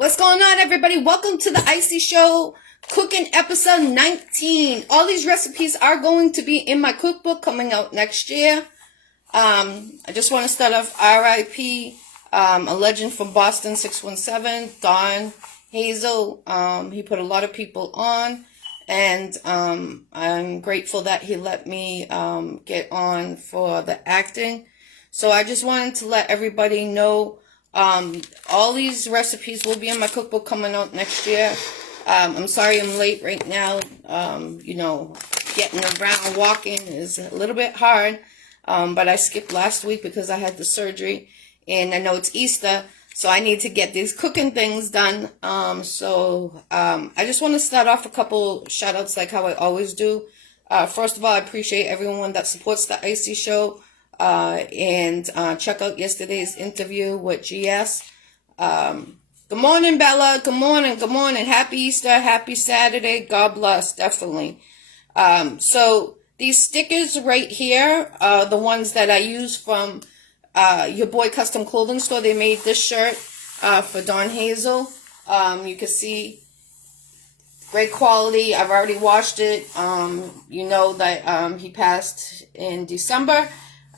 What's going on, everybody? Welcome to the Iccy Showw cooking episode 19. All these recipes are going to be in my cookbook coming out next year. I just want to start off R.I.P. A legend from Boston, 617, Don Hazel. He put a lot of people on, and I'm grateful that he let me get on for the acting. So I just wanted to let everybody know all these recipes will be in my cookbook coming out next year. I'm sorry I'm late right now. Getting around, walking is a little bit hard. But I skipped last week because I had the surgery, and I know it's Easter, so I need to get these cooking things done. I just want to start off a couple shout outs like how I always do. First of all, I appreciate everyone that supports the Iccy Showw. Check out yesterday's interview with GS. Good morning, Bella. Good morning. Good morning. Happy Easter. Happy Saturday. God bless. Definitely. So these stickers right here are the ones that I use from Your Boy Custom Clothing Store. They made this shirt for Don Hazel. You can see great quality. I've already washed it. You know that he passed in December.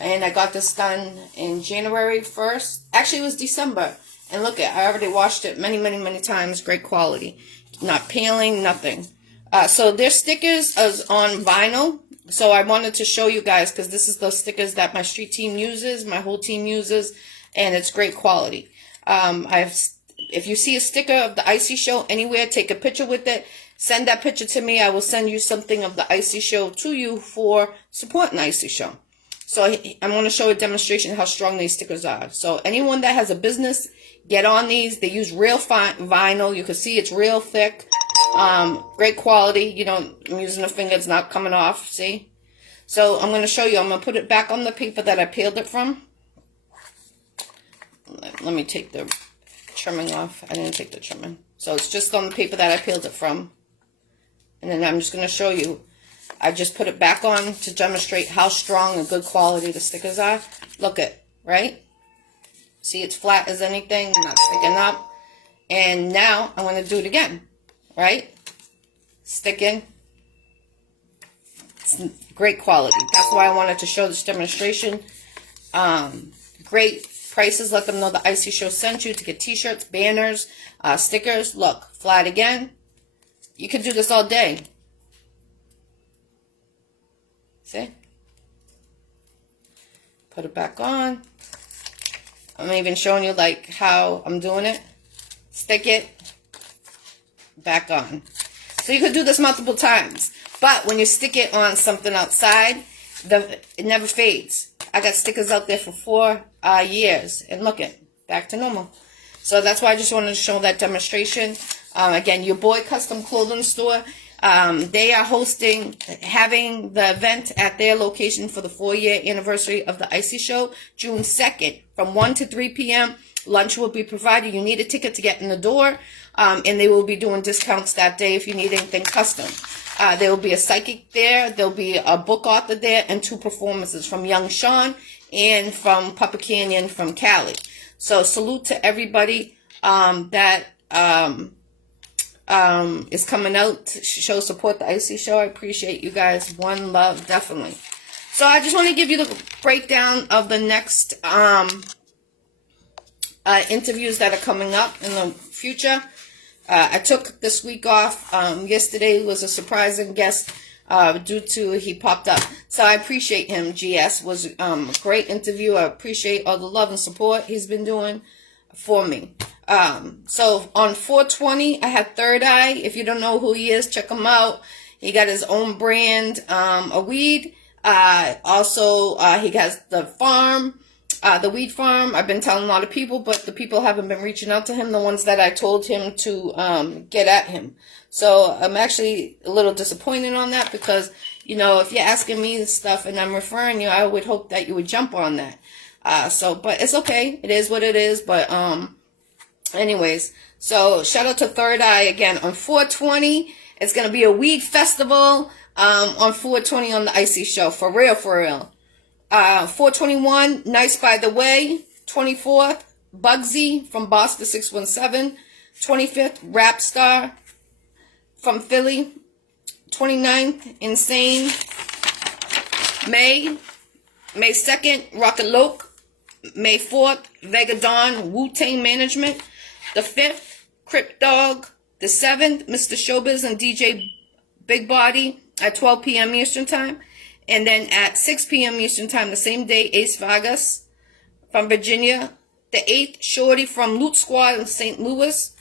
And I got this done in January 1st. Actually, it was December. And look, I already washed it many times. Great quality. Not peeling, nothing. So their stickers is on vinyl. So I wanted to show you guys because this is the stickers that my street team uses, my whole team uses, and it's great quality. If you see a sticker of the Iccy Showw anywhere, take a picture with it. Send that picture to me. I will send you something of the Iccy Showw to you for supporting Iccy Showw. So I'm going to show a demonstration how strong these stickers are. So anyone that has a business, get on these. They use real fine vinyl. You can see it's real thick. Great quality. I'm using a finger. It's not coming off. See? So I'm going to show you. I'm going to put it back on the paper that I peeled it from. Let me take the trimming off. I didn't take the trimming. So it's just on the paper that I peeled it from. And then I'm just going to show you. I just put it back on to demonstrate how strong and good quality the stickers are. Look at, right? See, it's flat as anything, not sticking up. And now I'm going to do it again, right? Sticking. It's great quality. That's why I wanted to show this demonstration. Great prices. Let them know the Iccy Showw sent you to get t-shirts, banners, stickers. Look, flat again. You could do this all day. See? Put it back on. I'm even showing you like how I'm doing it. Stick it back on. So you could do this multiple times. But when you stick it on something outside, it never fades. I got stickers out there for 4 years. And look it, back to normal. So that's why I just wanted to show that demonstration. Again, Your Boy Custom Clothing Store. They are having the event at their location for the 4-year anniversary of the Iccy Showw, June 2nd, from 1 to 3 p.m. Lunch will be provided. You need a ticket to get in the door, and they will be doing discounts that day if you need anything custom. There will be a psychic there. There will be a book author there, and 2 performances from Young Sean and from Papa Canyon from Cali. So salute to everybody that is coming out to show support the Iccy Showw. I appreciate you guys. One love, definitely. So I just want to give you the breakdown of the next interviews that are coming up in the future. I took this week off. Yesterday was a surprising guest due to he popped up. So I appreciate him. GS was a great interview. I appreciate all the love and support he's been doing for me. So on 420, I had Third Eye. If you don't know who he is, check him out. He got his own brand, a weed. Also, he has the farm, the weed farm. I've been telling a lot of people, but the people haven't been reaching out to him, the ones that I told him to, get at him. So I'm actually a little disappointed on that because, if you're asking me stuff and I'm referring you, I would hope that you would jump on that. But it's okay. It is what it is. But, anyways, so shout out to Third Eye again on 420. It's going to be a weed festival on 420 on the Iccy Showw. For real, for real. 421, Nice by the Way. 24th, Bugsy from Boston 617. 25th, Rap Star from Philly. 29th, Insane. May 2nd, Rocket Loke. May 4th, Vega Dawn, Wu-Tang Management. The 5th, Crip Dog. The 7th, Mr. Showbiz and DJ Big Body at 12 p.m. Eastern Time. And then at 6 p.m. Eastern Time, the same day, Ace Vargas from Virginia. The 8th, Shorty from Loot Squad in St. Louis.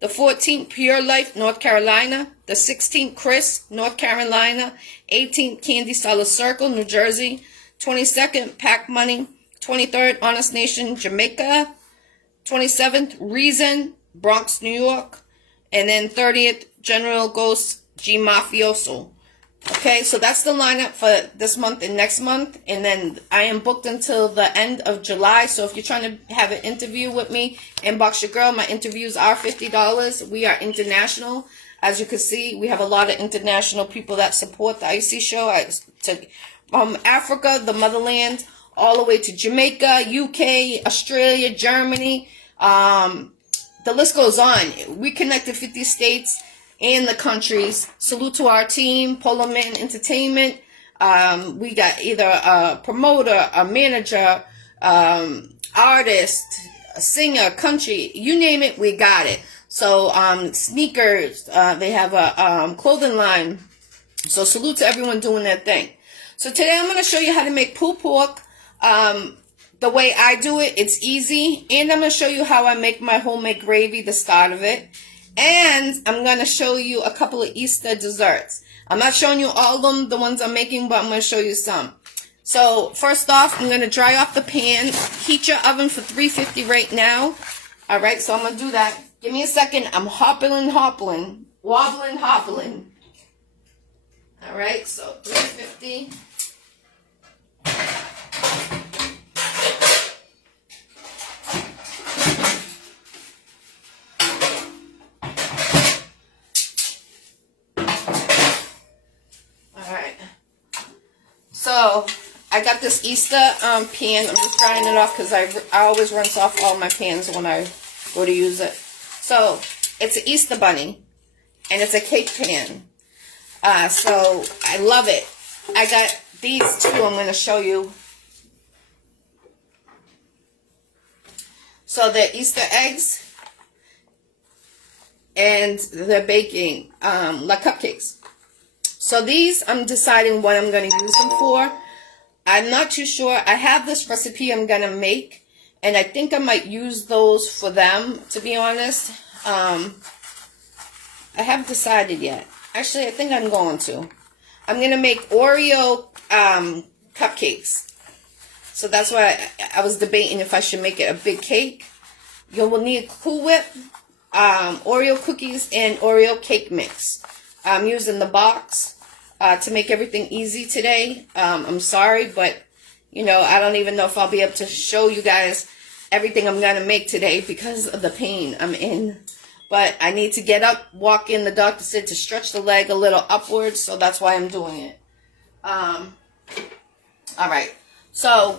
The 14th, Pure Life, North Carolina. The 16th, Chris, North Carolina. 18th, Candy Solid Circle, New Jersey. 22nd, Pac Money. 23rd, Honest Nation, Jamaica. 27th, Reason, Bronx, New York. And then 30th, General Ghost, G Mafioso. Okay, so that's the lineup for this month and next month. And then I am booked until the end of July. So if you're trying to have an interview with me, inbox your girl. My interviews are $50. We are international. As you can see, we have a lot of international people that support the Iccy Show. From Africa, the motherland, all the way to Jamaica, UK, Australia, Germany. The list goes on. We connected 50 states and the countries. Salute to our team, Polo Man Entertainment. We got either a promoter, a manager, artist, a singer, country, you name it, we got it. So sneakers, they have a clothing line. So salute to everyone doing their thing. So today I'm going to show you how to make pulled pork. The way I do it, it's easy. And I'm going to show you how I make my homemade gravy, the start of it. And I'm going to show you a couple of Easter desserts. I'm not showing you all of them, the ones I'm making, but I'm going to show you some. So first off, I'm going to dry off the pan. Heat your oven for 350 right now. All right, so I'm going to do that. Give me a second. I'm hoppling. Wobbling. All right, so 350. So I got this Easter pan. I'm just drying it off because I always rinse off all my pans when I go to use it. So it's an Easter bunny and it's a cake pan. So I love it. I got these two I'm going to show you. So they're Easter eggs and they're baking like cupcakes. So these, I'm deciding what I'm going to use them for. I'm not too sure. I have this recipe I'm going to make, and I think I might use those for them, to be honest. I haven't decided yet. Actually, I think I'm going to. I'm going to make Oreo cupcakes. So that's why I was debating if I should make it a big cake. You will need Cool Whip, Oreo cookies, and Oreo cake mix. I'm using the box to make everything easy today. I'm sorry, but, you know, I don't even know if I'll be able to show you guys everything I'm going to make today because of the pain I'm in. But I need to get up, walk in. The doctor said to stretch the leg a little upwards, so that's why I'm doing it. All right. So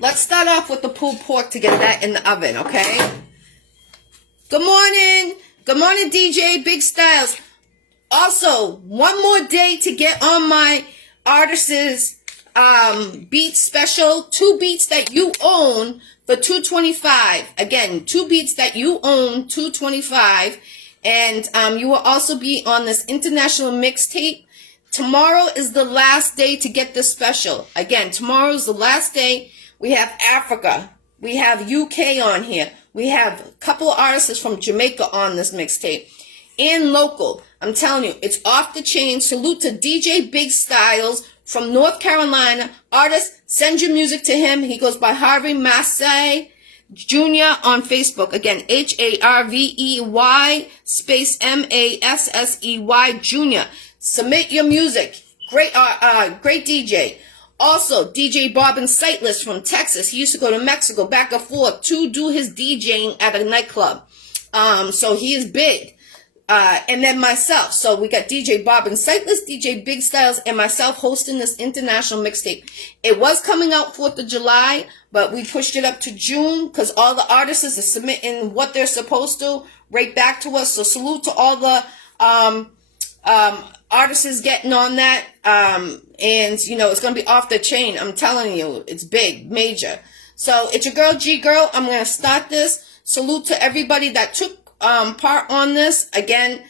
let's start off with the pulled pork to get that in the oven, okay? Good morning. Good morning, DJ Big Styles. Also, one more day to get on my artist's beat special. 2 beats that you own for $2.25. Again, 2 beats that you own, $2.25. And you will also be on this international mixtape. Tomorrow is the last day to get this special. Again, tomorrow is the last day. We have Africa. We have UK on here. We have a couple artists from Jamaica on this mixtape. And local. I'm telling you, it's off the chain. Salute to DJ Big Styles from North Carolina. Artist, send your music to him. He goes by Harvey Massey Jr. on Facebook. Again, Harvey space Massey Jr. Submit your music. Great DJ. Also, DJ Bob and Sightless from Texas. He used to go to Mexico back and forth to do his DJing at a nightclub. So he is big. And then myself. So we got DJ Bob and Sightless, DJ Big Styles, and myself hosting this international mixtape. It was coming out 4th of July, but we pushed it up to June because all the artists are submitting what they're supposed to right back to us. So salute to all the artists getting on that. And, you know, it's going to be off the chain. I'm telling you, it's big, major. So it's your girl, Ggirl. I'm going to start this. Salute to everybody that took part on this. Again,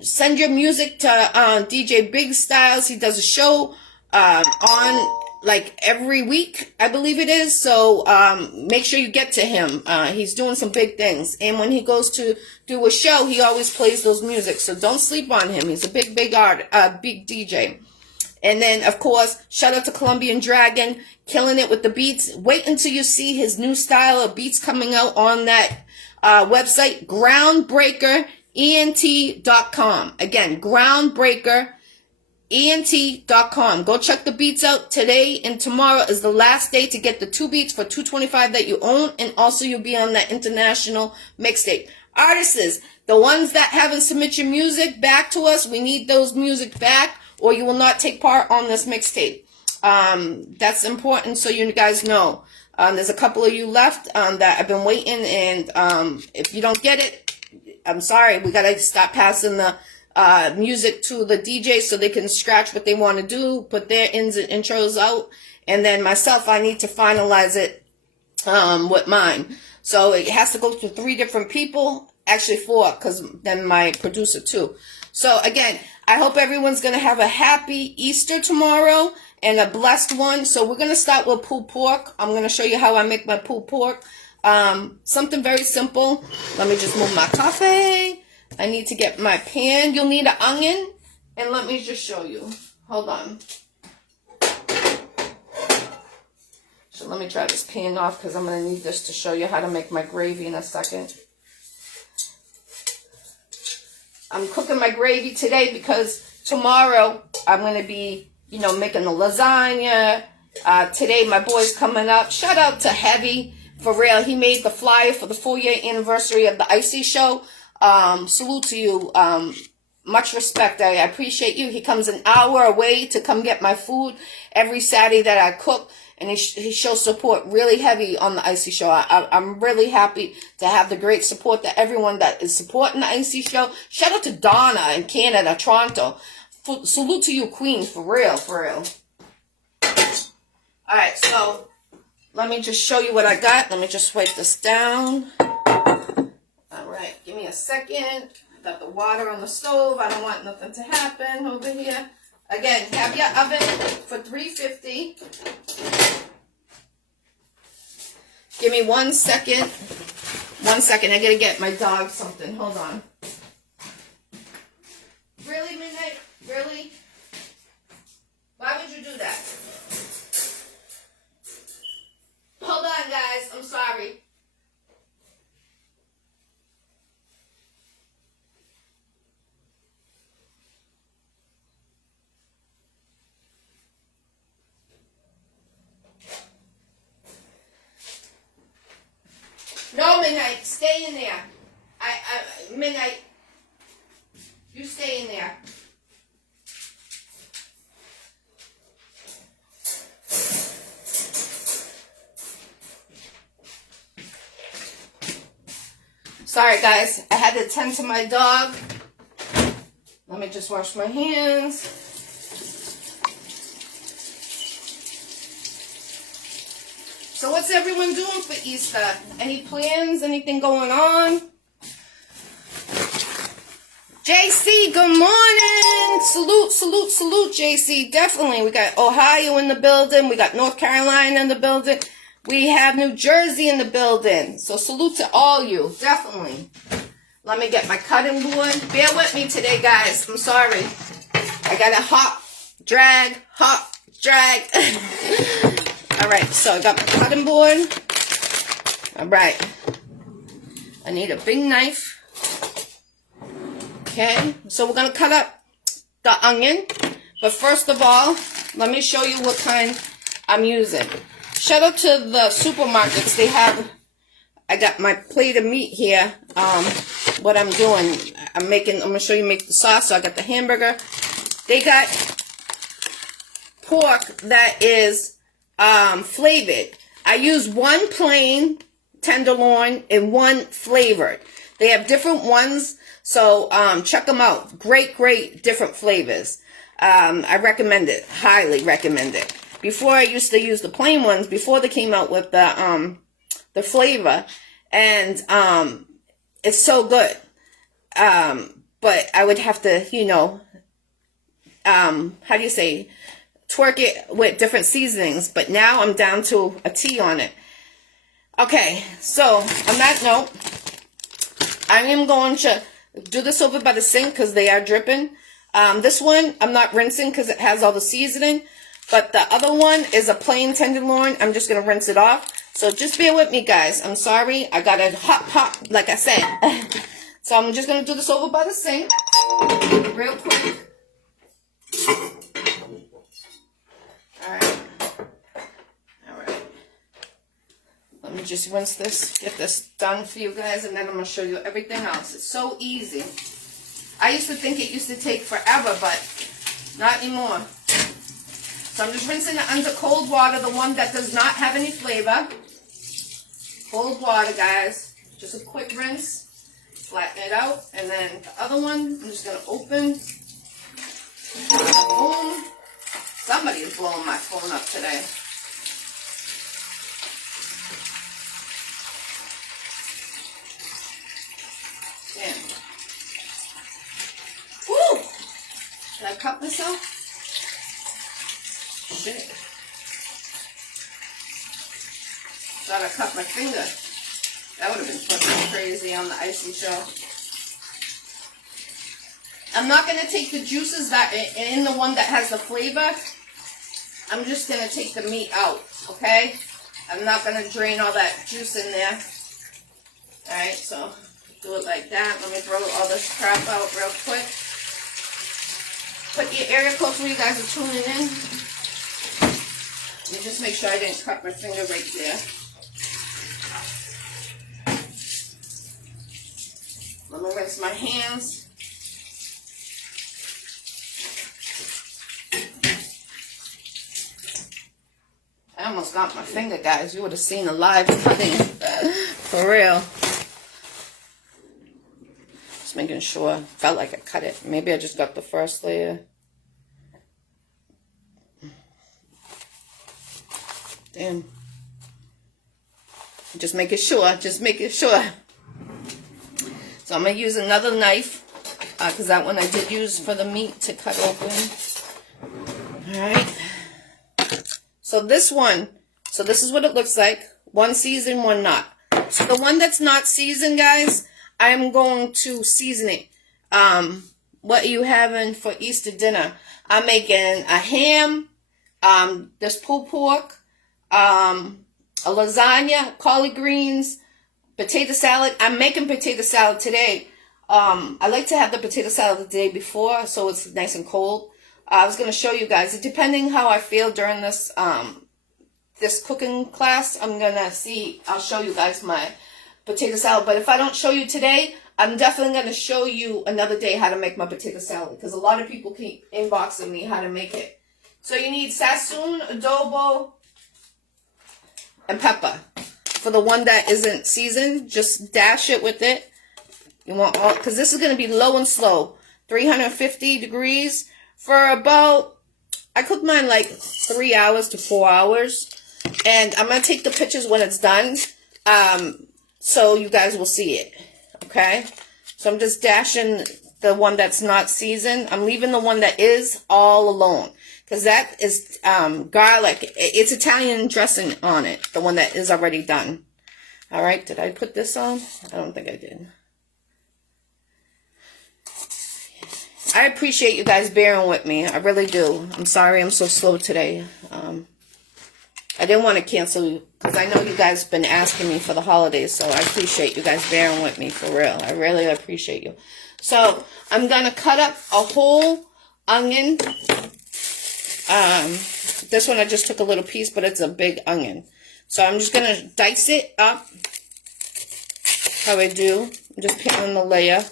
send your music to DJ Big Styles. He does a show on like every week, I believe it is. So make sure you get to him. He's doing some big things, and when he goes to do a show, he always plays those music. So don't sleep on him. He's a big DJ. And then, of course, shout out to Colombian Dragon, killing it with the beats. Wait until you see his new style of beats coming out on that website, groundbreakerent.com. Again, groundbreakerent.com. Go check the beats out. Today and tomorrow is the last day to get the 2 beats for $225 that you own, and also you'll be on that international mixtape. Artists, the ones that haven't submitted your music back to us, we need those music back, or you will not take part on this mixtape. That's important so you guys know. There's a couple of you left that have been waiting, and if you don't get it, I'm sorry. We got to stop passing the music to the DJ so they can scratch what they want to do, put their ins and intros out, and then myself, I need to finalize it with mine. So it has to go through 3 different people, actually 4, because then my producer too. So again, I hope everyone's going to have a happy Easter tomorrow and a blessed one. So we're going to start with pulled pork. I'm going to show you how I make my pulled pork. Something very simple. Let me just move my coffee. I need to get my pan. You'll need an onion. And let me just show you. Hold on. So let me try this pan off because I'm going to need this to show you how to make my gravy in a second. I'm cooking my gravy today because tomorrow I'm going to be, you know, making the lasagna. Today my boy's coming up. Shout out to Heavy. For real, he made the flyer for the 4-year anniversary of the Iccy Showw. Salute to you. Much respect. I appreciate you. He comes an hour away to come get my food every Saturday that I cook. And he shows support really heavy on the Iccy Showw. I'm really happy to have the great support that everyone that is supporting the Iccy Showw. Shout out to Donna in Canada, Toronto. Salute to you, Queen, for real, for real. Alright, so let me just show you what I got. Let me just wipe this down. Alright, give me a second. I got the water on the stove. I don't want nothing to happen over here. Again, have your oven for 350. Give me 1 second. 1 second. I gotta get my dog something. Hold on. Really, Midnight? Really? Why would you do that? Hold on, guys. I'm sorry. No, Midnight, stay in there. Midnight, you stay in there. Sorry, guys, I had to attend to my dog. Let me just wash my hands. So what's everyone doing for Easter? Any plans? Anything going on? JC, good morning. Salute, salute, salute, JC. Definitely. We got Ohio in the building. We got North Carolina in the building. We have New Jersey in the building. So salute to all you. Definitely. Let me get my cutting board. Bear with me today, guys. I'm sorry. I got a hot drag. Alright, so I got my cutting board. Alright. I need a big knife. Okay, so we're going to cut up the onion. But first of all, let me show you what kind I'm using. Shout out to the supermarkets. They have, I got my plate of meat here. What I'm doing, I'm going to show you make the sauce. So I got the hamburger. They got pork that is flavored. I use one plain tenderloin and one flavored. They have different ones, so check them out. Great different flavors. I recommend it, highly recommend it. Before I used to use the plain ones before they came out with the flavor, and it's so good. But I would have to, you know, how do you say, twerk it with different seasonings. But now I'm down to a T on it. Okay, so on that note, I am going to do this over by the sink because they are dripping. This one I'm not rinsing because it has all the seasoning. But the other one is a plain tenderloin. I'm just going to rinse it off. So just bear with me, guys. I'm sorry. I got it hot, like I said. So I'm just going to do this over by the sink real quick. Alright. Let me just rinse this, get this done for you guys, and then I'm going to show you everything else. It's so easy. I used to think it used to take forever, but not anymore. So I'm just rinsing it under cold water, the one that does not have any flavor. Cold water, guys. Just a quick rinse. Flatten it out. And then the other one, I'm just going to open. Boom. Somebody is blowing my phone up today. Damn. Woo! Did I cut myself? Shit. Thought I cut my finger. That would have been fucking crazy on the Iccy Showw. I'm not going to take the juices that are in the one that has the flavor. I'm just going to take the meat out, okay? I'm not going to drain all that juice in there. Alright, so do it like that. Let me throw all this crap out real quick. Put your area close where you guys are tuning in. Let me just make sure I didn't cut my finger right there. Let me rinse my hands. I almost got my finger, guys. You would have seen a live cutting. For real. Just making sure. Felt like I cut it. Maybe I just got the first layer. Damn. Just making sure. Just making sure. So I'm going to use another knife. Because that one I did use for the meat to cut open. Alright. So this one, so this is what it looks like. One seasoned, one not. So the one that's not seasoned, guys, I am going to season it. What are you having for Easter dinner? I'm making a ham, this pulled pork, a lasagna, collard greens, potato salad. I'm making potato salad today. I like to have the potato salad the day before so it's nice and cold. I was going to show you guys, depending how I feel during this this cooking class, I'm going to see, I'll show you guys my potato salad. But if I don't show you today, I'm definitely going to show you another day how to make my potato salad. Because a lot of people keep inboxing me how to make it. So you need sassoon, adobo, and pepper. For the one that isn't seasoned, just dash it with it. You want all, because this is going to be low and slow. 350 degrees. For about, I cook mine like 3 hours to 4 hours. And I'm going to take the pictures when it's done. So you guys will see it. Okay? So I'm just dashing the one that's not seasoned. I'm leaving the one that is all alone. Because that is garlic. It's Italian dressing on it. The one that is already done. Alright, did I put this on? I don't think I did. I appreciate you guys bearing with me. I really do. I'm sorry I'm so slow today. I didn't want to cancel because I know you guys been asking me for the holidays. So I appreciate you guys bearing with me for real. I really appreciate you. So I'm going to cut up a whole onion. This one I just took a little piece, but it's a big onion. So I'm just going to dice it up how I do. I'm just peeling the layer.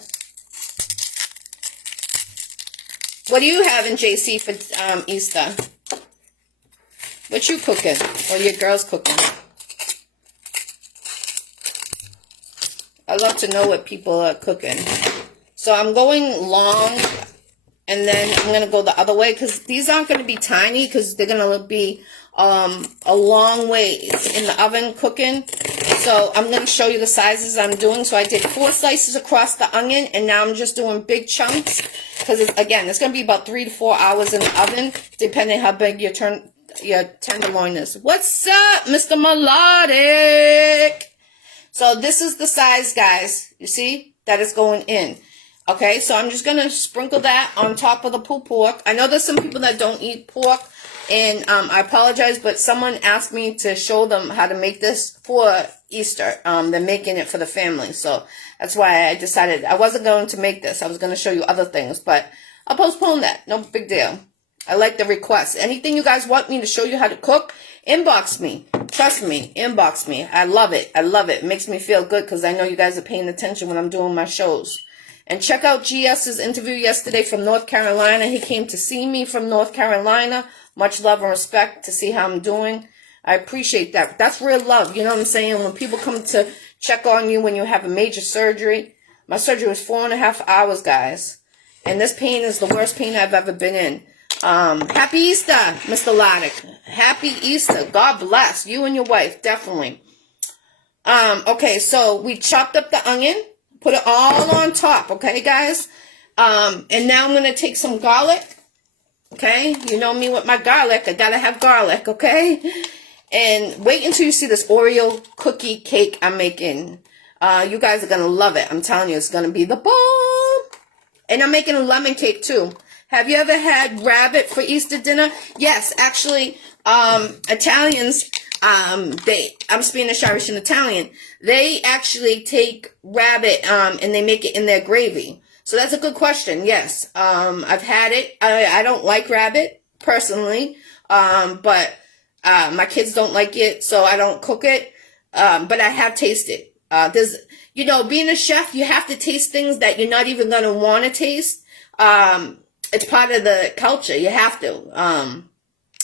What do you having, JC, for Easter? What you cooking? Or your girls cooking? I love to know what people are cooking. So I'm going long, and then I'm going to go the other way, because these aren't going to be tiny, because they're going to be a long ways in the oven cooking. So I'm going to show you the sizes I'm doing. So I did 4 slices across the onion, and now I'm just doing big chunks, because again, it's going to be about 3 to 4 hours in the oven, depending how big your tenderloin is. What's up, Mr. Melodic? So this is the size, guys. You see that it's going in. Okay, so I'm just going to sprinkle that on top of the pulled pork. I know there's some people that don't eat pork, and I apologize, but someone asked me to show them how to make this for Easter. They're making it for the family, so that's why I decided I wasn't going to make this. I was going to show you other things, but I'll postpone that. No big deal. I like the requests. Anything you guys want me to show you how to cook, inbox me. Trust me, inbox me. I love it. I love it. It makes me feel good, because I know you guys are paying attention when I'm doing my shows. And check out GS's interview yesterday from North Carolina. He came to see me from North Carolina. Much love and respect to see how I'm doing. I appreciate that. That's real love. You know what I'm saying? When people come to check on you when you have a major surgery. My surgery was 4.5 hours, guys. And this pain is the worst pain I've ever been in. Happy Easter, Mr. Lodick. Happy Easter. God bless you and your wife, definitely. Okay, so we chopped up the onion. Put it all on top, okay, guys? And now I'm going to take some garlic, okay? You know me with my garlic. I got to have garlic, okay? And wait until you see this Oreo cookie cake I'm making. You guys are going to love it. I'm telling you, it's going to be the bomb. And I'm making a lemon cake, too. Have you ever had rabbit for Easter dinner? Yes, actually, Italians... I'm Spanish, Irish, and Italian. They actually take rabbit, and they make it in their gravy. So that's a good question. Yes. I've had it. I don't like rabbit personally. But my kids don't like it, so I don't cook it. But I have tasted. Being a chef, you have to taste things that you're not even going to want to taste. It's part of the culture. You have to.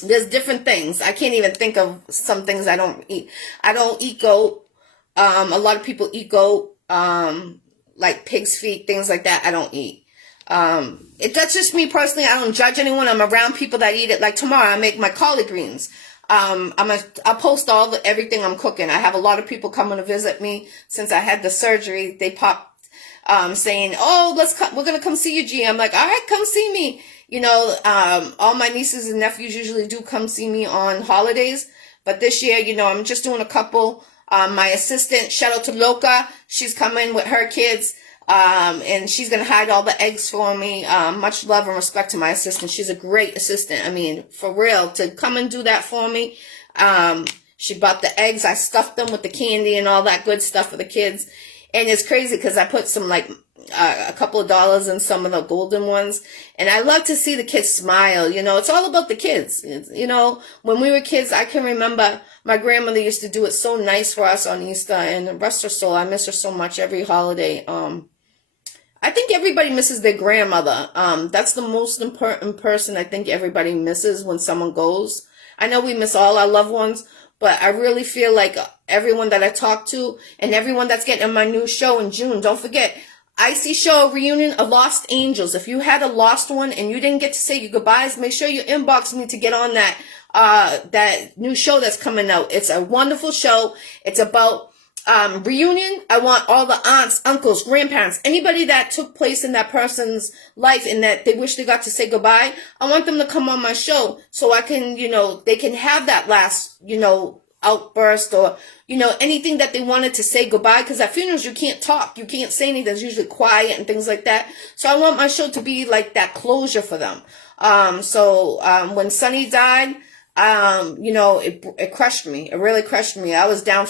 There's different things. I can't even think of some things I don't eat. I don't eat goat. A lot of people eat goat, like pig's feet, things like that. I don't eat. That's just me personally. I don't judge anyone. I'm around people that eat it. Like tomorrow, I make my collard greens. I'll post everything I'm cooking. I have a lot of people coming to visit me since I had the surgery. They popped saying, "Oh, we're gonna come see you, G." I'm like, "All right, come see me." All my nieces and nephews usually do come see me on holidays. But this year, I'm just doing a couple. My assistant, shout out to Loca, she's coming with her kids. And she's going to hide all the eggs for me. Much love and respect to my assistant. She's a great assistant. I mean, for real, to come and do that for me. She bought the eggs. I stuffed them with the candy and all that good stuff for the kids. And it's crazy because I put some a couple of dollars in some of the golden ones. And I love to see the kids smile. It's all about the kids. When we were kids, I can remember my grandmother used to do it so nice for us on Easter. And rest her soul, I miss her so much every holiday. I think everybody misses their grandmother. That's the most important person I think everybody misses when someone goes. I know we miss all our loved ones, but I really feel like everyone that I talk to and everyone that's getting my new show in June, don't forget, Iccy Showw reunion of Lost Angels. If you had a lost one and you didn't get to say your goodbyes, make sure you inbox me to get on that new show that's coming out. It's a wonderful show. It's about reunion. I want all the aunts, uncles, grandparents, anybody that took place in that person's life and that they wish they got to say goodbye. I want them to come on my show so I can, they can have that last, outburst or, anything that they wanted to say goodbye. Because at funerals, you can't talk. You can't say anything. It's usually quiet and things like that. So I want my show to be like that closure for them. When Sonny died, it crushed me. It really crushed me. I was down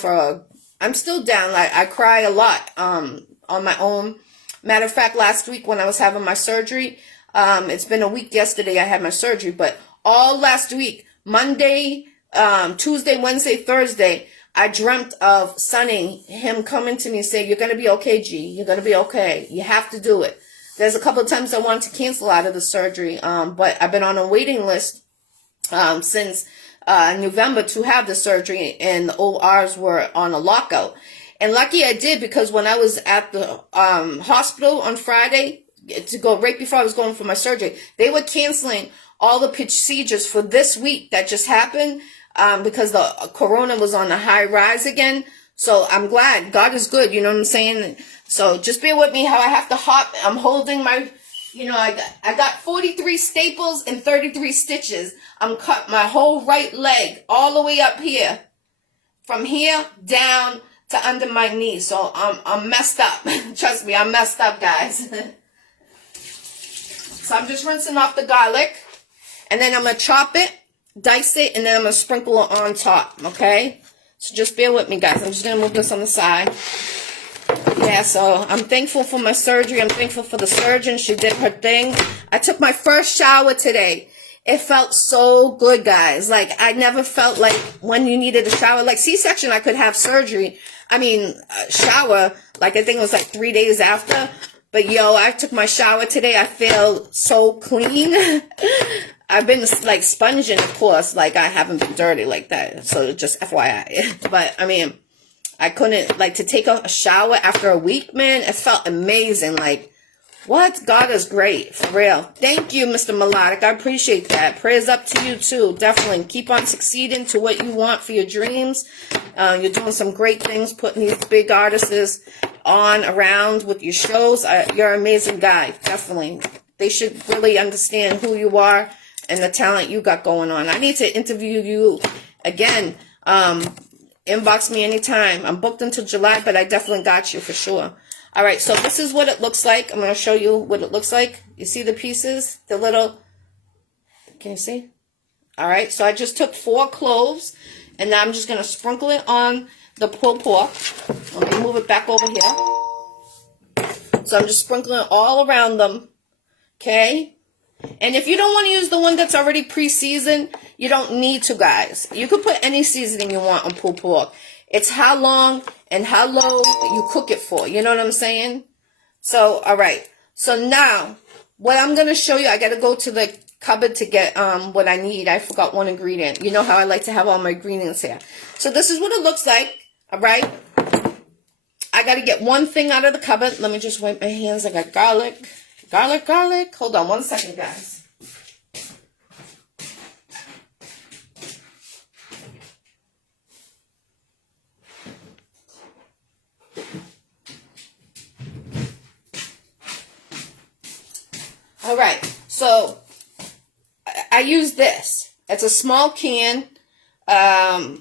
I'm still down. I cry a lot, on my own. Matter of fact, last week when I was having my surgery, it's been a week yesterday I had my surgery, but all last week, Monday, Tuesday, Wednesday, Thursday, I dreamt of Sonny, him coming to me and saying, "You're going to be okay, G. You're going to be okay. You have to do it." There's a couple of times I wanted to cancel out of the surgery, but I've been on a waiting list since November to have the surgery, and the ORs were on a lockout. And lucky I did, because when I was at the hospital on Friday to go right before I was going for my surgery, they were canceling all the procedures for this week that just happened because the corona was on a high rise again. So I'm glad. God is good, you know what I'm saying? So just bear with me how I have to hop. I'm holding my, you know, I got 43 staples and 33 stitches. I'm cut my whole right leg all the way up here, from here down to under my knee. So I'm messed up. Trust me, I'm messed up, guys. So I'm just rinsing off the garlic, and then I'm going to chop it, dice it, and then I'm going to sprinkle it on top, okay? So just bear with me, guys. I'm just going to move this on the side. Yeah, so I'm thankful for my surgery. I'm thankful for the surgeon. She did her thing. I took my first shower today. It felt so good, guys. Like, I never felt like when you needed a shower. Like, C-section, I could have surgery. I mean, shower, like, I think it was like 3 days after. But, yo, I took my shower today. I feel so clean. I've been, like, sponging, of course. Like, I haven't been dirty like that. So, just FYI. But, I mean, I couldn't, like, to take a shower after a week, man. It felt amazing. Like, what? God is great. For real. Thank you, Mr. Melodic. I appreciate that. Prayers up to you, too. Definitely. Keep on succeeding to what you want for your dreams. You're doing some great things, putting these big artists on around with your shows. You're an amazing guy. Definitely. They should really understand who you are and the talent you got going on. I need to interview you again. Inbox me anytime. I'm booked until July, but I definitely got you for sure. All right, so this is what it looks like. I'm going to show you what it looks like. You see the pieces? The little, can you see? All right, so I just took 4 cloves, and now I'm just going to sprinkle it on the pulled pork. Let me move it back over here. So I'm just sprinkling it all around them, okay? And if you don't want to use the one that's already pre-seasoned, you don't need to, guys. You could put any seasoning you want on pulled pork. It's how long and how low you cook it for. You know what I'm saying? So, all right. So now, what I'm going to show you, I got to go to the cupboard to get what I need. I forgot one ingredient. You know how I like to have all my ingredients here. So this is what it looks like. All right. I got to get one thing out of the cupboard. Let me just wipe my hands. I got garlic. Garlic. Hold on one second, guys. All right, so I use this. It's a small can, 8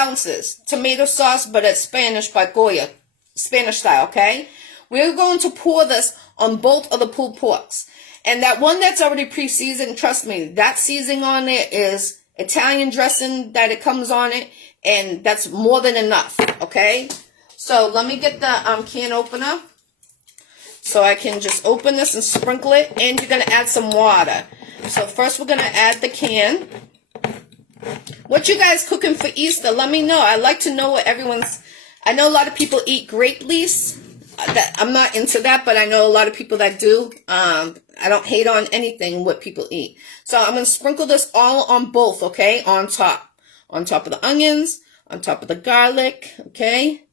ounces, tomato sauce, but it's Spanish by Goya, Spanish style, okay? We're going to pour this on both of the pulled porks. And that one that's already pre-seasoned, trust me, that seasoning on it is Italian dressing that it comes on it, and that's more than enough, okay? So let me get the can opener. So I can just open this and sprinkle it, and you're going to add some water. So first we're going to add the can. What you guys cooking for Easter? Let me know. I like to know what everyone's... I know a lot of people eat grape leaves. I'm not into that, but I know a lot of people that do. I don't hate on anything what people eat. So I'm going to sprinkle this all on both, okay? On top. On top of the onions, on top of the garlic, okay?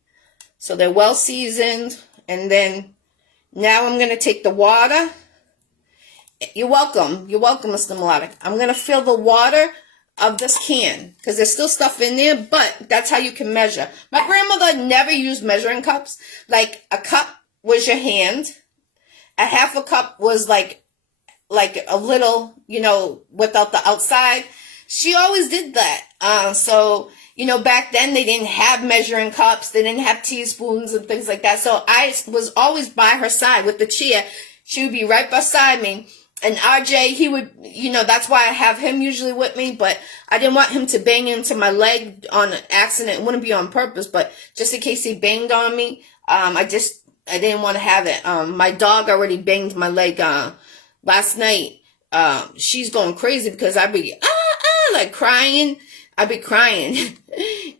So they're well seasoned. And then... now I'm going to take the water. You're welcome. You're welcome, Mr. Melodic. I'm going to fill the water of this can because there's still stuff in there, but that's how you can measure. My grandmother never used measuring cups. Like, a cup was your hand. A half a cup was like a little, you know, without the outside. She always did that. So... you know, back then they didn't have measuring cups. They didn't have teaspoons and things like that. So I was always by her side with the chair. She would be right beside me. And RJ, he would, you know, that's why I have him usually with me. But I didn't want him to bang into my leg on accident. It wouldn't be on purpose. But just in case he banged on me, I didn't want to have it. My dog already banged my leg last night. She's going crazy because I'd be, like crying. I'd be crying.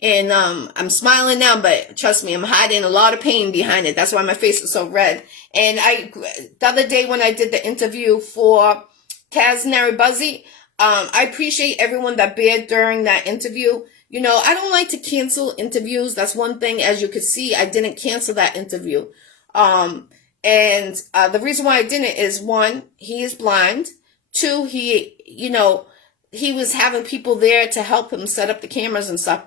And I'm smiling now, but trust me, I'm hiding a lot of pain behind it. That's why my face is so red. And the other day when I did the interview for Casnary Buzzy, I appreciate everyone that bared during that interview. You know, I don't like to cancel interviews. That's one thing. As you could see, I didn't cancel that interview. And the reason why I didn't is, one, he is blind. Two, he was having people there to help him set up the cameras and stuff.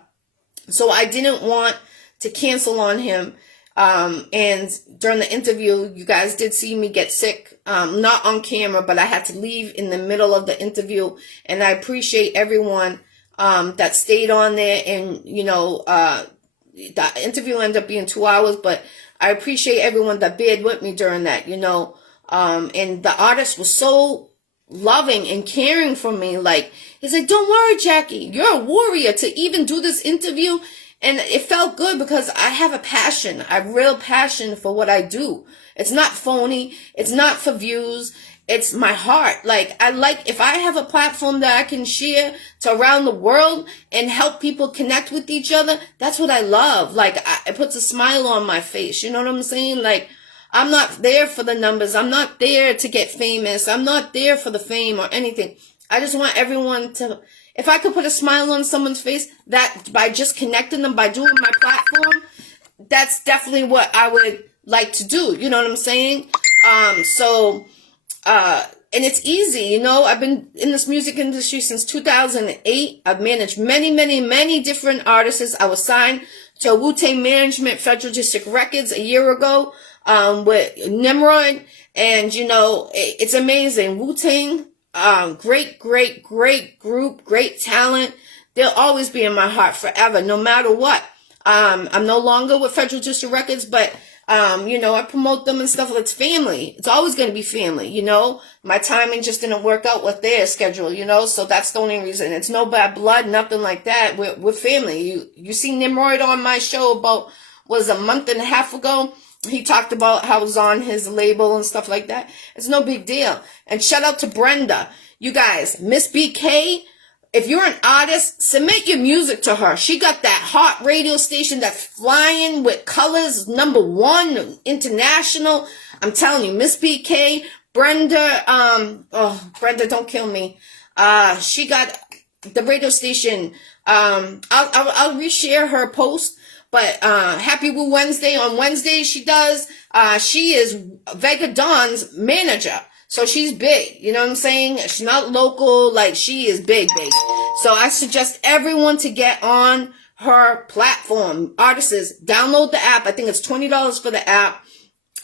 So I didn't want to cancel on him. And during the interview, you guys did see me get sick, not on camera, but I had to leave in the middle of the interview. And I appreciate everyone, that stayed on there. And, the interview ended up being 2 hours, but I appreciate everyone that bared with me during that, and the artist was so loving and caring for me. Like, he's like, don't worry, Jackie, you're a warrior to even do this interview. And it felt good because I have a passion, a real passion for what I do. It's not phony. It's not for views. It's my heart. Like, if I have a platform that I can share to around the world and help people connect with each other, that's what I love. Like, it puts a smile on my face. You know what I'm saying? Like, I'm not there for the numbers. I'm not there to get famous. I'm not there for the fame or anything. I just want everyone to, if I could put a smile on someone's face, that by just connecting them, by doing my platform, that's definitely what I would like to do. You know what I'm saying? And it's easy, I've been in this music industry since 2008. I've managed many, many, many different artists. I was signed to Wu-Tang Management Federal District Records a year ago, with Nimrod. And, it's amazing. Wu-Tang, great, great, great group, great talent. They'll always be in my heart forever, no matter what. I'm no longer with Federal District Records, but, I promote them and stuff. It's family. It's always going to be family, My timing just didn't work out with their schedule, so that's the only reason. It's no bad blood, nothing like that. We're family. You see Nimrod on my show was a month and a half ago. He talked about how it was on his label and stuff like that. It's no big deal. And shout out to Brenda. You guys, Miss BK, if you're an artist, submit your music to her. She got that hot radio station that's flying with colors, #1 international. I'm telling you, Miss BK, Brenda, Brenda, don't kill me. She got the radio station. I'll reshare her post. But Happy Woo Wednesday, on Wednesday she is Vega Dawn's manager. So she's big, you know what I'm saying? She's not local, like she is big, big. So I suggest everyone to get on her platform. Artists, download the app. I think it's $20 for the app.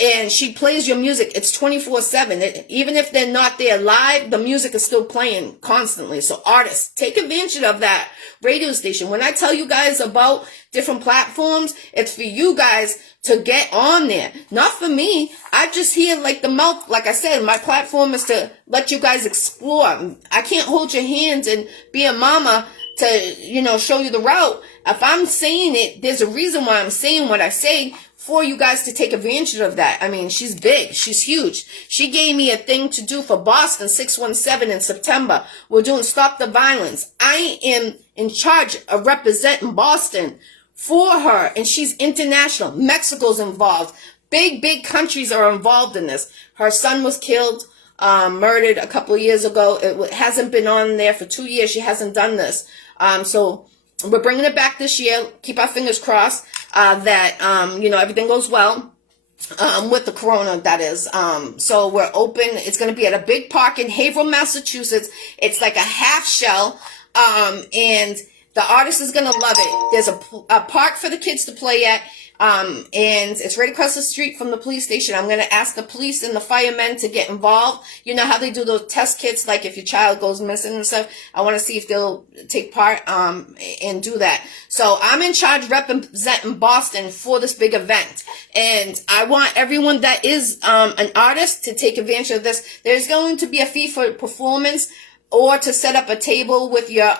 And she plays your music. It's 24/7. Even if they're not there live, the music is still playing constantly. So artists, take advantage of that radio station. When I tell you guys about different platforms, it's for you guys to get on there. Not for me. I just hear like the mouth. Like I said, my platform is to let you guys explore. I can't hold your hands and be a mama to, show you the route. If I'm saying it, there's a reason why I'm saying what I say, for you guys to take advantage of that. I mean, she's big. She's huge. She gave me a thing to do for Boston 617 in September. We're doing Stop the Violence. I am in charge of representing Boston for her, and she's international. Mexico's involved. Big, big countries are involved in this. Her son was killed, murdered a couple of years ago. It hasn't been on there for 2 years. She hasn't done this. So we're bringing it back this year. Keep our fingers crossed that everything goes well with the corona, that is. So we're open. It's going to be at a big park in Haverhill, Massachusetts. It's like a half shell, and the artist is going to love it. There's a park for the kids to play at, and it's right across the street from the police station. I'm going to ask the police and the firemen to get involved. You know how they do those test kits, like if your child goes missing and stuff. I want to see if they'll take part and do that. So I'm in charge representing Boston for this big event. And I want everyone that is an artist to take advantage of this. There's going to be a fee for performance or to set up a table with your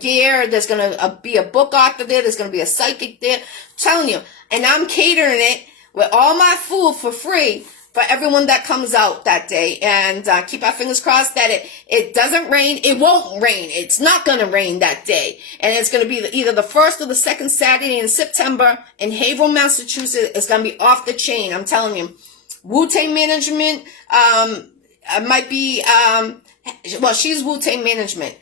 gear. There's going to be a book author there. There's going to be a psychic there. I'm telling you. And I'm catering it with all my food for free for everyone that comes out that day. And keep our fingers crossed that it doesn't rain. It won't rain. It's not going to rain that day. And it's going to be either the first or the second Saturday in September in Haverhill, Massachusetts. It's going to be off the chain. I'm telling you. Wu-Tang Management might be, well, she's Wu-Tang Management.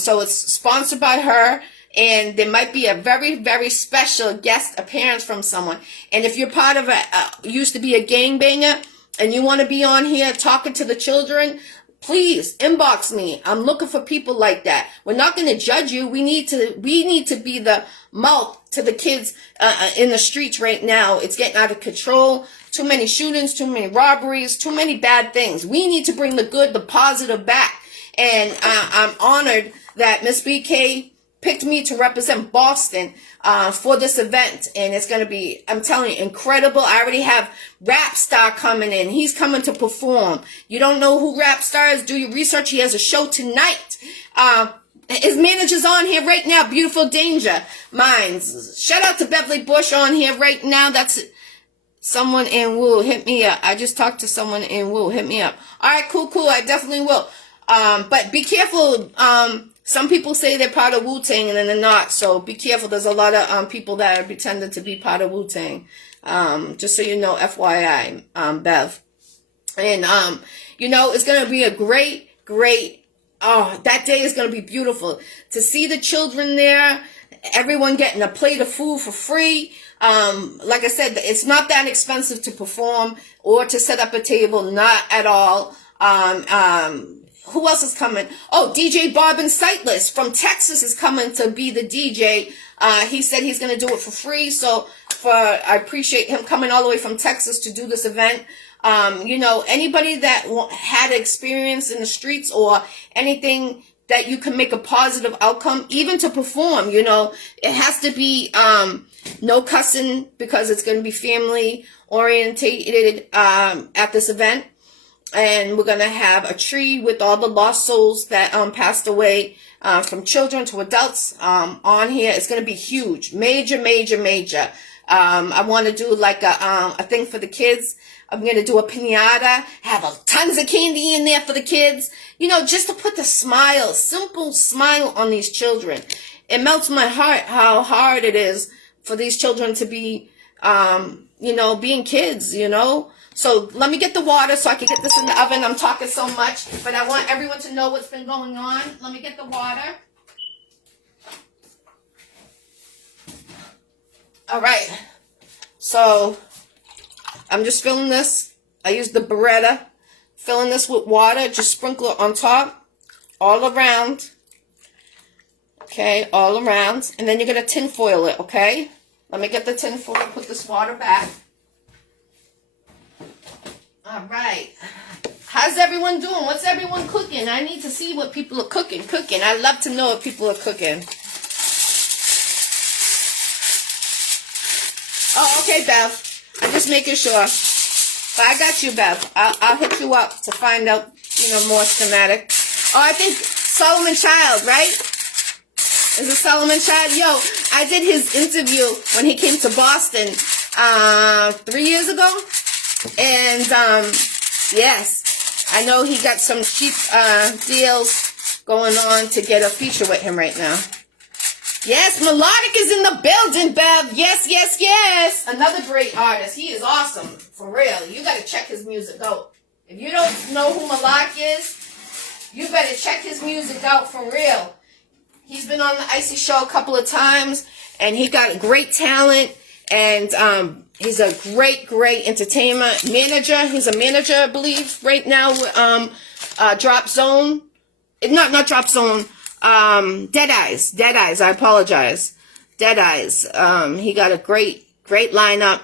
So it's sponsored by her. And there might be a very, very special guest appearance from someone. And if you're part of used to be a gangbanger and you want to be on here talking to the children, please inbox me. I'm looking for people like that. We're not going to judge you. We need to be the mouth to the kids in the streets right now. It's getting out of control. Too many shootings, too many robberies, too many bad things. We need to bring the good, the positive back. And I'm honored that Miss BK picked me to represent Boston for this event. And it's going to be, I'm telling you, incredible. I already have Rap Star coming in. He's coming to perform. You don't know who Rap Star is? Do your research. He has a show tonight. His manager's on here right now. Beautiful Danger Minds. Shout out to Beverly Bush on here right now. That's someone in Woo. Hit me up. I just talked to someone in Woo. Hit me up. All right, cool. I definitely will. But be careful. Some people say they're part of Wu-Tang and then they're not. So be careful. There's a lot of people that are pretending to be part of Wu-Tang. Just so you know, FYI, Bev. And, you know, it's going to be a great, that day is going to be beautiful. To see the children there, everyone getting a plate of food for free. Like I said, it's not that expensive to perform or to set up a table. Not at all. Who else is coming? Oh, DJ Bob and Sightless from Texas is coming to be the DJ. He said he's going to do it for free. So I appreciate him coming all the way from Texas to do this event. You know, anybody that had experience in the streets or anything that you can make a positive outcome, even to perform, you know, it has to be, no cussing because it's going to be family orientated, at this event. And we're going to have a tree with all the lost souls that passed away, from children to adults on here. It's going to be huge. Major. I want to do like a thing for the kids. I'm going to do a piñata, have tons of candy in there for the kids. You know, just to put the smile, simple smile on these children. It melts my heart how hard it is for these children to be, you know, being kids, you know. So let me get the water so I can get this in the oven. I'm talking so much, but I want everyone to know what's been going on. Let me get the water. All right. So I'm just filling this. I use the Beretta. Filling this with water. Just sprinkle it on top. All around. Okay, all around. And then you're going to tin foil it, okay? Let me get the tin foil, put this water back. All right. How's everyone doing? What's everyone cooking? I need to see what people are cooking. I love to know what people are cooking. Oh, okay, Bev. I'm just making sure. But I got you, Bev. I'll hit you up to find out, you know, more schematic. Oh, I think Solomon Child, right? Is it Solomon Child? Yo, I did his interview when he came to Boston 3 years ago. And, yes, I know he got some cheap deals going on to get a feature with him right now. Yes, Melodic is in the building, Bev. Yes. Another great artist. He is awesome, for real. You got to check his music out. If you don't know who Melodic is, you better check his music out for real. He's been on the Iccy Showw a couple of times, and he got great talent, and he's a great entertainment manager. He's a manager, I believe, right now with Drop Zone. Not Drop Zone. Dead Eyes. I apologize. Dead Eyes. He got a great lineup.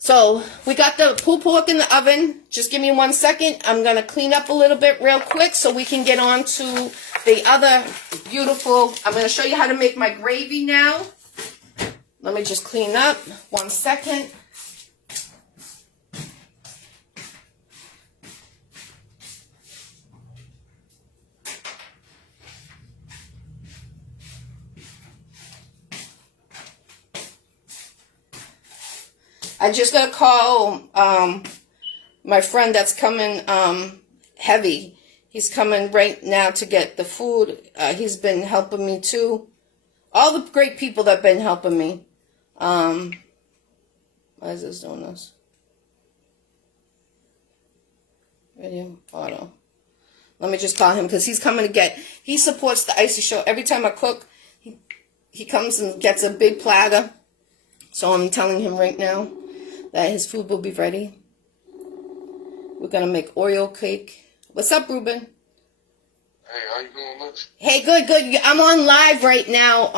So we got the pulled pork in the oven. Just give me 1 second. I'm going to clean up a little bit real quick so we can get on to the other beautiful. I'm going to show you how to make my gravy now. Let me just clean up 1 second. I just got to call my friend that's coming heavy. He's coming right now to get the food. He's been helping me too. All the great people that have been helping me. Why is this doing this? Video auto. Let me just call him because he's coming to get. He supports the Iccy Showw. Every time I cook, he comes and gets a big platter. So I'm telling him right now that his food will be ready. We're gonna make Oreo cake. What's up, Ruben? Hey, how you doing, Mitch? Hey, good. I'm on live right now,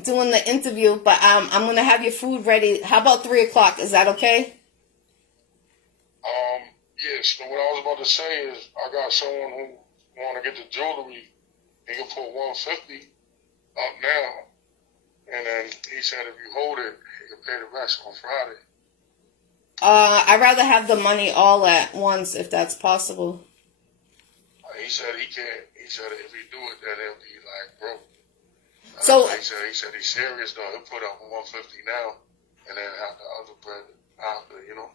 doing the interview, but I'm gonna have your food ready. How about 3 o'clock? Is that okay? Yes. So what I was about to say is, I got someone who want to get the jewelry. He can put 150 up now, and then he said if you hold it, he can pay the rest on Friday. I'd rather have the money all at once if that's possible. He said he can't. He said if he do it, then he'll be like broke. So he said he's serious though. He'll put up 150 now, and then have the other bread after, you know.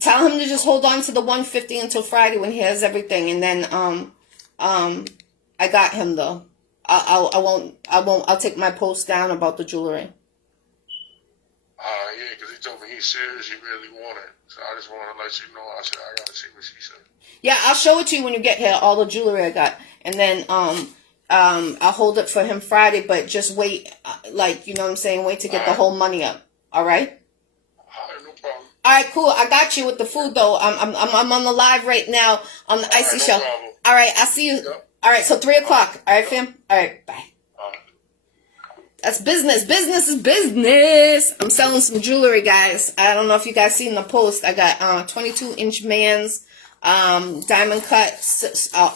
Tell him to just hold on to the 150 until Friday when he has everything, and then I got him though. I'll take my post down about the jewelry. Yeah, because he told me he's serious. He really want it. So I just want to let you know. I said I gotta see what she said. Yeah, I'll show it to you when you get here. All the jewelry I got, and then I'll hold it for him Friday. But just wait, like, you know what I'm saying. Wait to get the whole money up. All right. No problem. All right, cool. I got you with the food though. I'm on the live right now on the Iccy Showw. Problem. All right, I'll see you. Yep. All right, so 3 o'clock. All right, fam. All right, bye. That's business. Business is business. I'm selling some jewelry, guys. I don't know if you guys seen the post. I got 22-inch man's diamond cut,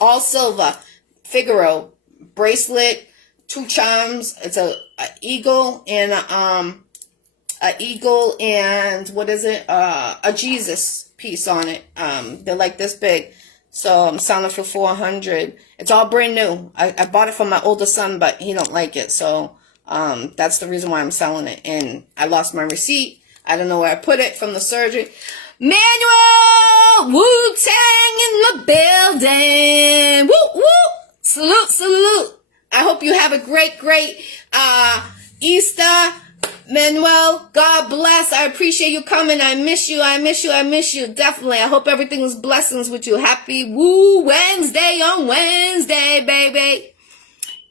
all silver, Figaro bracelet, 2 charms. It's a eagle and what is it? A Jesus piece on it. They're like this big. So I'm selling it for $400. It's all brand new. I bought it for my older son, but he don't like it. So that's the reason why I'm selling it. And I lost my receipt. I don't know where I put it from the surgery. Manuel! Wu-Tang in the building! Woo, woo! Salute, salute! I hope you have a great Easter. Manuel, God bless. I appreciate you coming. I miss you. Definitely. I hope everything is blessings with you. Happy Woo Wednesday on Wednesday, baby.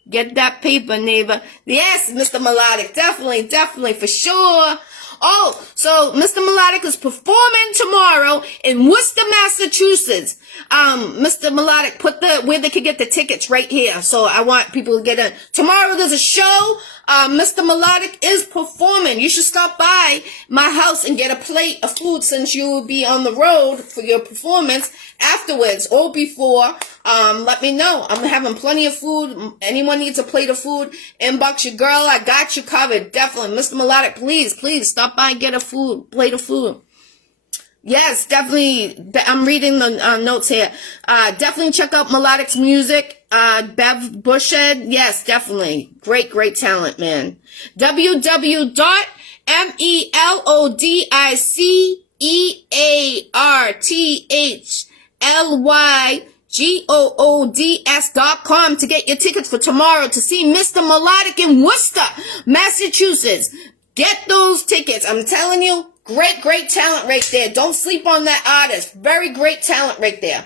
Get that paper, neighbor. Yes, Mr. Melodic. Definitely, for sure. Oh, so Mr. Melodic is performing tomorrow in Worcester, Massachusetts. Mr. Melodic, put where they can get the tickets right here. So I want people to get in. Tomorrow there's a show. Mr. Melodic is performing. You should stop by my house and get a plate of food since you will be on the road for your performance afterwards or before. Let me know. I'm having plenty of food. Anyone needs a plate of food, inbox your girl. I got you covered. Definitely. Mr. Melodic, please stop by and get a plate of food. Yes, definitely. I'm reading the notes here. Definitely check out Melodic's music. Bev Bushhead. Yes, definitely. Great talent, man. www.melodichlygoods.com to get your tickets for tomorrow to see Mr. Melodic in Worcester, Massachusetts. Get those tickets. I'm telling you, great talent right there. Don't sleep on that artist. Very great talent right there.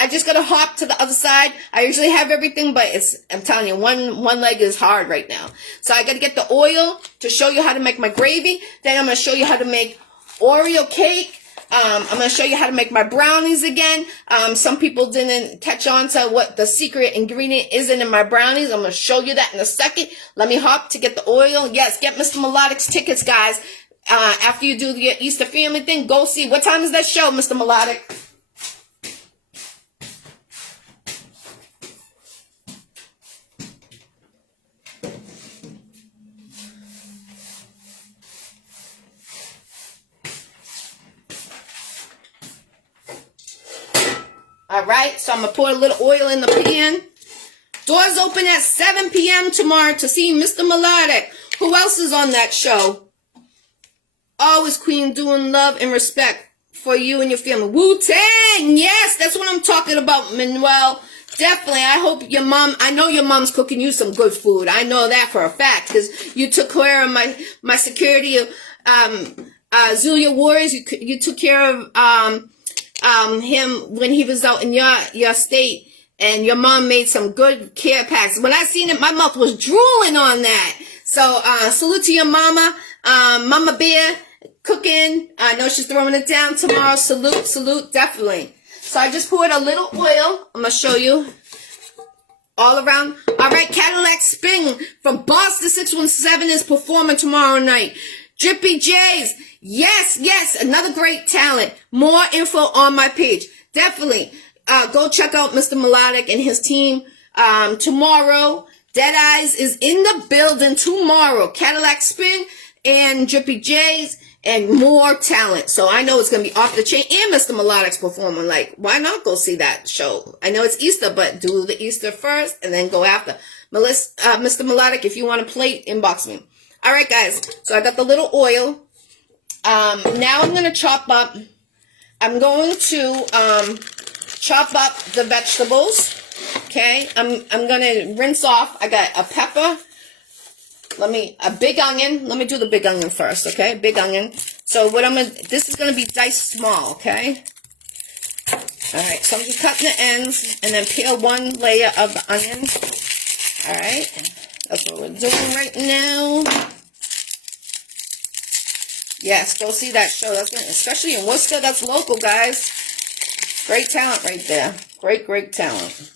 I just gotta hop to the other side. I usually have everything, but I'm telling you, one leg is hard right now. So I gotta get the oil to show you how to make my gravy. Then I'm gonna show you how to make Oreo cake. I'm gonna show you how to make my brownies again. Some people didn't catch on to what the secret ingredient is in my brownies. I'm gonna show you that in a second. Let me hop to get the oil. Yes, get Mr. Melodic's tickets, guys. After you do the Easter family thing, go see. What time is that show, Mr. Melodic? All right, so I'm going to pour a little oil in the pan. Doors open at 7 p.m. tomorrow to see Mr. Melodic. Who else is on that show? Always Queen doing love and respect for you and your family. Wu-Tang, yes, that's what I'm talking about, Manuel. Definitely. I hope your mom, I know your mom's cooking you some good food. I know that for a fact, because you took care of my security of, Zulia Warriors. You took care of, him when he was out in your state, and your mom made some good care packs. When I seen it, my mouth was drooling on that. So, salute to your mama, Mama Bear, cooking. I know she's throwing it down tomorrow. Salute, definitely. So I just poured a little oil. I'm going to show you all around. All right, Cadillac Spin from Boston 617 is performing tomorrow night. Drippy J's. Yes, another great talent. More info on my page. Definitely. Go check out Mr. Melodic and his team. Tomorrow, Dead Eyes is in the building tomorrow. Cadillac Spin and Drippy J's. And more talent. So I know it's going to be off the chain. And Mr. Melodic's performing. Like, why not go see that show? I know it's Easter, but do the Easter first and then go after. Mr. Melodic, if you want to play, inbox me. All right, guys. So I got the little oil. Now I'm going to chop up. I'm going to chop up the vegetables. Okay. I'm going to rinse off. I got a pepper. A big onion. Let me do the big onion first, okay? Big onion. So this is going to be diced small, okay? All right, so I'm just cutting the ends and then peel one layer of the onion. All right, that's what we're doing right now. Yes, go see that show. That's good, especially in Worcester. That's local, guys. Great talent right there. Great talent.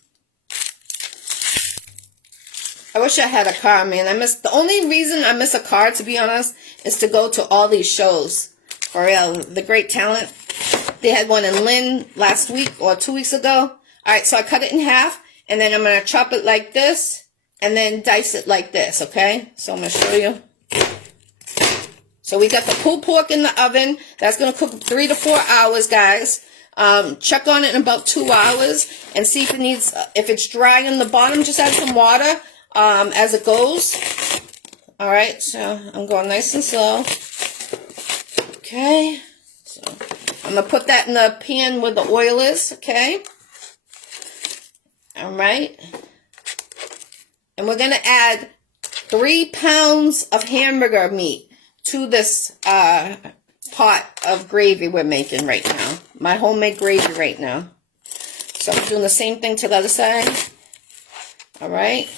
I wish I had a car, man. The only reason I miss a car, to be honest, is to go to all these shows. For real, the great talent. They had one in Lynn last week or 2 weeks ago. All right, so I cut it in half, and then I'm going to chop it like this, and then dice it like this, okay? So I'm going to show you. So we got the pulled pork in the oven. That's going to cook 3 to 4 hours, guys. Check on it in about 2 hours and see if it needs, if it's dry in the bottom, just add some water. As it goes. All right, so I'm going nice and slow. Okay, so I'm gonna put that in the pan where the oil is. Okay. All right, and we're gonna add 3 pounds of hamburger meat to this pot of gravy we're making right now. My homemade gravy right now. So I'm doing the same thing to the other side. All right.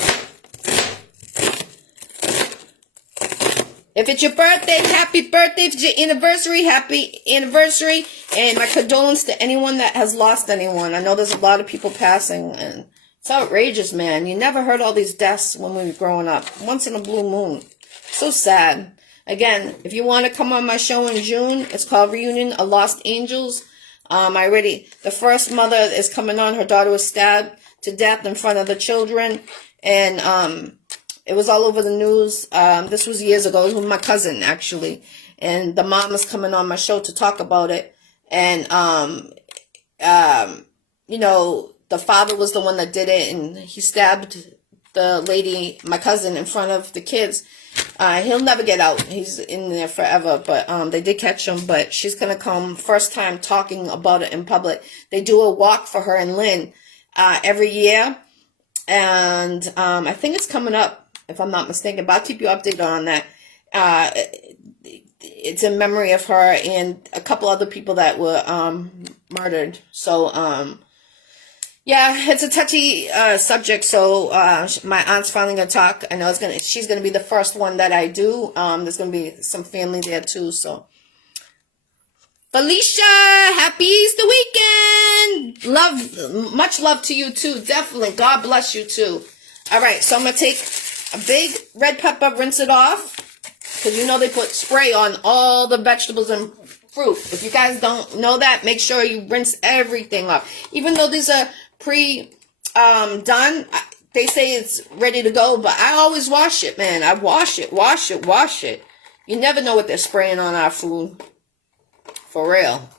If it's your birthday, happy birthday. If it's your anniversary, happy anniversary. And my condolences to anyone that has lost anyone. I know there's a lot of people passing, and it's outrageous, man. You never heard all these deaths when we were growing up. Once in a blue moon. So sad. Again, if you want to come on my show in June, it's called Reunion of Lost Angels. The first mother is coming on. Her daughter was stabbed to death in front of the children. And, it was all over the news. This was years ago. It was with my cousin, actually. And the mom is coming on my show to talk about it. And, you know, the father was the one that did it. And he stabbed the lady, my cousin, in front of the kids. He'll never get out. He's in there forever. But they did catch him. But she's going to come first time talking about it in public. They do a walk for her in Lynn every year. And I think it's coming up, if I'm not mistaken, but I'll keep you updated on that. It's in memory of her and a couple other people that were murdered. So, yeah, it's a touchy subject. So my aunt's finally gonna talk. I know she's gonna be the first one that I do. There's gonna be some family there too. So, Felicia, happy Easter weekend. Much love to you too. Definitely, God bless you too. All right, so I'm gonna take a big red pepper, rinse it off, because you know they put spray on all the vegetables and fruit. If you guys don't know that, make sure you rinse everything off. Even though these are done, they say it's ready to go, but I always wash it, man. I wash it. You never know what they're spraying on our food. For real.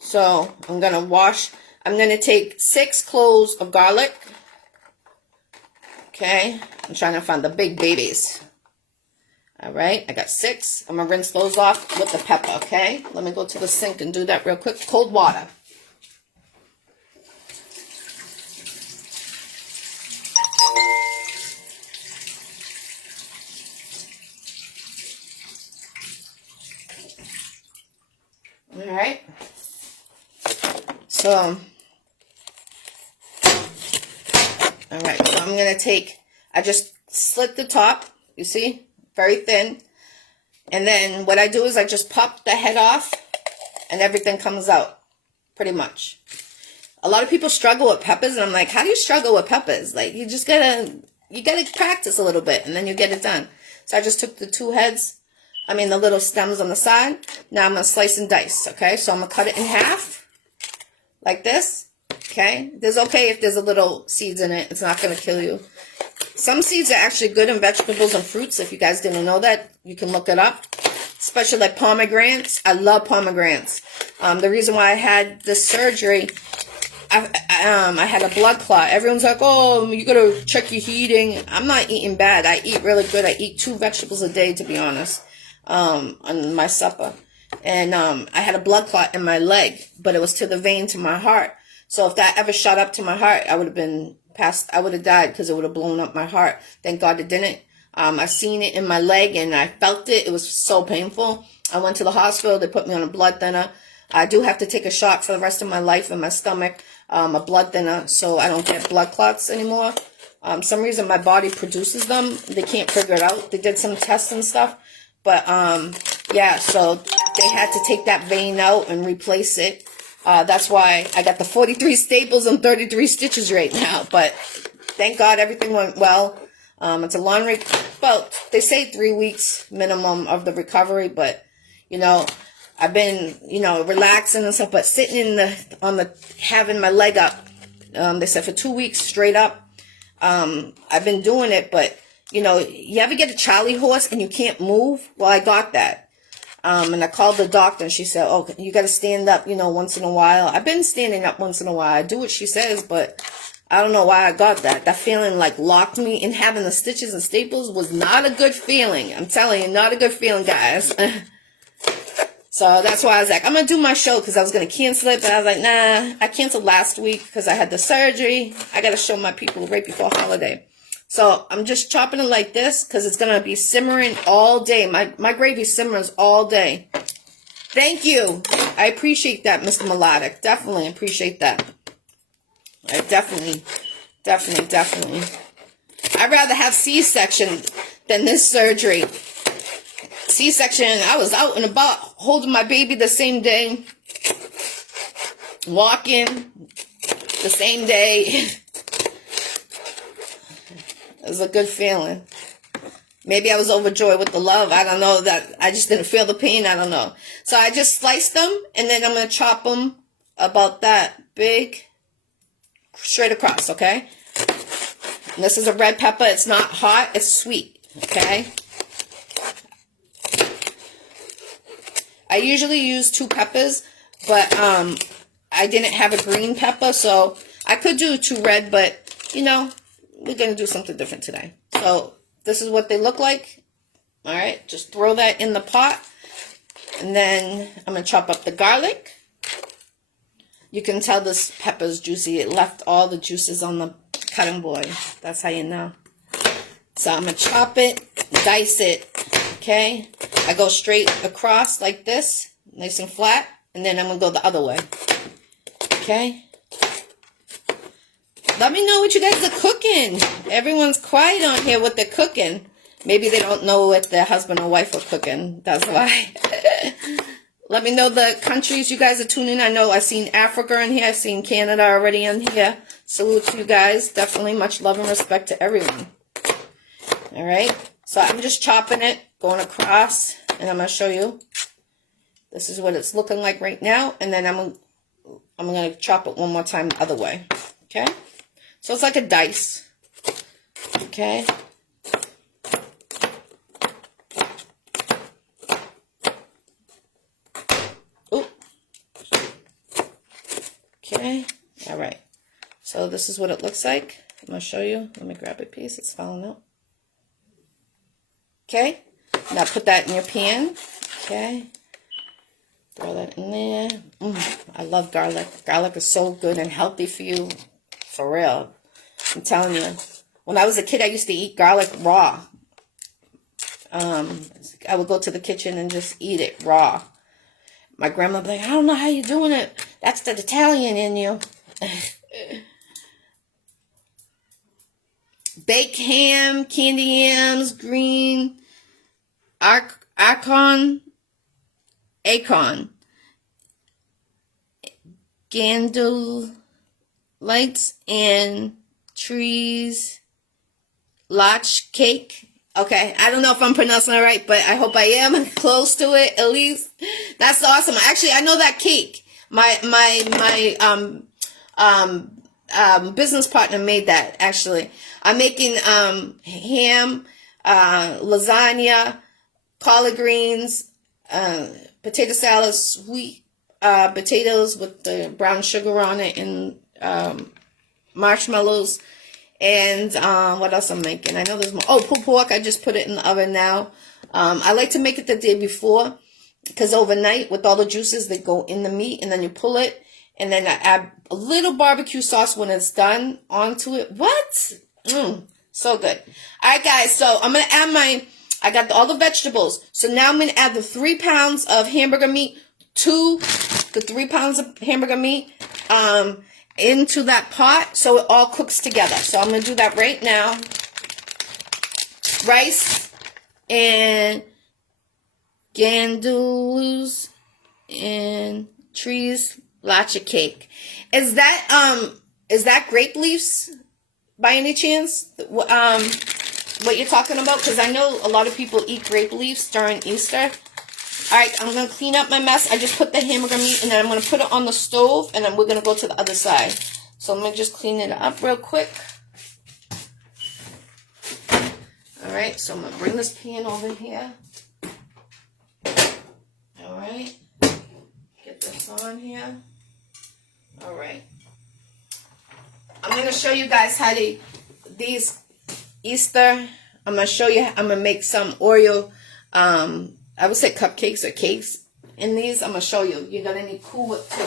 So, I'm going to take 6 cloves of garlic. Okay, I'm trying to find the big babies. All right, I got 6. I'm going to rinse those off with the pepper, okay? Let me go to the sink and do that real quick. Cold water. All right. So, all right, so I'm going to take, I just slit the top, you see? Very thin. And then what I do is I just pop the head off and everything comes out, pretty much. A lot of people struggle with peppers, and I'm like, how do you struggle with peppers? Like, you gotta practice a little bit, and then you get it done. So I just took the 2 heads, the little stems on the side. Now I'm going to slice and dice, okay? So I'm going to cut it in half, like this, okay? It's okay if there's a little seeds in it. It's not going to kill you. Some seeds are actually good in vegetables and fruits. If you guys didn't know that, you can look it up. Especially like pomegranates. I love pomegranates. The reason why I had this surgery, I had a blood clot. Everyone's like, oh, you gotta check your eating. I'm not eating bad. I eat really good. I eat 2 vegetables a day, to be honest, on my supper. And I had a blood clot in my leg, but it was to the vein to my heart. So if that ever shot up to my heart, I would have been passed. I would have died because it would have blown up my heart. Thank God it didn't. I seen it in my leg and I felt it. It was so painful. I went to the hospital. They put me on a blood thinner. I do have to take a shot for the rest of my life in my stomach, a blood thinner, so I don't get blood clots anymore. Some reason my body produces them. They can't figure it out. They did some tests and stuff. But, yeah, so they had to take that vein out and replace it. That's why I got the 43 staples and 33 stitches right now. But thank God everything went well. It's a long, they say 3 weeks minimum of the recovery. But, I've been, relaxing and stuff. But sitting having my leg up, they said for 2 weeks straight up. I've been doing it. But, you ever get a Charlie horse and you can't move? Well, I got that. And I called the doctor and she said, oh, you got to stand up, once in a while. I've been standing up once in a while. I do what she says, but I don't know why I got that. That feeling like locked me, and having the stitches and staples was not a good feeling. I'm telling you, not a good feeling, guys. So that's why I was like, I'm going to do my show because I was going to cancel it. But I was like, nah, I canceled last week because I had the surgery. I got to show my people right before holiday. So I'm just chopping it like this because it's going to be simmering all day. My gravy simmers all day. Thank you. I appreciate that, Mr. Melodic. Definitely appreciate that. I definitely. I'd rather have C-section than this surgery. C-section, I was out and about holding my baby the same day. Walking the same day. It was a good feeling. Maybe I was overjoyed with the love. I don't know. That I just didn't feel the pain. I don't know. So I just sliced them, and then I'm going to chop them about that big, straight across, okay? And this is a red pepper. It's not hot. It's sweet, okay? I usually use 2 peppers, but I didn't have a green pepper, so I could do 2 red, but, we're going to do something different today. So this is what they look like. All right, just throw that in the pot. And then I'm going to chop up the garlic. You can tell this pepper's juicy. It left all the juices on the cutting board. That's how you know. So I'm going to chop it, dice it, okay? I go straight across like this, nice and flat. And then I'm going to go the other way, okay? Let me know what you guys are cooking. Everyone's quiet on here with their cooking. Maybe they don't know what their husband or wife are cooking. That's why. Let me know the countries you guys are tuning in. I know I've seen Africa in here. I've seen Canada already in here. Salute to you guys. Definitely much love and respect to everyone. All right. So I'm just chopping it, going across, and I'm going to show you. This is what it's looking like right now. And then I'm going to chop it one more time the other way. Okay. So it's like a dice, okay? Ooh. Okay, all right. So this is what it looks like. I'm going to show you. Let me grab a piece. It's falling out. Okay, Now put that in your pan. Okay. Throw that in there. I love garlic. Garlic is so good and healthy for you. For real. I'm telling you. When I was a kid, I used to eat garlic raw. I would go to the kitchen and just eat it raw. My grandma would be like, I don't know how you're doing it. That's the Italian in you. Baked ham, candy yams, green, acorn, candle lights, and trees, latch cake. Okay, I don't know if I'm pronouncing it right, but I hope I am close to it at least. That's awesome. Actually, I know that cake. My business partner made that. Actually, I'm making ham, lasagna, collard greens, potato salad, sweet potatoes with the brown sugar on it, and marshmallows. And what else I'm making? I know there's more. Oh, pulled pork. I just put it in the oven now. I like to make it the day before, because overnight with all the juices, they go in the meat, and then you pull it, and then I add a little barbecue sauce when it's done onto it. What? So good. All right, guys. So I'm going to add I got all the vegetables. So now I'm going to add the 3 pounds of hamburger meat to the 3 pounds of hamburger meat into that pot so it all cooks together. So I'm going to do that right now. Rice and gandalus and trees, latcha cake. Is that grape leaves by any chance? What you're talking about? Because I know a lot of people eat grape leaves during Easter. Alright, I'm going to clean up my mess. I just put the hamburger meat, and then I'm going to put it on the stove, and then we're going to go to the other side. So I'm going to just clean it up real quick. Alright, so I'm going to bring this pan over here. Alright. Get this on here. Alright. I'm going to show you guys how these Easter, I'm going to show you, I'm going to make some Oreo, I would say cupcakes or cakes in these. I'm going to show you. You're going to need Cool Whip too.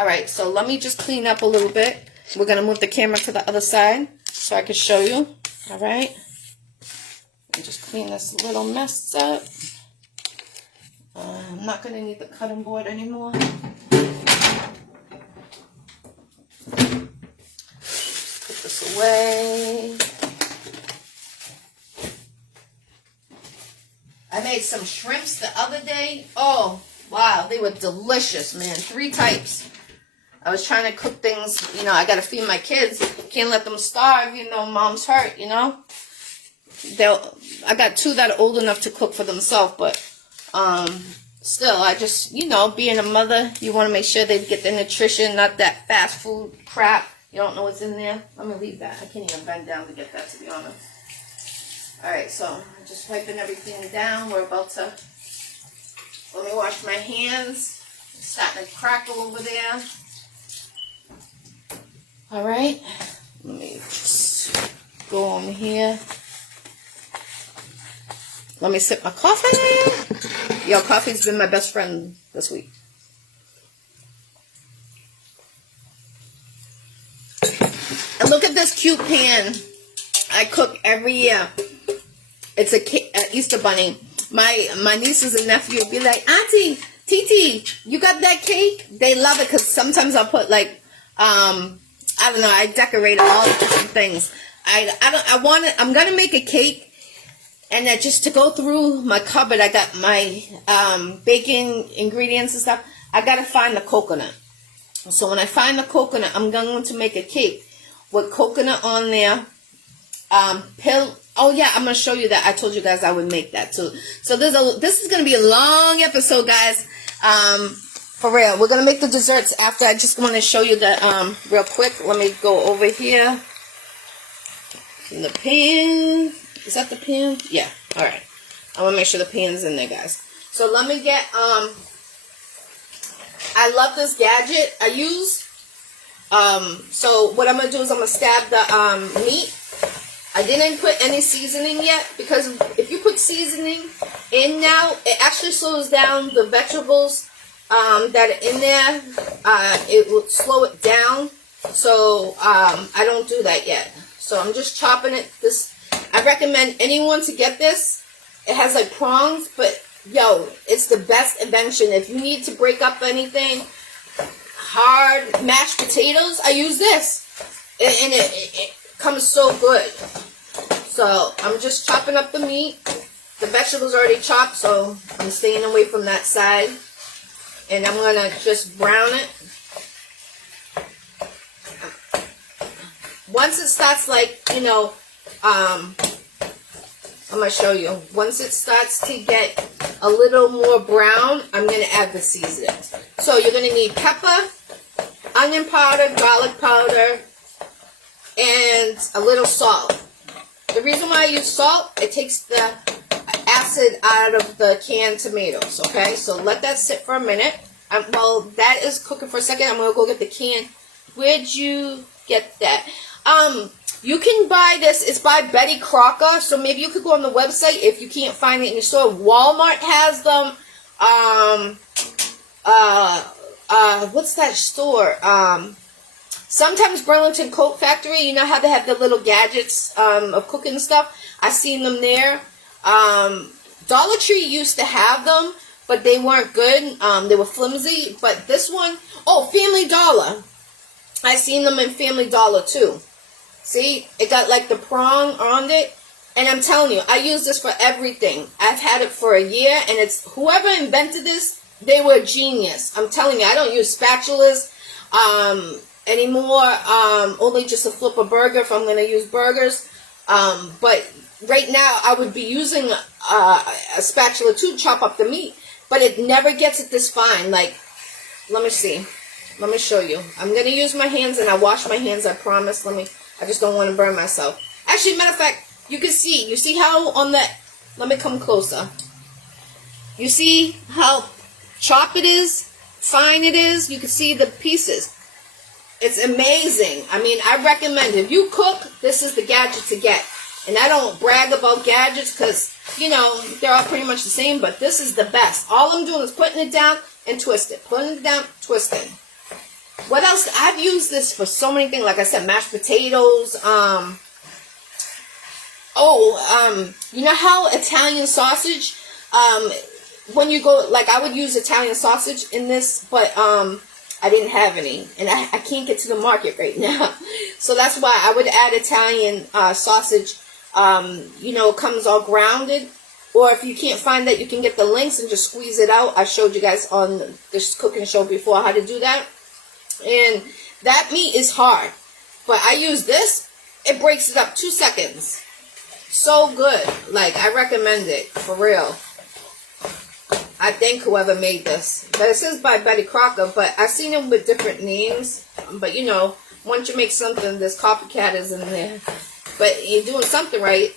Alright, so let me just clean up a little bit. We're going to move the camera to the other side so I can show you. Alright. And just clean this little mess up. I'm not going to need the cutting board anymore. Put this away. I made some shrimps the other day. Oh, wow. They were delicious, man. 3 types. I was trying to cook things. You know, I got to feed my kids. Can't let them starve. You know, mom's hurt, you know. I got 2 that are old enough to cook for themselves. But still, I just, you know, being a mother, you want to make sure they get the nutrition, not that fast food crap. You don't know what's in there. Let me leave that. I can't even bend down to get that, to be honest. Alright, so I'm just wiping everything down. We're about to, let me wash my hands. It's starting to crackle over there. Alright, let me just go on here. Let me sip my coffee. Yo, coffee's been my best friend this week. And look at this cute pan I cook every year. It's a Easter bunny. My nieces and nephew will be like, Auntie, Titi, you got that cake? They love it because sometimes I'll put like, I don't know, I decorate all the different things. I'm going to make a cake, and then just to go through my cupboard, I got my baking ingredients and stuff. I got to find the coconut. So when I find the coconut, I'm going to make a cake with coconut on there. Oh yeah, I'm gonna show you that. I told you guys I would make that too. So this is gonna be a long episode, guys. For real, we're gonna make the desserts after. I just want to show you the real quick. Let me go over here in the pan. Is that the pan? Yeah. All right. I want to make sure the pan's in there, guys. So let me get I love this gadget I use. So what I'm gonna do is I'm gonna stab the meat. I didn't put any seasoning yet, because if you put seasoning, in now, it actually slows down the vegetables that are in there. It will slow it down. So I don't do that yet. So I'm just chopping it. I recommend anyone to get this. It has like prongs, but yo, it's the best invention. If you need to break up anything, hard mashed potatoes, I use this. And it comes so good. So I'm just chopping up the meat. The vegetables already chopped, so I'm staying away from that side. And I'm going to just brown it. Once it starts like, you know, I'm going to show you. Once it starts to get a little more brown, I'm going to add the seasonings. So you're going to need pepper, onion powder, garlic powder, and a little salt. The reason why I use salt, it takes the acid out of the canned tomatoes, okay? So let that sit for a minute. While that is cooking for a second, I'm going to go get the can. Where'd you get that? You can buy this. It's by Betty Crocker, so maybe you could go on the website if you can't find it in your store. Walmart has them. What's that store? Sometimes Burlington Coat Factory, you know how they have the little gadgets of cooking stuff? I've seen them there. Dollar Tree used to have them, but they weren't good. They were flimsy. But this one, oh, Family Dollar. I've seen them in Family Dollar too. See, it got like the prong on it. And I'm telling you, I use this for everything. I've had it for a year, and it's whoever invented this, they were a genius. I'm telling you, I don't use spatulas anymore. Only just to flip a burger if I'm going to use burgers. But right now, I would be using a spatula to chop up the meat. But it never gets it this fine. Like, let me see. Let me show you. I'm going to use my hands, and I wash my hands, I promise. I just don't want to burn myself. Actually, matter of fact, you can see. You see how on the... Let me come closer. You see how chopped it is? Fine it is? You can see the pieces. It's amazing. I mean, I recommend if you cook, this is the gadget to get. And I don't brag about gadgets because, you know, they're all pretty much the same, but this is the best. All I'm doing is putting it down and twist it. Putting it down, twisting. What else? I've used this for so many things. Like I said, mashed potatoes. You know how Italian sausage, when you go, like I would use Italian sausage in this, but I didn't have any. And I can't get to the market right now. So that's why I would add Italian sausage. You know, it comes all grounded. Or if you can't find that, you can get the links and just squeeze it out. I showed you guys on this cooking show before how to do that. And that meat is hard. But I use this. It breaks it up 2 seconds. So good. Like, I recommend it. For real. I thank whoever made this. But it says by Betty Crocker. But I've seen them with different names. But, you know, once you make something, there's copycatters in there. But you're doing something right.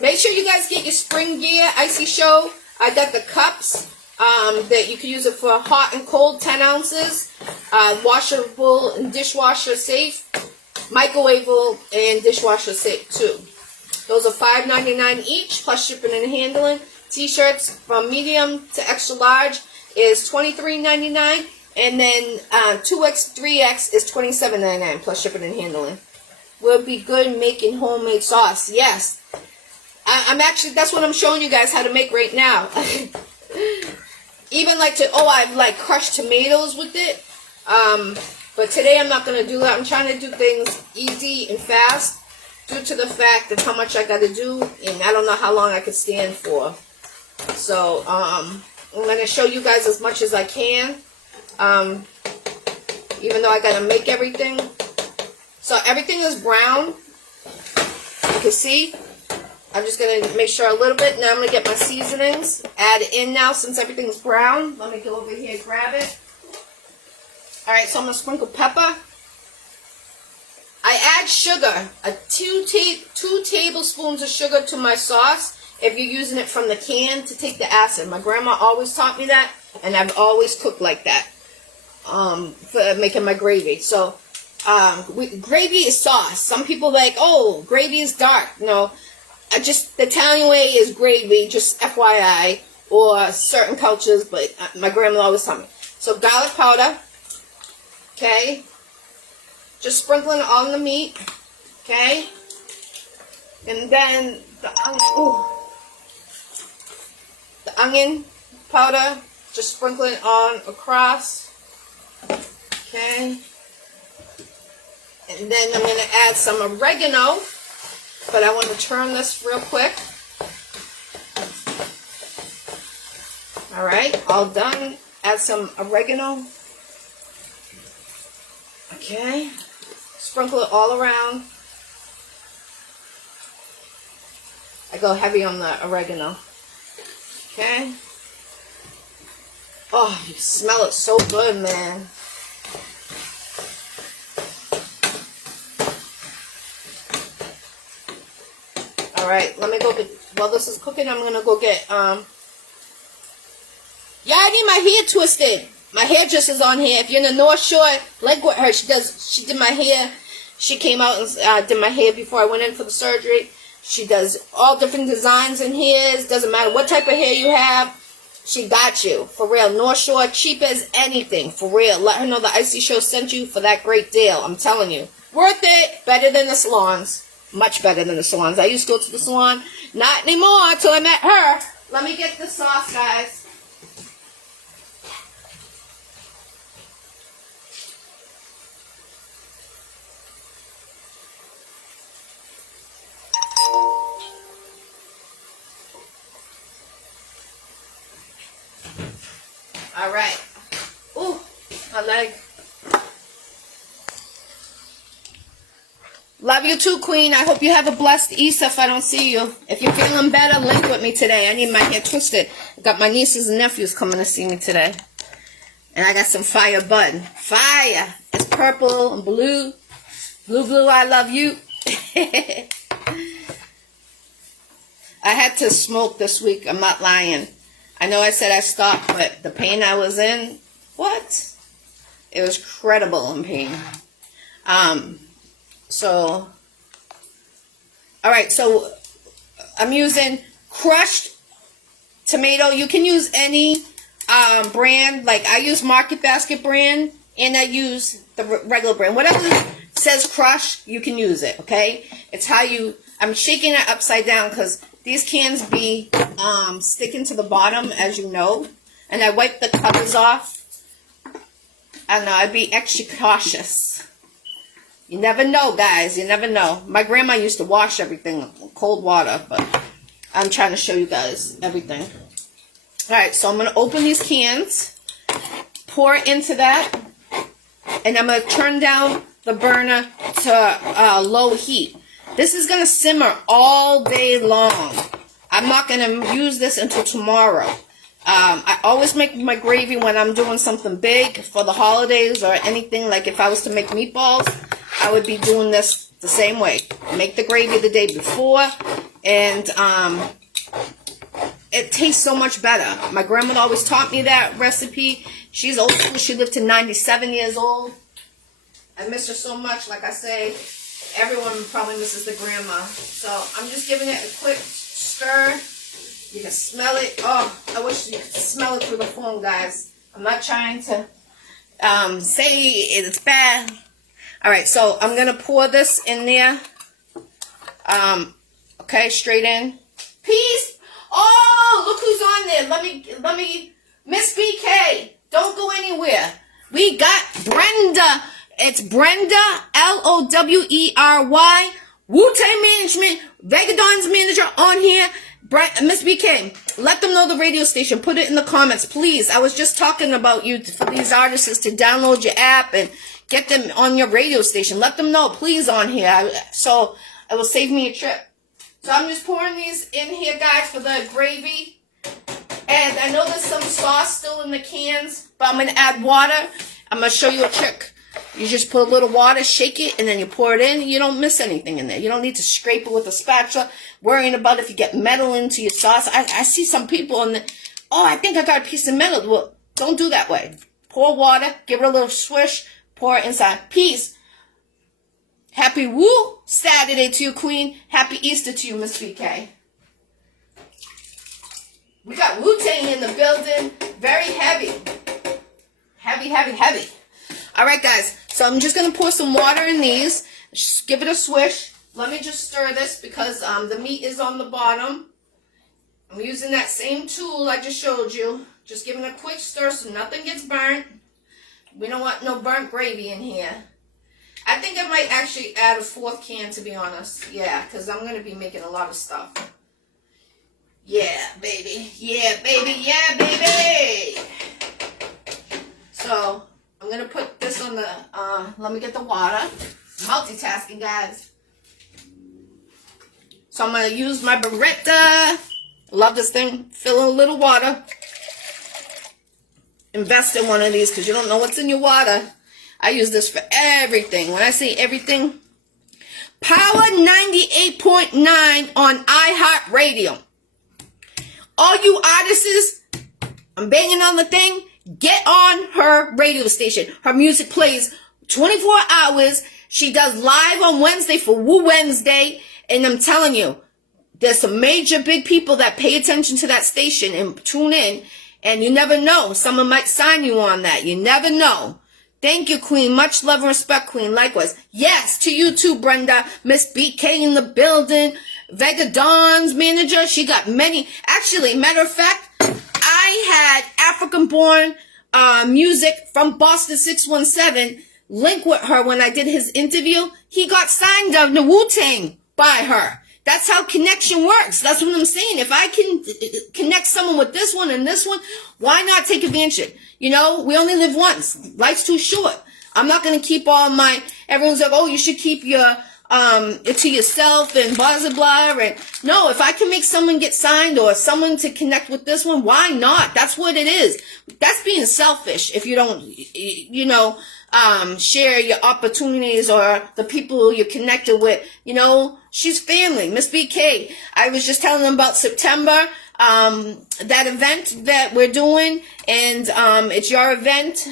Make sure you guys get your spring gear, Iccy Showw. I got the cups that you can use it for hot and cold, 10 ounces. Washable and dishwasher safe. Microwavable and dishwasher safe too. Those are $5.99 each plus shipping and handling. T-shirts from medium to extra large is $23.99. And then 2X, 3X is $27.99 plus shipping and handling. Will be good making homemade sauce. Yes. I'm actually, that's what I'm showing you guys how to make right now. Even I've like crushed tomatoes with it. But today I'm not going to do that. I'm trying to do things easy and fast due to the fact of how much I got to do. And I don't know how long I could stand for. So, I'm going to show you guys as much as I can. Even though I got to make everything. So everything is brown. You can see. I'm just going to make sure a little bit. Now I'm going to get my seasonings. Add it in now since everything's brown. Let me go over here and grab it. Alright, so I'm going to sprinkle pepper. I add sugar. 2 tablespoons of sugar to my sauce if you're using it from the can to take the acid. My grandma always taught me that, and I've always cooked like that for making my gravy. So, gravy is sauce. Some people like, oh, gravy is dark. No. just the Italian way is gravy, just FYI, or certain cultures, but my grandma always told me. So garlic powder, okay, just sprinkling it on the meat, okay, and then the onion powder, just sprinkling it on across, okay, and then I'm going to add some oregano, but I want to turn this real quick. All right, all done. Add some oregano. Okay, sprinkle it all around. I go heavy on the oregano. Okay. Oh, you smell it so good, man. All right, let me go get, while this is cooking, I'm going to go get, yeah, I need my hair twisted. My hairdresser's on here. If you're in the North Shore, link with her. She did my hair. She came out and did my hair before I went in for the surgery. She does all different designs and hairs. Doesn't matter what type of hair you have. She got you. For real. North Shore, cheap as anything. For real. Let her know the Iccy Showw sent you for that great deal. I'm telling you. Worth it. Better than the salons. Much better than the salons. I used to go to the salon. Not anymore until I met her. Let me get the sauce, guys. All right. Ooh, my leg. Love you too, Queen. I hope you have a blessed Easter if I don't see you. If you're feeling better, link with me today. I need my hair twisted. I got my nieces and nephews coming to see me today. And I got some fire bun. Fire. It's purple and blue. Blue, blue, I love you. I had to smoke this week. I'm not lying. I know I said I stopped, but the pain I was in, what? It was credible in pain. So, all right, so I'm using crushed tomato. You can use any brand. Like, I use Market Basket brand, and I use the regular brand. Whatever says crushed, you can use it, okay? It's how you, I'm shaking it upside down because these cans be sticking to the bottom, as you know. And I wipe the covers off. I don't know, I'd be extra cautious. You never know, guys. You never know. My grandma used to wash everything in cold water, but I'm trying to show you guys everything. All right, so I'm going to open these cans, pour into that, and I'm going to turn down the burner to low heat. This is going to simmer all day long. I'm not going to use this until tomorrow. I always make my gravy when I'm doing something big for the holidays or anything. Like if I was to make meatballs, I would be doing this the same way. Make the gravy the day before, and it tastes so much better. My grandmother always taught me that recipe. She's old school. She lived to 97 years old. I miss her so much. Like I say, everyone probably misses the grandma. So I'm just giving it a quick stir. You can smell it. Oh, I wish you could smell it through the phone, guys. I'm not trying to say it's bad. All right, so I'm going to pour this in there. Okay, straight in. Peace. Oh, look who's on there. Let me, Miss BK, don't go anywhere. We got Brenda. It's Brenda, Lowery, Wu-Tang Management, Vegadon's manager on here. Miss BK, let them know the radio station. Put it in the comments, please. I was just talking about you for these artists to download your app and get them on your radio station. Let them know, please, on here. So it will save me a trip. So I'm just pouring these in here, guys, for the gravy. And I know there's some sauce still in the cans, but I'm going to add water. I'm going to show you a trick. You just put a little water, shake it, and then you pour it in. You don't miss anything in there. You don't need to scrape it with a spatula, worrying about if you get metal into your sauce. I see some people in the, oh, I think I got a piece of metal. Well, don't do that way. Pour water, give it a little swish, pour it inside. Peace. Happy Woo Saturday to you, Queen. Happy Easter to you, Miss BK. We got Wu-Tang in the building. Very heavy. Heavy, heavy, heavy. All right, guys. So I'm just going to pour some water in these. Just give it a swish. Let me just stir this because the meat is on the bottom. I'm using that same tool I just showed you. Just giving a quick stir so nothing gets burnt. We don't want no burnt gravy in here. I think I might actually add a 4th can, to be honest. Yeah, because I'm going to be making a lot of stuff. Yeah, baby. Yeah, baby. Yeah, baby. So, I'm going to put this on the, let me get the water. Multitasking, guys. So, I'm going to use my Beretta. Love this thing. Fill in a little water. Invest in one of these because you don't know what's in your water. I use this for everything. When I say everything, Power 98.9 on iHeartRadio. All you artists, I'm banging on the thing, get on her radio station. Her music plays 24 hours. She does live on Wednesday for Woo Wednesday. And I'm telling you, there's some major big people that pay attention to that station and tune in. And you never know. Someone might sign you on that. You never know. Thank you, Queen. Much love and respect, Queen. Likewise. Yes, to you too, Brenda. Miss BK in the building. Vega Dawn's manager. She got many. Actually, matter of fact, I had African-born music from Boston 617 link with her when I did his interview. He got signed of the Wu-Tang by her. That's how connection works. That's what I'm saying. If I can connect someone with this one and this one, why not take advantage? You know, we only live once. Life's too short. I'm not going to keep all my, everyone's like, oh, you should keep your, it to yourself and blah, blah, blah. And no, if I can make someone get signed or someone to connect with this one, why not? That's what it is. That's being selfish if you don't, you know, share your opportunities or the people you're connected with. You know, she's family. Miss BK, I was just telling them about September, that event that we're doing, and it's your event.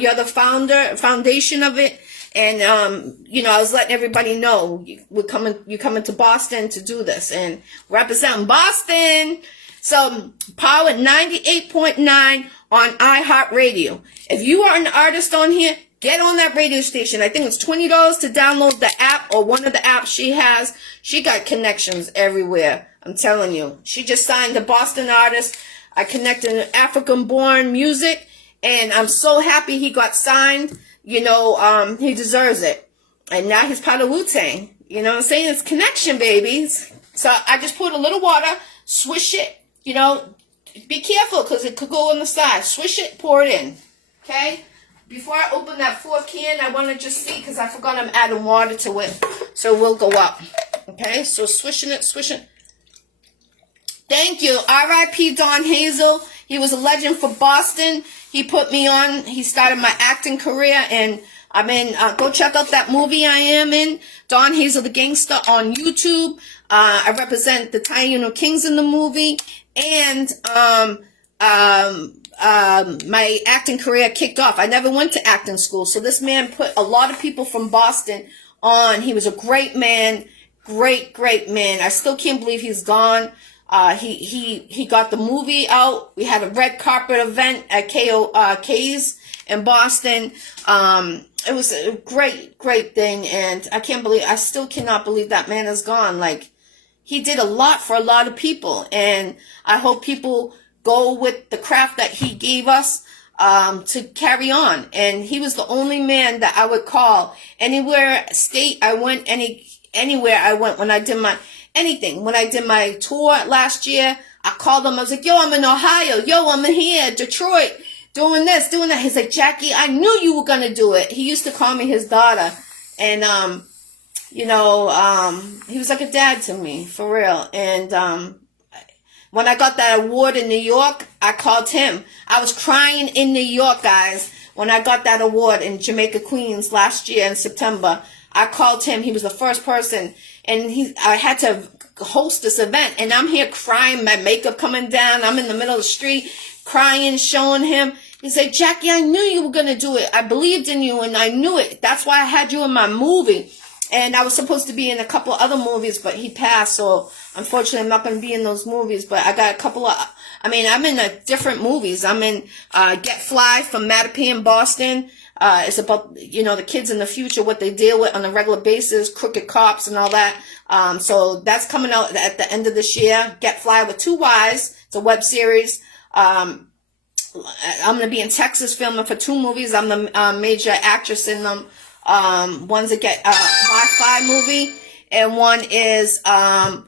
You're the foundation of it. And you know, I was letting everybody know you're coming to Boston to do this and representing Boston. So Power 98.9 on iHeartRadio. If you are an artist on here, get on that radio station. I think it's $20 to download the app or one of the apps she has. She got connections everywhere. I'm telling you. She just signed a Boston artist. I connected in African-born music, and I'm so happy he got signed. You know, he deserves it. And now he's part of Wu-Tang. You know what I'm saying? It's connection, babies. So I just put a little water, swish it. You know, be careful because it could go on the side. Swish it, pour it in. Okay? Before I open that 4th can, I want to just see because I forgot I'm adding water to it. So we'll go up. Okay? So swishing it, swishing. Thank you. R.I.P. Don Hazel. He was a legend for Boston. He put me on. He started my acting career. And I'm in, go check out that movie I am in. Don Hazel the Gangster on YouTube. I represent the Taino Kings in the movie. And my acting career kicked off. I never went to acting school. So this man put a lot of people from Boston on. He was a great man. Great, great man. I still can't believe he's gone. He got the movie out. We had a red carpet event at K's in Boston. It was a great, great thing. And I still cannot believe that man is gone. Like, he did a lot for a lot of people. And I hope people go with the craft that he gave us, to carry on. And he was the only man that I would call anywhere, state I went, anywhere I went when I did my, anything. When I did my tour last year, I called him. I was like, yo, I'm in Ohio. Yo, I'm here, Detroit, doing this, doing that. He's like, Jackie, I knew you were going to do it. He used to call me his daughter. And, you know, he was like a dad to me, for real. And, when I got that award in New York, I called him. I was crying in New York, guys, when I got that award in Jamaica, Queens last year in September. I called him. He was the first person. And I had to host this event. And I'm here crying, my makeup coming down. I'm in the middle of the street crying, showing him. He said, Jackie, I knew you were going to do it. I believed in you and I knew it. That's why I had you in my movie. And I was supposed to be in a couple other movies, but he passed, so unfortunately I'm not going to be in those movies. But I got a couple of, I'm in different movies. I'm in Get Fly from Mattapan, Boston. It's about, the kids in the future, what they deal with on a regular basis, crooked cops and all that. So that's coming out at the end of this year. Get Fly with 2 Ys. It's a web series. I'm going to be in Texas filming for 2 movies. I'm the major actress in them. One's a Wi-Fi movie, and one is a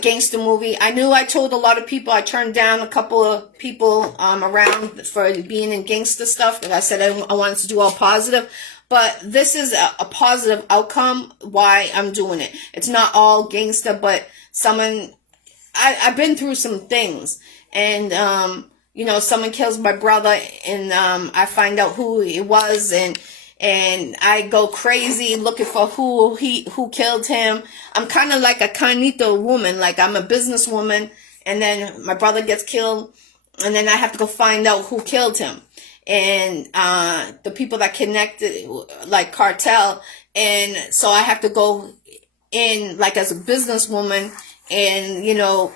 gangster movie. I told a lot of people, I turned down a couple of people around for being in gangster stuff, and I said I wanted to do all positive. But this is a positive outcome why I'm doing it. It's not all gangster, but I've been through some things, and someone kills my brother, and I find out who he was, and I go crazy looking for who killed him. I'm kind of like a carnito woman, like I'm a businesswoman, and then my brother gets killed, and then I have to go find out who killed him. And the people that connected, like cartel, and so I have to go in like as a businesswoman and,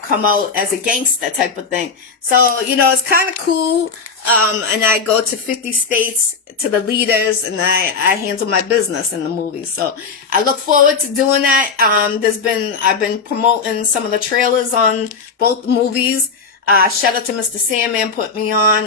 come out as a gangster type of thing. So, it's kind of cool. And I go to 50 states to the leaders, and I handle my business in the movies. So I look forward to doing that. I've been promoting some of the trailers on both movies. Shout out to Mr. Sandman, put me on.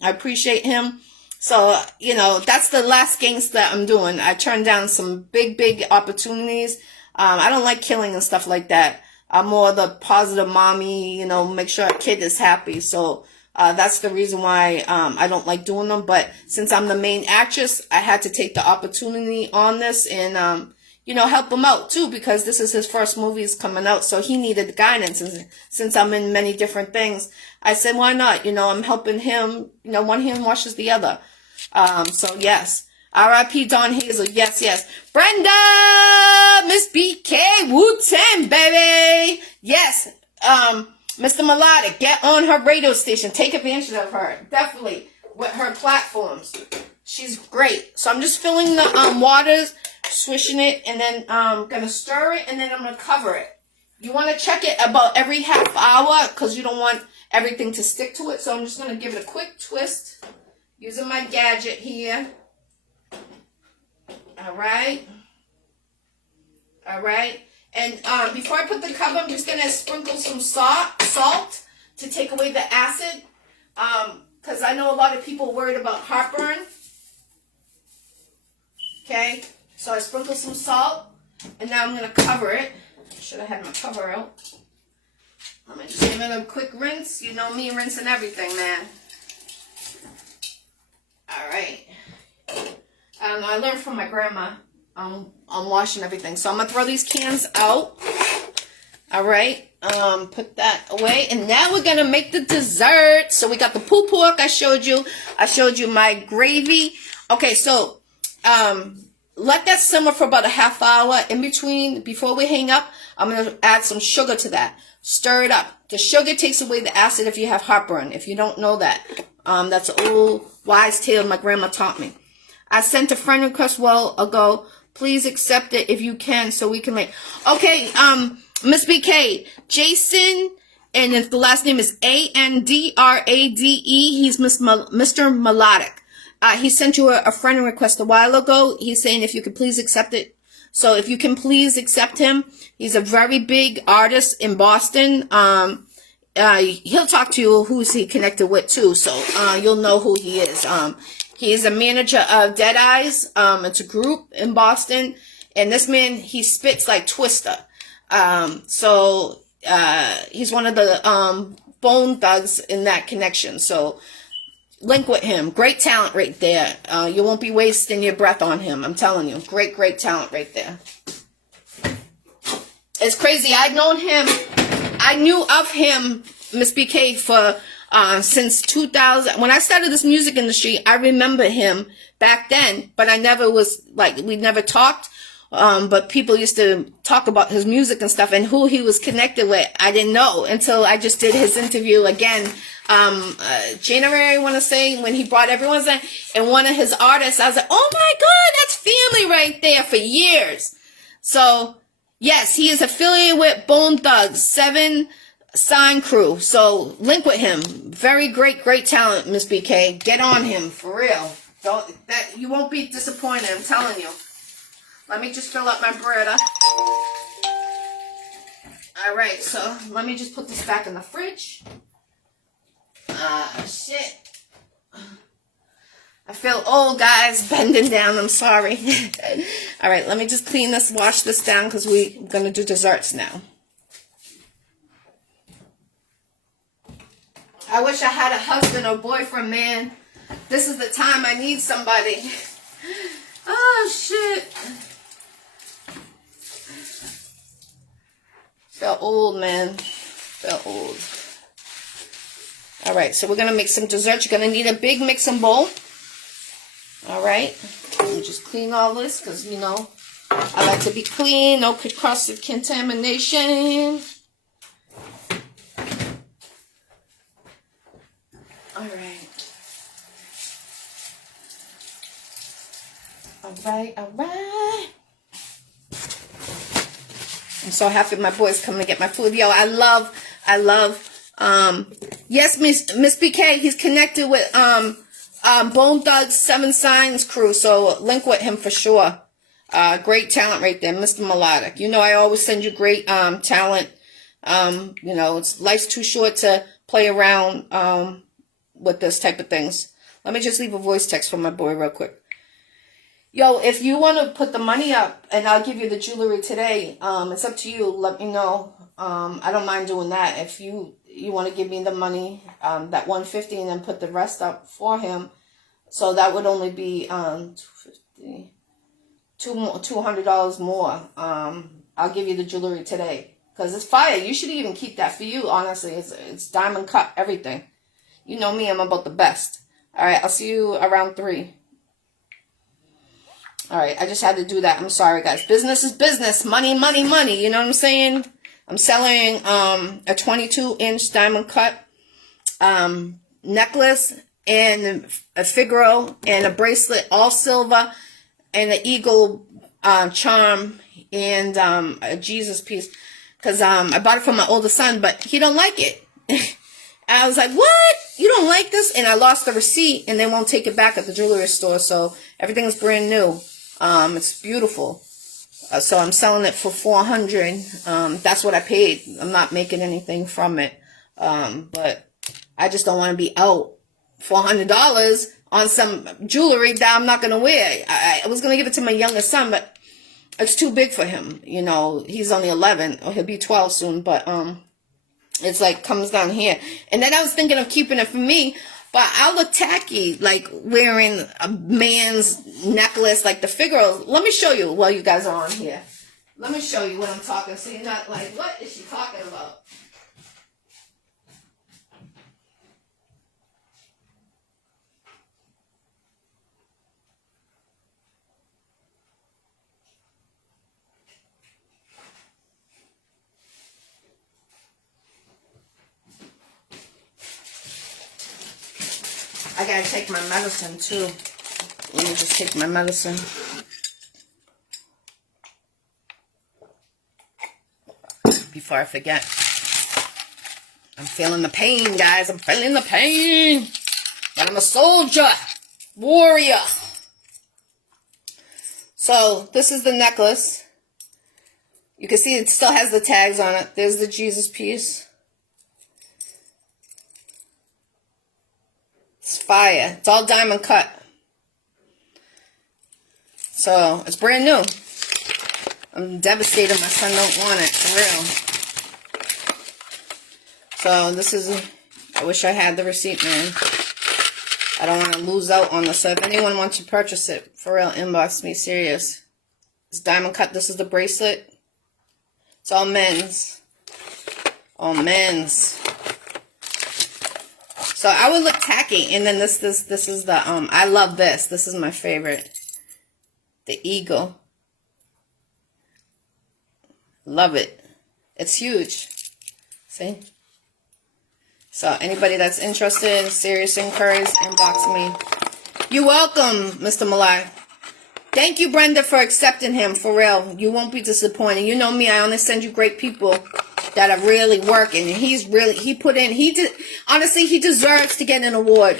I appreciate him. So, that's the last gangster I'm doing. I turned down some big opportunities. I don't like killing and stuff like that. I'm more the positive mommy, make sure a kid is happy. So, that's the reason why, I don't like doing them. But since I'm the main actress, I had to take the opportunity on this and, help him out too, because this is his first movies coming out. So he needed guidance. And since I'm in many different things, I said, why not? I'm helping him, one hand washes the other. So yes. R.I.P. Don Hazel. Yes. Brenda! Miss BK! Wu-Tang, baby! Yes. Mr. Melodic, get on her radio station. Take advantage of her. Definitely. With her platforms. She's great. So I'm just filling the waters, swishing it, and then gonna stir it, and then I'm gonna cover it. You want to check it about every half hour because you don't want everything to stick to it. So I'm just gonna give it a quick twist using my gadget here. All right. And before I put the cover, I'm just going to sprinkle some salt to take away the acid. Because I know a lot of people are worried about heartburn. Okay. So I sprinkle some salt. And now I'm going to cover it. Should have had my cover out. Let me just give it a quick rinse. You know me rinsing everything, man. All right. I learned from my grandma on washing everything. So I'm going to throw these cans out. All right. Put that away. And now we're going to make the dessert. So we got the pulled pork I showed you. I showed you my gravy. Okay, so let that simmer for about a half hour. In between, before we hang up, I'm going to add some sugar to that. Stir it up. The sugar takes away the acid if you have heartburn. If you don't know that. That's an old wise tale my grandma taught me. I sent a friend request a while ago. Please accept it if you can so we can make... Okay, Miss BK, Jason, and if the last name is Andrade, he's Mr. Melodic. He sent you a friend request a while ago. He's saying if you could please accept it. So if you can please accept him. He's a very big artist in Boston. He'll talk to you who's he connected with too. So you'll know who he is. He's a manager of Dead Eyes. It's a group in Boston. And this man, he spits like Twister. So he's one of the bone thugs in that connection. So link with him. Great talent right there. You won't be wasting your breath on him. I'm telling you. Great talent right there. It's crazy. I knew of him, Miss BK, for since 2000. When I started this music industry, I remember him back then, but I never was, like, we never talked. But people used to talk about his music and stuff, and who he was connected with, I didn't know until I just did his interview again, January, I want to say, when he brought everyone's in, and one of his artists, I was like, oh my God, that's family right there for years. So, yes, he is affiliated with Bone Thugs, 7 Sign Crew. So, link with him. Very great talent, Miss BK. Get on him, for real. You won't be disappointed, I'm telling you. Let me just fill up my Beretta. Alright, so let me just put this back in the fridge. Shit. I feel old, guys. Bending down, I'm sorry. Alright, let me just clean this, wash this down, because we're going to do desserts now. I wish I had a husband or boyfriend, man. This is the time I need somebody. Oh, shit. Feel old, man. Feel old. Alright, so we're going to make some desserts. You're going to need a big mixing bowl. Alright. Let me just clean all this because, you know, I like to be clean. No cross contamination. Alright. Alright. I'm so happy my boys coming to get my food. Yo, I love, yes, Miss BK, he's connected with, Bone Thugs 7 Signs Crew, so link with him for sure. Great talent right there, Mr. Melodic. You know, I always send you great, talent. You know, life's too short to play around, with this type of things. Let me just leave a voice text for my boy real quick. Yo, if you want to put the money up and I'll give you the jewelry today, it's up to you. Let me know. I don't mind doing that. If you want to give me the money, that $150, and then put the rest up for him. So that would only be $250, $200 more. I'll give you the jewelry today because it's fire. You should even keep that for you. Honestly, it's diamond cut, everything. You know me, I'm about the best. All right, I'll see you around 3. All right, I just had to do that. I'm sorry, guys. Business is business. Money, money, money. You know what I'm saying? I'm selling a 22-inch diamond cut necklace and a Ggirl and a bracelet, all silver, and an eagle charm and a Jesus piece. Because I bought it for my older son, but he don't like it. I was like, what? You don't like this? And I lost the receipt, and they won't take it back at the jewelry store, so everything's brand new. It's beautiful. So I'm selling it for $400. That's what I paid. I'm not making anything from it. But I just don't want to be out $400 on some jewelry that I'm not going to wear. I was going to give it to my youngest son, but it's too big for him. You know, he's only 11, or he'll be 12 soon, but it's like comes down here. And then I was thinking of keeping it for me, but I'll look tacky, like wearing a man's necklace, like the Ggirl. Let me show you while you guys are on here. Let me show you what I'm talking. So you're not like, what is she talking about? I gotta take my medicine too. Let me just take my medicine. Before I forget. I'm feeling the pain, guys. I'm feeling the pain. But I'm a soldier. Warrior. So, this is the necklace. You can see it still has the tags on it. There's the Jesus piece. It's fire. It's all diamond cut. So, it's brand new. I'm devastated my son don't want it, for real. So, this is, I wish I had the receipt, man. I don't want to lose out on this. So, if anyone wants to purchase it, for real, inbox me, serious. It's diamond cut. This is the bracelet. It's all men's. All men's. So I would look tacky, and then this is the I love this. This is my favorite. The eagle. Love it. It's huge. See? So anybody that's interested, serious inquiries, inbox me. You're welcome, Mr. Malai. Thank you, Brenda, for accepting him. For real, you won't be disappointed. You know me, I only send you great people that are really working, and he put in, honestly, he deserves to get an award.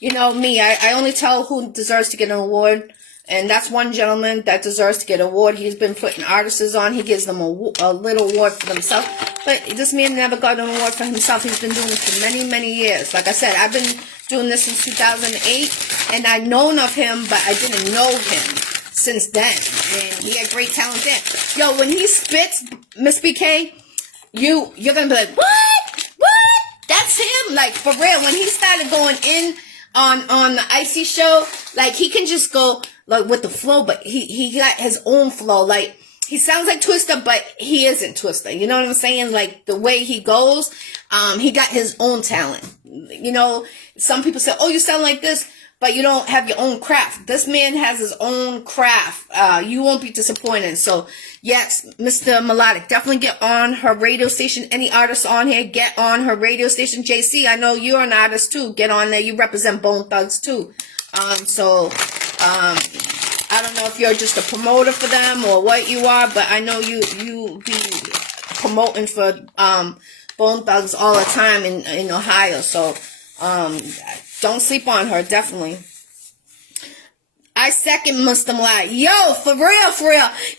You know me, I only tell who deserves to get an award, and that's one gentleman that deserves to get an award. He's been putting artists on. He gives them a little award for themselves, but this man never got an award for himself. He's been doing this for many, many years. Like I said, I've been doing this since 2008, and I've known of him, but I didn't know him since then, and he had great talent then. Yo, when he spits, Miss BK, you're gonna be like, what? That's him. Like, for real, when he started going in on the Iccy Show, like, he can just go like with the flow, but he got his own flow. Like, he sounds like Twister, but he isn't Twister. You know what I'm saying? Like, the way he goes, he got his own talent. You know, some people say, oh, you sound like this, but you don't have your own craft. This man has his own craft. You won't be disappointed. So, yes, Mr. Melodic, definitely get on her radio station. Any artists on here, get on her radio station. JC, I know you're an artist too. Get on there. You represent Bone Thugs too. I don't know if you're just a promoter for them or what you are, but I know you be promoting for Bone Thugs all the time in Ohio. So, don't sleep on her, definitely. I second Mr. Malai. Yo, for real.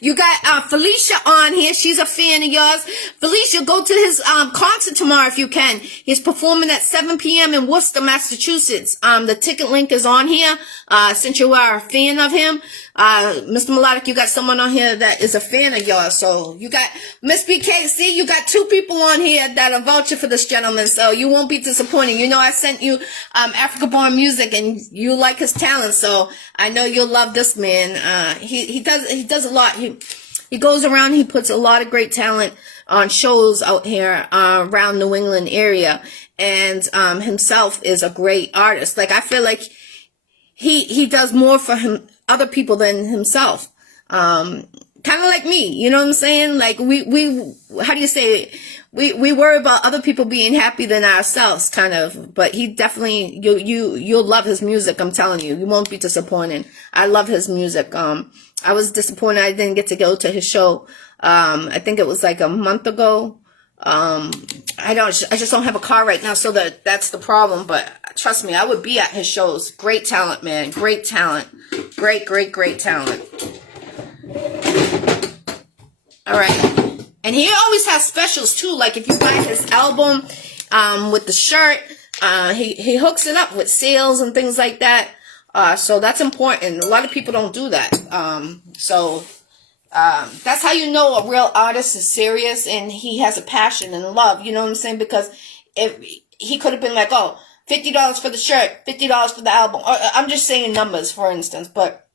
You got Felicia on here. She's a fan of yours. Felicia, go to his concert tomorrow if you can. He's performing at 7 p.m. in Worcester, Massachusetts. The ticket link is on here. Since you are a fan of him, Mr. Melodic, you got someone on here that is a fan of yours. So you got Miss BK. See, you got two people on here that are vouching for this gentleman. So you won't be disappointed. You know, I sent you Africa Born Music, and you like his talent. So I know you'll love this man. He does a lot. He goes around. He puts a lot of great talent on shows out here around New England area, and himself is a great artist. Like, I feel like he does more for other people than himself. Kind of like me, you know what I'm saying? Like, we how do you say it? We worry about other people being happy than ourselves, kind of. But he definitely, you'll love his music. I'm telling you, you won't be disappointed. I love his music. I was disappointed I didn't get to go to his show. I think it was like a month ago. I just don't have a car right now, so that's the problem. But trust me, I would be at his shows. Great talent, man. Great talent. Great talent. All right. And he always has specials too. Like, if you buy his album, with the shirt, he hooks it up with sales and things like that. So that's important. A lot of people don't do that. That's how you know a real artist is serious and he has a passion and love. You know what I'm saying? Because if he could have been like, oh, $50 for the shirt, $50 for the album. Or, I'm just saying numbers, for instance, but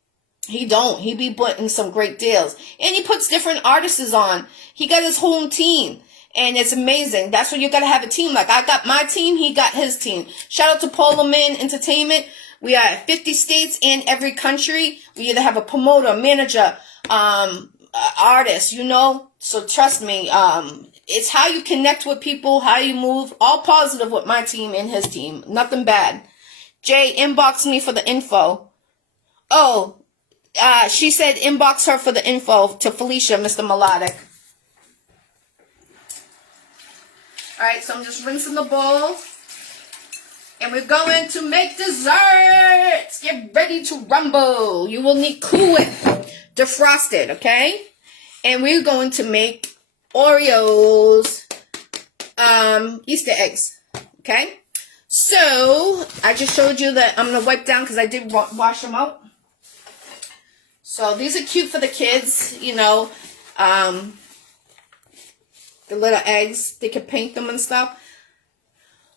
he don't. He be putting some great deals. And he puts different artists on. He got his whole team. And it's amazing. That's what you got to have a team. Like, I got my team, he got his team. Shout out to Polo Man Entertainment. We are at 50 states and every country. We either have a promoter, manager, artist, you know. So trust me, it's how you connect with people, how you move. All positive with my team and his team. Nothing bad. Jay, inbox me for the info. Oh, she said inbox her for the info to Felicia, Mr. Melodic. Alright, so I'm just rinsing the bowl. And we're going to make desserts. Get ready to rumble. You will need Cool Whip defrosted, okay? And we're going to make Oreos, Easter eggs, okay? So, I just showed you that I'm going to wipe down because I did wash them out. So, these are cute for the kids, you know, the little eggs. They can paint them and stuff.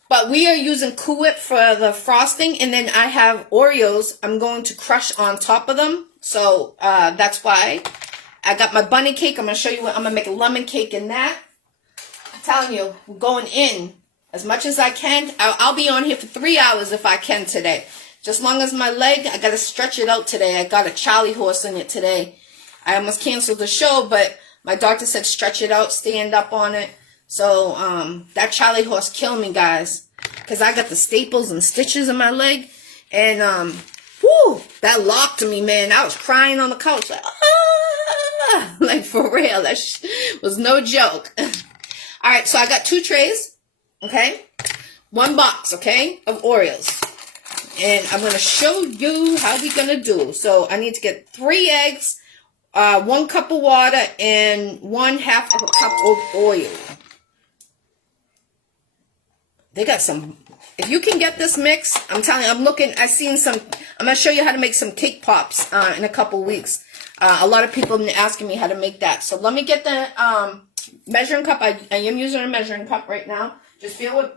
But we are using Cool Whip for the frosting. And then I have Oreos I'm going to crush on top of them. So, that's why. I got my bunny cake. I'm going to show you what I'm going to make a lemon cake in that. I'm telling you, we're going in as much as I can. I'll be on here for 3 hours if I can today. Just long as my leg, I got to stretch it out today. I got a Charlie horse in it today. I almost canceled the show, but my doctor said stretch it out, stand up on it. So, that Charlie horse killed me, guys. Because I got the staples and stitches in my leg. And, Whoo, that locked me, man. I was crying on the couch, like, ah, like for real. That was no joke. All right, so I got 2 trays, okay? 1 box, okay, of Oreos. And I'm going to show you how we're going to do. So I need to get 3 eggs, 1 cup of water, and 1/2 of a cup of oil. They got some. If you can get this mix, I'm telling you, I'm going to show you how to make some cake pops in a couple weeks. A lot of people have been asking me how to make that. So let me get the measuring cup. I am using a measuring cup right now. Just feel with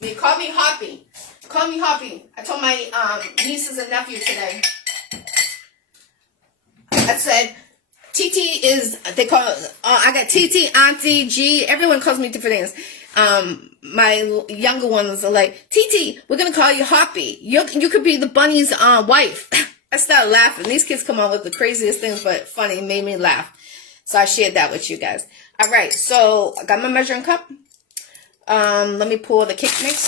me. Call me Hoppy. Call me Hoppy. I told my nieces and nephew today. I said, TT is, they call, I got TT, Auntie, G. Everyone calls me different things. My younger ones are like, TT, we're going to call you Hoppy. You could be the bunny's wife. I started laughing. These kids come on with the craziest things, but funny. It made me laugh. So I shared that with you guys. All right. So I got my measuring cup. Let me pour the cake mix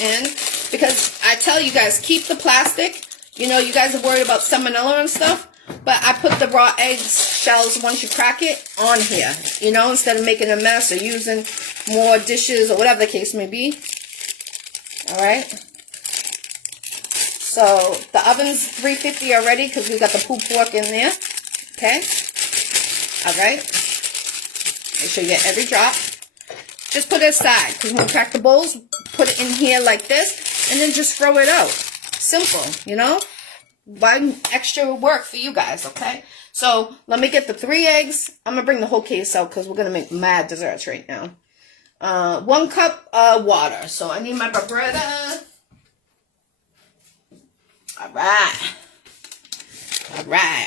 in. Because I tell you guys, keep the plastic. You know, you guys are worried about salmonella and stuff. But I put the raw eggs shells, once you crack it, on here. You know, instead of making a mess or using more dishes or whatever the case may be. Alright. So, the oven's 350 already because we got the pulled pork in there. Okay. Alright. Make sure you get every drop. Just put it aside because when we crack the bowls, put it in here like this and then just throw it out. Simple, you know? One extra work for you guys, okay? So, let me get the 3 eggs. I'm going to bring the whole case out because we're going to make mad desserts right now. 1 cup of water. So, I need my vibrator.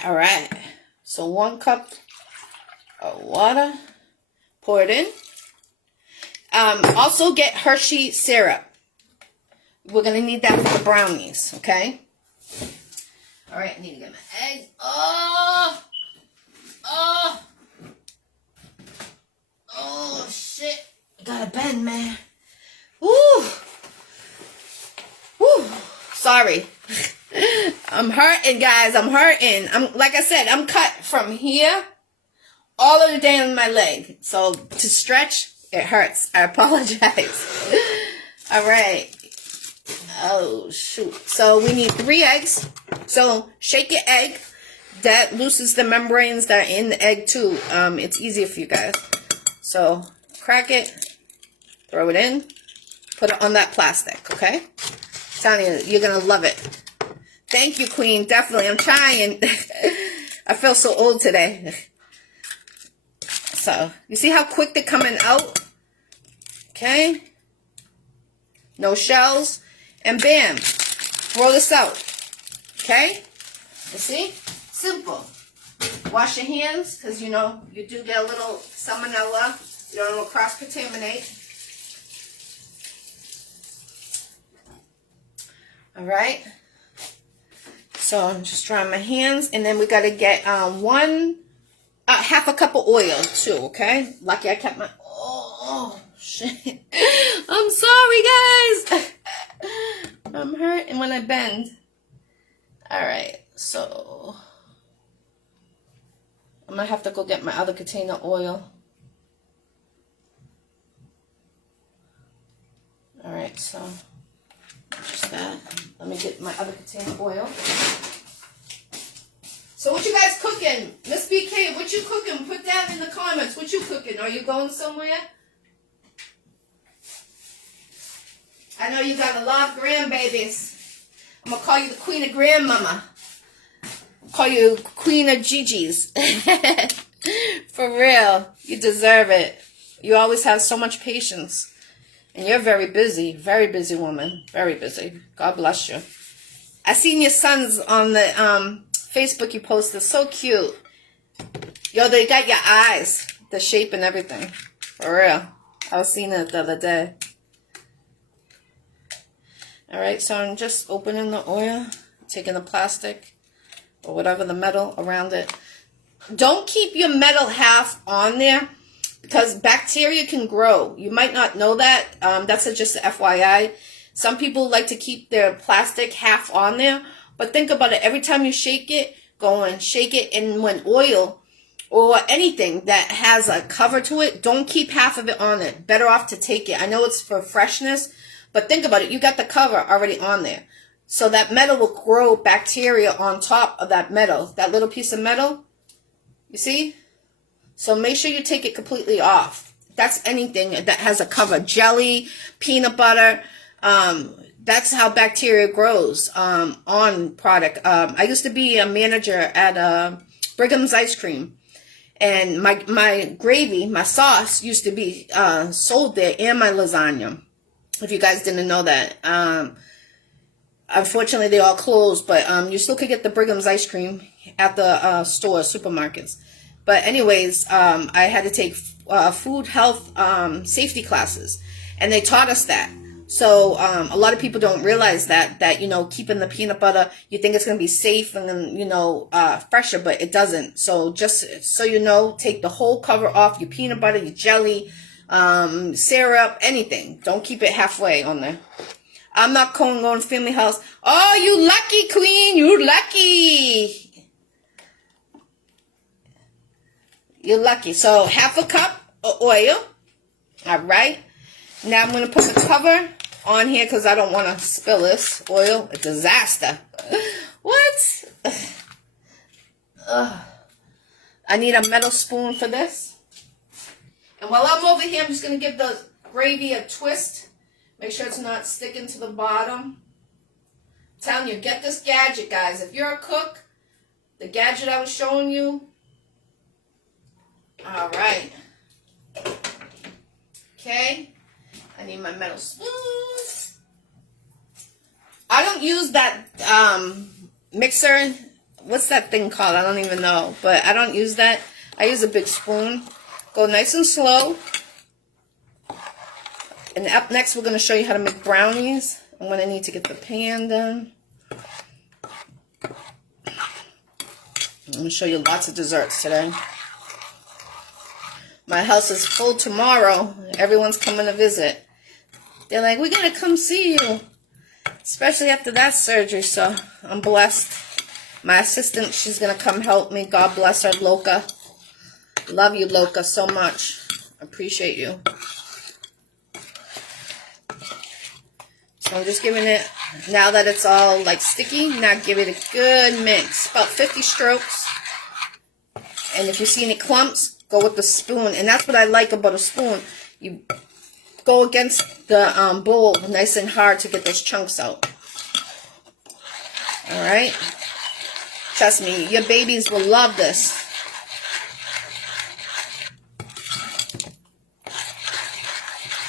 Alright. So, 1 cup of water. Pour it in. Also, get Hershey syrup. We're going to need that for the brownies, okay? Alright, I need to get my eggs. Oh, shit. I gotta bend, man. Woo. Sorry. I'm hurting, guys. I'm hurting. Like I said, I'm cut from here all the way down my leg. So, to stretch, it hurts. I apologize. Alright. Oh, shoot. So, we need 3 eggs. So, shake your egg. That loosens the membranes that are in the egg, too. It's easier for you guys. So, crack it. Throw it in. Put it on that plastic, okay? I'm telling you, you're going to love it. Thank you, Queen. Definitely. I'm trying. I feel so old today. So, you see how quick they're coming out? Okay? No shells. And bam. Throw this out. Okay? You see? Simple. Wash your hands, because, you know, you do get a little salmonella. You don't want to cross-contaminate. Alright? So, I'm just drying my hands. And then we got to get half a cup of oil, too, okay? Lucky I kept my... Oh, shit. I'm sorry, guys. I'm hurting when I bend. Alright, so... I'm going to have to go get my other container oil. Alright, so... just that. Let me get my other container oil. So what you guys cooking? Miss BK, what you cooking? Put that in the comments. What you cooking? Are you going somewhere? I know you got a lot of grandbabies. I'm going to call you the queen of grandmama. Call you queen of Gigi's. For real. You deserve it. You always have so much patience. And you're very busy woman. Very busy. God bless you. I seen your sons on the Facebook you posted. So cute. Yo, they got your eyes. The shape and everything. For real. I was seeing it the other day. Alright, so I'm just opening the oil. Taking the plastic or whatever, the metal around it. Don't keep your metal half on there, because bacteria can grow. You might not know that. That's just a FYI. Some people like to keep their plastic half on there. But think about it. Every time you shake it, go and shake it. And when oil or anything that has a cover to it, don't keep half of it on it. Better off to take it. I know it's for freshness, but think about it. You got the cover already on there. So that metal will grow bacteria on top of that metal. That little piece of metal, you see? So make sure you take it completely off. That's anything that has a cover. Jelly, peanut butter. That's how bacteria grows on product. I used to be a manager at Brigham's Ice Cream. And my gravy, my sauce used to be sold there, and my lasagna. If you guys didn't know that. Unfortunately, they all closed, but you still could get the Brigham's ice cream at the stores, supermarkets. But anyways, I had to take food health safety classes, and they taught us that. So a lot of people don't realize that you know, keeping the peanut butter, you think it's going to be safe and then, you know, fresher, but it doesn't. So just so you know, take the whole cover off your peanut butter, your jelly, syrup, anything. Don't keep it halfway on there. I'm not going to family house. Oh, you lucky queen. You lucky. You're lucky. So half a cup of oil. All right. Now I'm going to put the cover on here because I don't want to spill this oil. A disaster. What? I need a metal spoon for this. And while I'm over here, I'm just going to give the gravy a twist. Make sure it's not sticking to the bottom. I'm telling you, get this gadget, guys. If you're a cook, the gadget I was showing you. All right. Okay. I need my metal spoon. I don't use that mixer. What's that thing called? I don't even know. But I don't use that. I use a big spoon. Go nice and slow. And up next, we're going to show you how to make brownies. I'm going to need to get the pan done. I'm going to show you lots of desserts today. My house is full tomorrow. Everyone's coming to visit. They're like, we're going to come see you. Especially after that surgery, so I'm blessed. My assistant, she's going to come help me. God bless her, Loca. Love you, Loca, so much. Appreciate you. So I'm just giving it, now that it's all like sticky, now give it a good mix. About 50 strokes. And if you see any clumps, go with the spoon. And that's what I like about a spoon. You go against the bowl nice and hard to get those chunks out. Alright? Trust me, your babies will love this.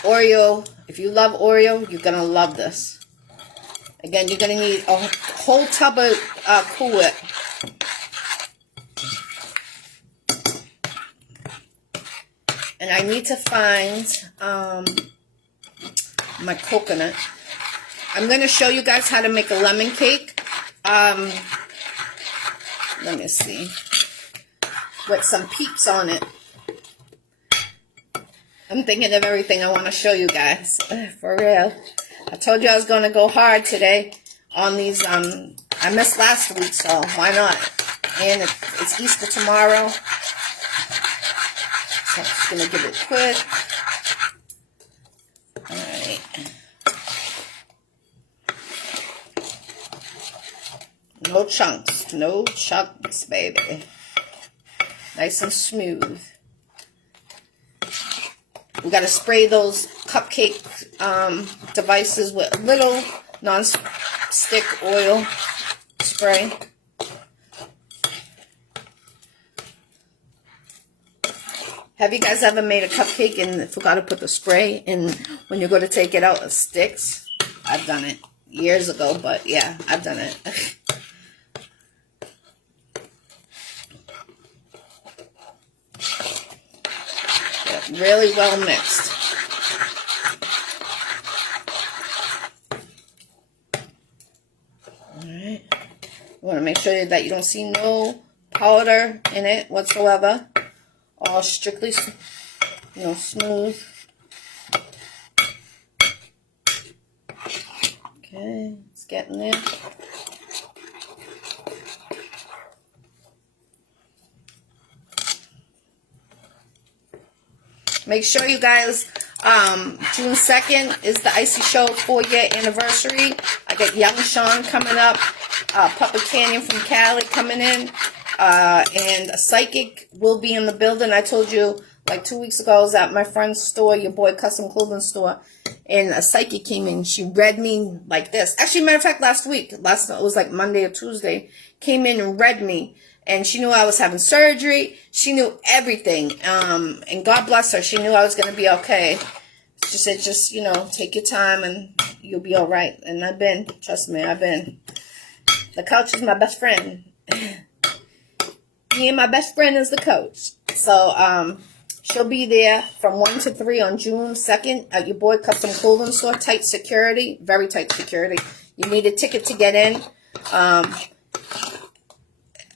Oreo. If you love Oreo, you're going to love this. Again, you're going to need a whole tub of Cool Whip. And I need to find my coconut. I'm going to show you guys how to make a lemon cake. Let me see. With some peeps on it. I'm thinking of everything I want to show you guys. For real. I told you I was going to go hard today on these. I missed last week, so why not? And it's Easter tomorrow. So I'm just going to give it quick. Alright. No chunks. No chunks, baby. Nice and smooth. We got to spray those cupcake devices with a little non-stick oil spray. Have you guys ever made a cupcake and forgot to put the spray in when you go to take it out, it sticks? I've done it years ago, but yeah, I've done it. Really well mixed. Alright. You want to make sure that you don't see no powder in it whatsoever. All strictly, smooth. Okay, it's getting there. Make sure you guys, June 2nd is the Iccy Showw 4-year anniversary. I got Young Sean coming up, Papa Canyon from Cali coming in, and a psychic will be in the building. I told you like 2 weeks ago I was at my friend's store, your boy Custom Clothing store, and a psychic came in. She read me like this. Actually, matter of fact, last week, it was like Monday or Tuesday, came in and read me. And she knew I was having surgery. She knew everything. And God bless her. She knew I was going to be okay. She said, just, you know, take your time and you'll be all right. And I've been. Trust me, I've been. The couch is my best friend. Me and my best friend is the coach. So, she'll be there from 1 to 3 on June 2nd at your boy Custom Clothing Store. Tight security. Very tight security. You need a ticket to get in.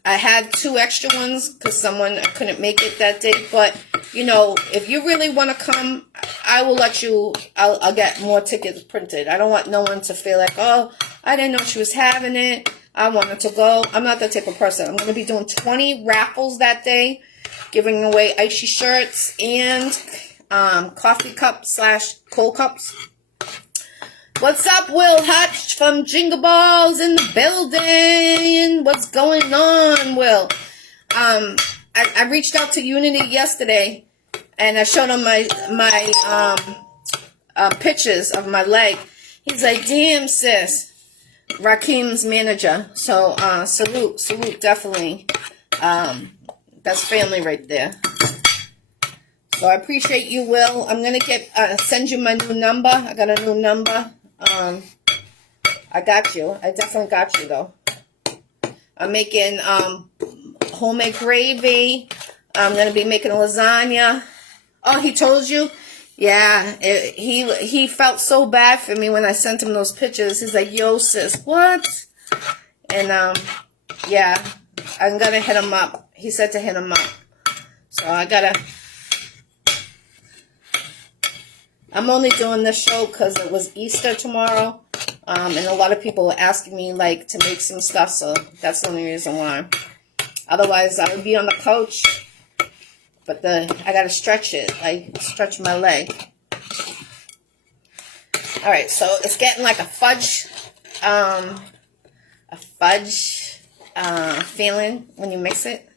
I had 2 extra ones because someone couldn't make it that day. But, you know, if you really want to come, I will let you, I'll get more tickets printed. I don't want no one to feel like, oh, I didn't know she was having it. I wanted to go. I'm not that type of person. I'm going to be doing 20 raffles that day, giving away Iccy shirts and coffee cups / cold cups. What's up, Will Hutch from Jingle Balls in the building? What's going on, Will? I reached out to Unity yesterday, and I showed him my pictures of my leg. He's like, damn, sis. Rakeem's manager. So, salute, definitely. That's family right there. So I appreciate you, Will. I'm going to send you my new number. I got a new number. I got you. I definitely got you, though. I'm making homemade gravy. I'm going to be making a lasagna. Oh, he told you? Yeah, he felt so bad for me when I sent him those pictures. He's like, yo, sis, what? And, yeah, I'm going to hit him up. He said to hit him up. So I got to... I'm only doing this show because it was Easter tomorrow, and a lot of people were asking me, like, to make some stuff, so that's the only reason why. Otherwise, I would be on the couch, but I got to stretch it, like, stretch my leg. All right, so it's getting like a fudge feeling when you mix it.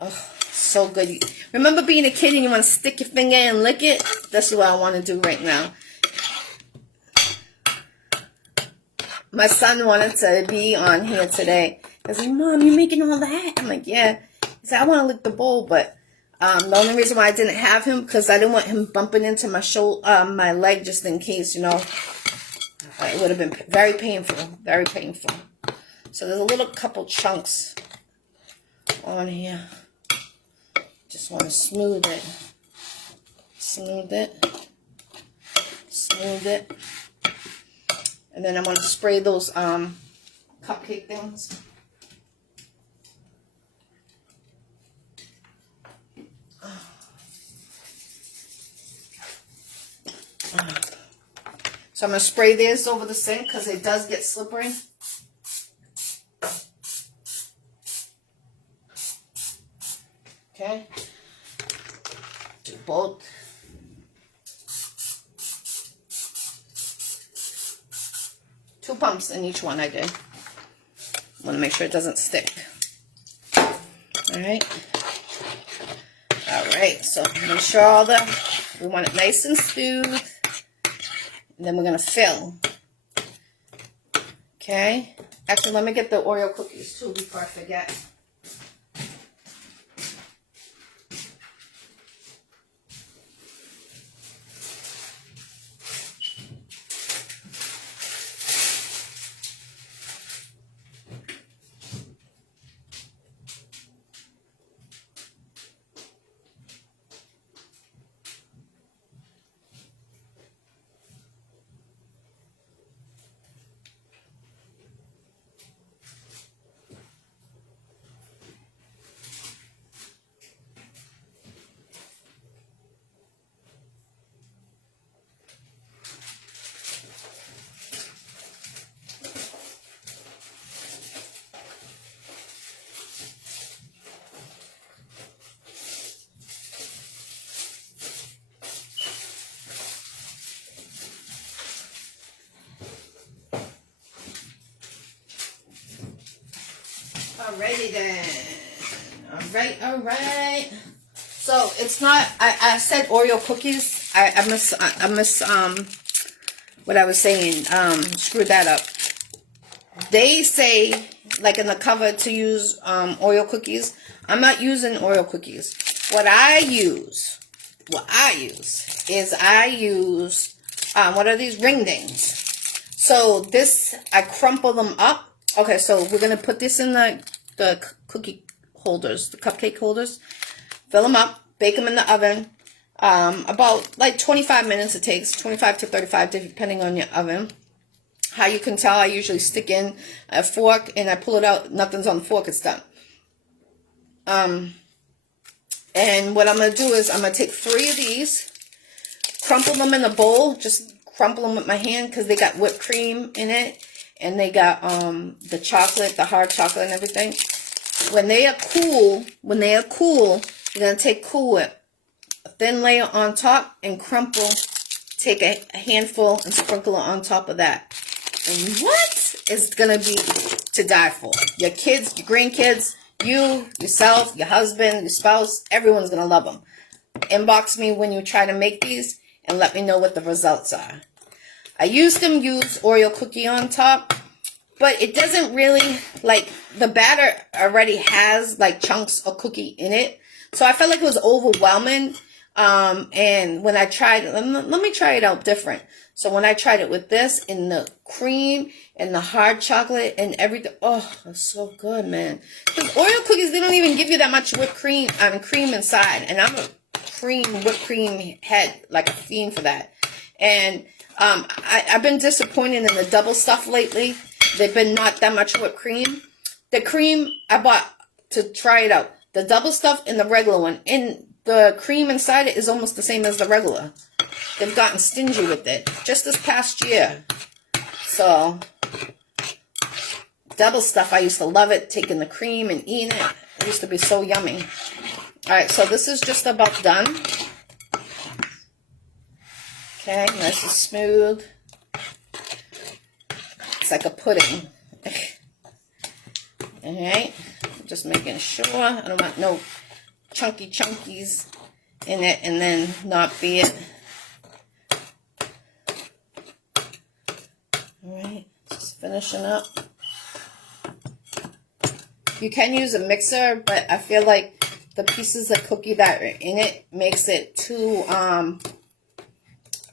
Oh. So good. Remember being a kid and you want to stick your finger and lick it? That's what I want to do right now. My son wanted to be on here today. He's like, Mom, you making all that? I'm like, yeah. He said, I want to lick the bowl, but the only reason why I didn't have him, because I didn't want him bumping into my shoulder, my leg, just in case, you know. It would have been very painful. Very painful. So there's a little couple chunks on here. Just want to smooth it. Smooth it. Smooth it. And then I'm going to spray those cupcake things. So I'm going to spray this over the sink because it does get slippery. Okay. Do both. Two pumps in each one I did. I want to make sure it doesn't stick. Alright. Alright, so make sure we want it nice and smooth. And then we're going to fill. Okay. Actually, let me get the Oreo cookies too before I forget. Alrighty then. Alright. So it's not. I said Oreo cookies. I miss what I was saying. Screwed that up. They say, like in the cover, to use Oreo cookies. I'm not using Oreo cookies. What I use is what are these? Ring dings. So this, I crumple them up. Okay, so we're going to put this in the cookie holders, the cupcake holders. Fill them up, bake them in the oven. About like 25 minutes it takes, 25 to 35, depending on your oven. How you can tell, I usually stick in a fork and I pull it out. Nothing's on the fork, it's done. And what I'm going to do is I'm going to take 3 of these, crumple them in a bowl, just crumple them with my hand because they got whipped cream in it. And they got the chocolate, the hard chocolate and everything. When they are cool, you're going to take Cool Whip, a thin layer on top, and crumple, take a handful and sprinkle it on top of that. And what is going to be to die for? Your kids, your grandkids, you, yourself, your husband, your spouse, everyone's going to love them. Inbox me when you try to make these and let me know what the results are. I used to use Oreo cookie on top, but it doesn't really, like, the batter already has, like, chunks of cookie in it. So I felt like it was overwhelming. And when I tried it, let me try it out different. So when I tried it with this and the cream and the hard chocolate and everything, oh, it's so good, man. Because Oreo cookies, they don't even give you that much whipped cream, cream inside. And I'm a whipped cream head, like a fiend for that. And I've been disappointed in the double stuff lately. They've been not that much whipped cream. The cream I bought to try it out, the double stuff and the regular one, and the cream inside it is almost the same as the regular. They've gotten stingy with it just this past year. So double stuff, I used to love it, taking the cream and eating it. It used to be so yummy. All right, so this is just about done. Okay, nice and smooth. It's like a pudding. Alright, just making sure. I don't want no chunky chunkies in it and then not be it. Alright, just finishing up. You can use a mixer, but I feel like the pieces of cookie that are in it makes it too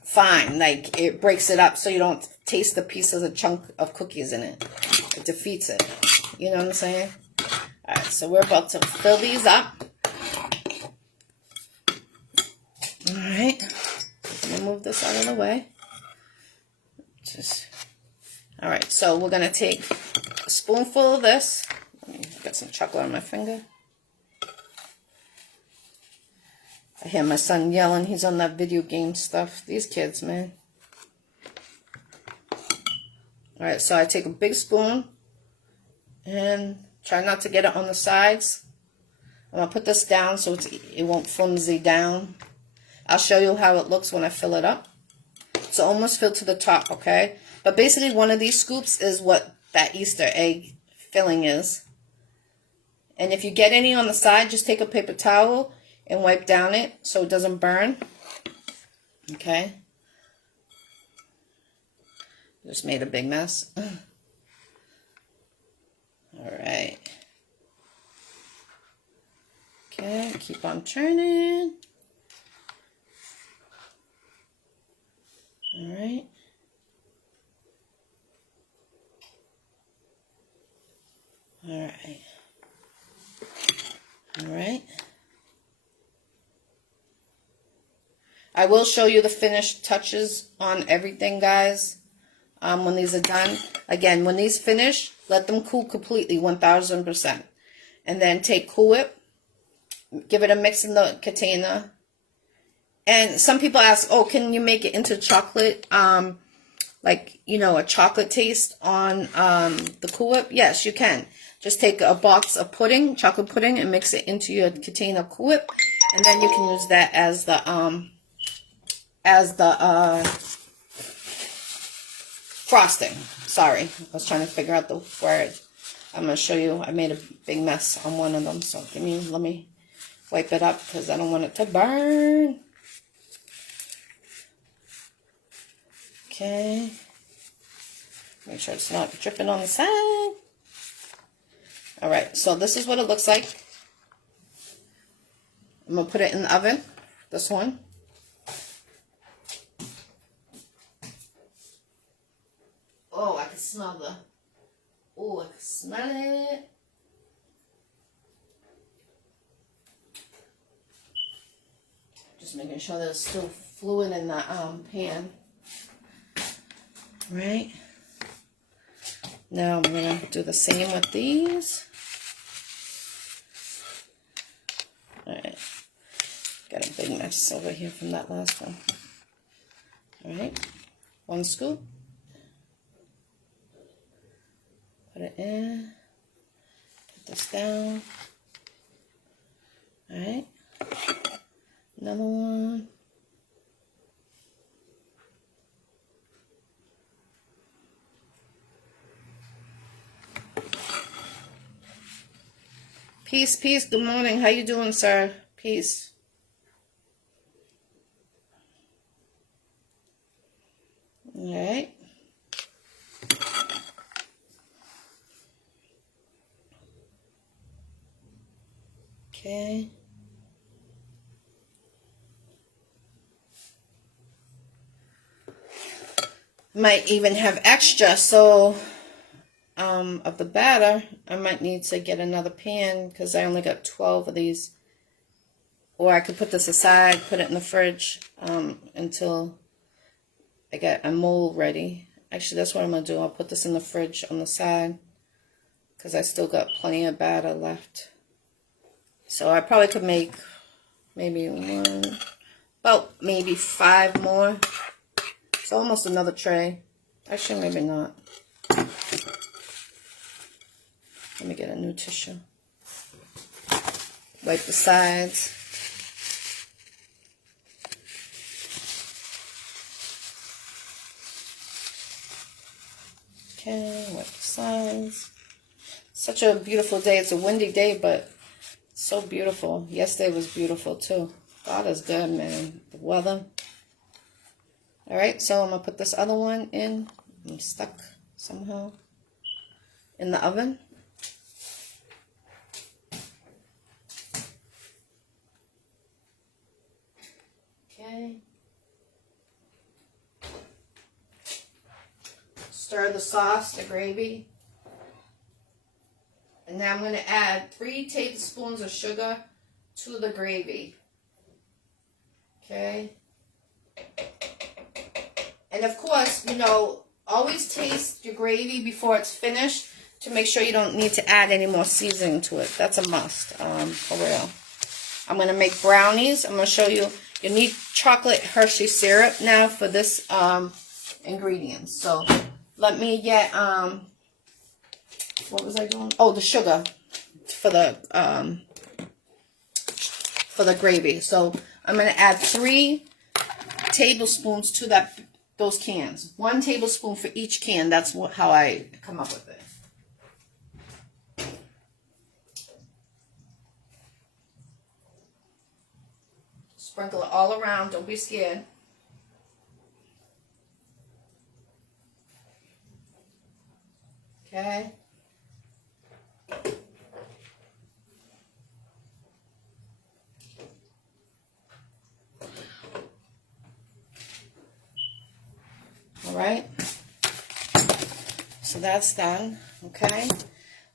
fine. Like, it breaks it up so you don't taste the pieces of chunk of cookies in it. It defeats it. You know what I'm saying? Alright, so we're about to fill these up. Alright. I'm going to move this out of the way. Alright, so we're going to take a spoonful of this. Let me get some chocolate on my finger. I hear my son yelling. He's on that video game stuff. These kids, man. Alright, so I take a big spoon and try not to get it on the sides. I'm going to put this down so it won't flimsy down. I'll show you how it looks when I fill it up. It's almost filled to the top, okay? But basically one of these scoops is what that Easter egg filling is. And if you get any on the side, just take a paper towel and wipe down it so it doesn't burn. Okay. Just made a big mess. Alright. Okay, keep on turning. Alright. Alright. Alright. I will show you the finished touches on everything, guys, when these are done. Again, when these finish, let them cool completely, 1000%. And then take Cool Whip, give it a mix in the container. And some people ask, oh, can you make it into chocolate, like, you know, a chocolate taste on the Cool Whip? Yes, you can. Just take a box of pudding, chocolate pudding, and mix it into your container of Cool Whip. And then you can use that as the frosting. Sorry, I was trying to figure out the word. I'm going to show you. I made a big mess on one of them. So let me wipe it up because I don't want it to burn. Okay. Make sure it's not dripping on the side. Alright, so this is what it looks like. I'm going to put it in the oven. This one. Oh, I can smell I can smell it. Just making sure there's still fluid in the pan. Right. Now I'm going to do the same with these. Alright. Got a big mess over here from that last one. Alright. 1 scoop. Put it in. Put this down. Alright. Another one. Peace, peace. Good morning. How you doing, sir? Peace. Alright. Okay. Might even have extra, so of the batter, I might need to get another pan because I only got 12 of these. Or I could put this aside, put it in the fridge until I get a mold ready. Actually, that's what I'm going to do. I'll put this in the fridge on the side because I still got plenty of batter left. So I probably could make maybe maybe 5 more. It's almost another tray. Actually, maybe not. Let me get a new tissue. Wipe the sides. Okay, wipe the sides. Such a beautiful day. It's a windy day, but it's so beautiful. Yesterday was beautiful too. God is good, man. The weather. Alright, so I'm going to put this other one in. I'm stuck somehow in the oven. Okay. Stir the sauce, the gravy. And now I'm going to add 3 tablespoons of sugar to the gravy. Okay. And of course, you know, always taste your gravy before it's finished to make sure you don't need to add any more seasoning to it. That's a must, for real. I'm going to make brownies. I'm going to show you. You need chocolate Hershey syrup now for this ingredients. So let me get, what was I doing? Oh, the sugar for the gravy. So I'm going to add 3 tablespoons to those cans. 1 tablespoon for each can. That's how I come up with it. Sprinkle it all around. Don't be scared. Okay. All right. So that's done. Okay.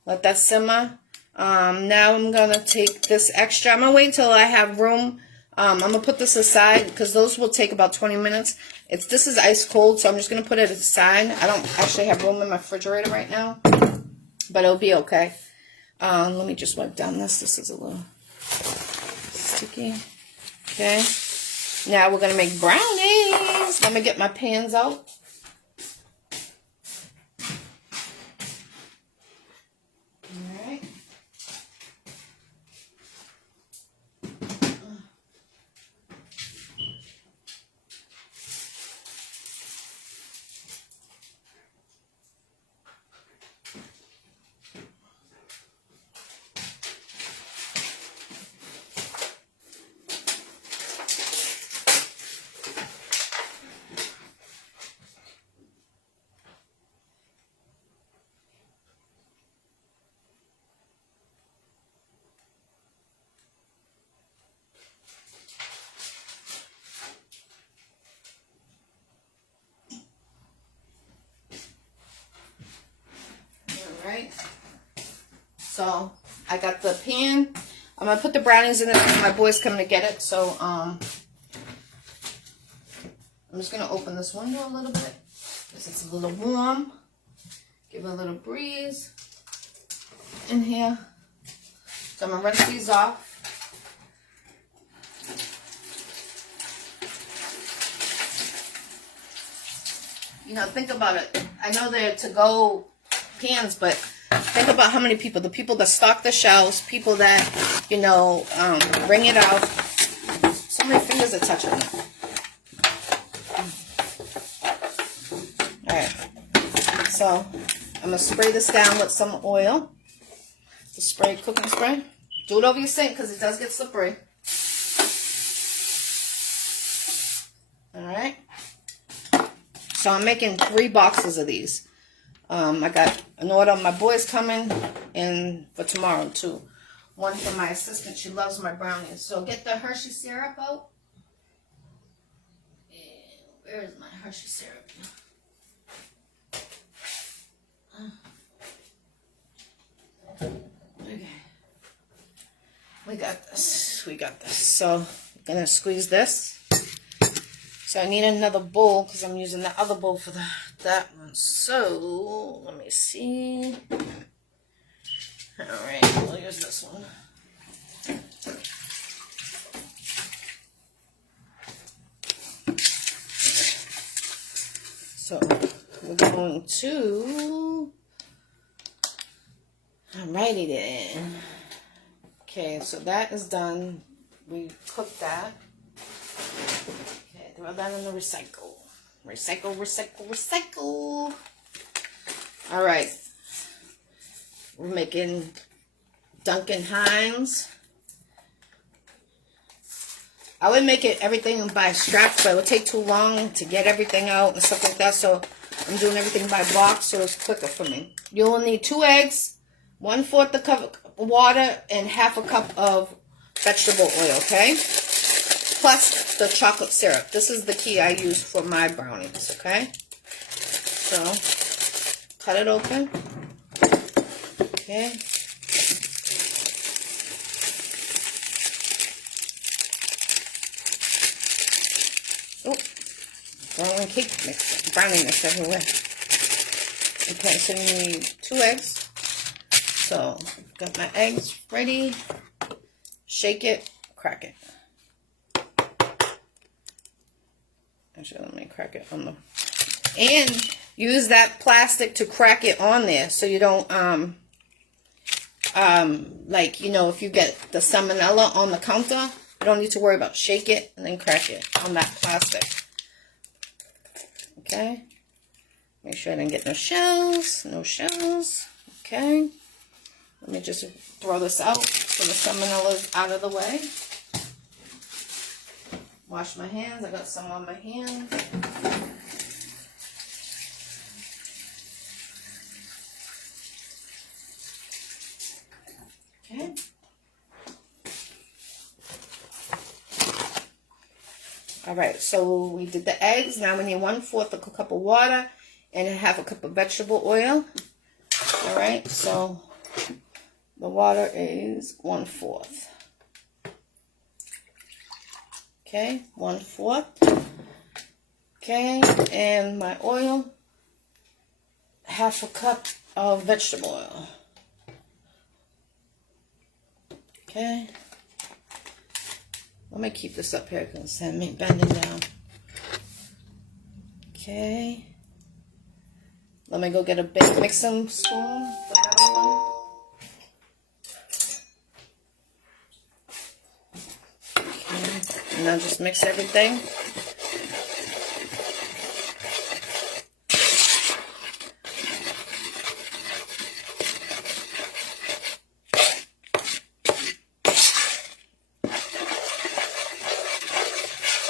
Let that simmer. Now I'm going to take this extra. I'm going to wait until I have room. I'm going to put this aside because those will take about 20 minutes. This is ice cold, so I'm just going to put it aside. I don't actually have room in my refrigerator right now, but it'll be okay. Let me just wipe down this. This is a little sticky. Okay. Now we're going to make brownies. Let me get my pans out. So I got the pan. I'm gonna put the brownies in it because my boy's coming to get it. So I'm just gonna open this window a little bit because it's a little warm. Give it a little breeze in here. So I'm gonna rinse these off. You know, think about it. I know they're to-go pans, but think about how many people, the people that stock the shelves, people that, you know, bring it out. So many fingers are touching it. Alright. So, I'm going to spray this down with some oil. The spray, cooking spray. Do it over your sink because it does get slippery. Alright. So I'm making 3 boxes of these. I got an order. My boy's coming in for tomorrow too. One for my assistant. She loves my brownies. So get the Hershey syrup out. And where is my Hershey syrup? Okay. We got this. We got this. So I'm gonna squeeze this. So I need another bowl because I'm using the other bowl for that one. So let me see. Alright, we'll use this one. So we're going to... Alrighty then. Okay, so that is done. We cooked that. Throw that in the recycle. Recycle, recycle, recycle. Alright. We're making Duncan Hines. I would make it everything by straps, but it would take too long to get everything out and stuff like that. So I'm doing everything by box, so it's quicker for me. You will need 2 eggs, 1/4 a cup of water, and 1/2 a cup of vegetable oil, okay? Plus the chocolate syrup. This is the key I use for my brownies, okay? So, cut it open. Okay. Oh, throwing cake mix, brownie mix everywhere. Okay, so you need 2 eggs. So, got my eggs ready. Shake it, crack it. Actually, let me crack it on the... And use that plastic to crack it on there so you don't, like, you know, if you get the salmonella on the counter, you don't need to worry about shake it and then crack it on that plastic. Okay. Make sure I didn't get no shells. No shells. Okay. Let me just throw this out so the salmonella is out of the way. Wash my hands. I got some on my hands. Okay. Alright, so we did the eggs. Now we need 1/4 a cup of water and 1/2 a cup of vegetable oil. Alright, so the water is 1/4. Okay, 1/4. Okay, and my oil, 1/2 a cup of vegetable oil. Okay. Let me keep this up here because I'm bending down. Okay. Let me go get a big mixing spoon. Okay. And now just mix everything.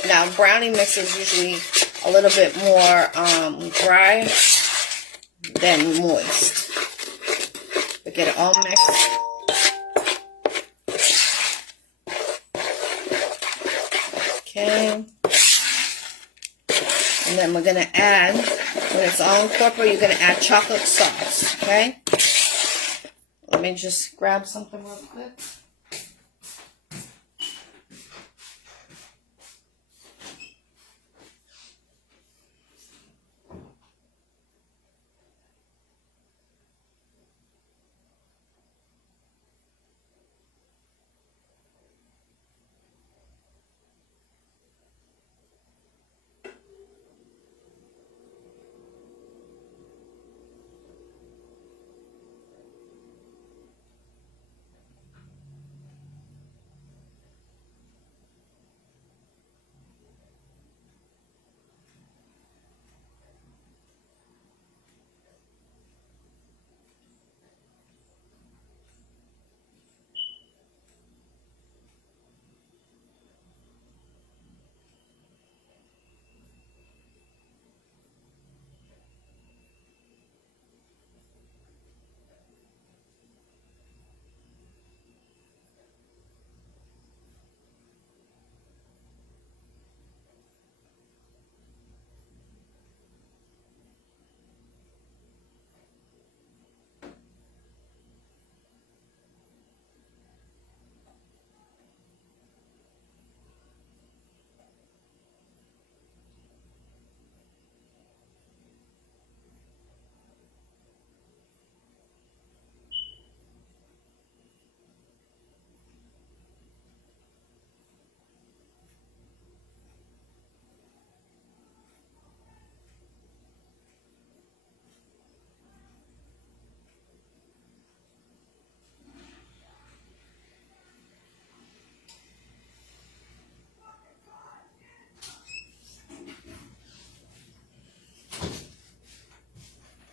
Now, brownie mix is usually a little bit more dry than moist. But get it all mixed. Okay. And then we're going to add, when it's all incorporated, you're going to add chocolate sauce. Okay. Let me just grab something real quick.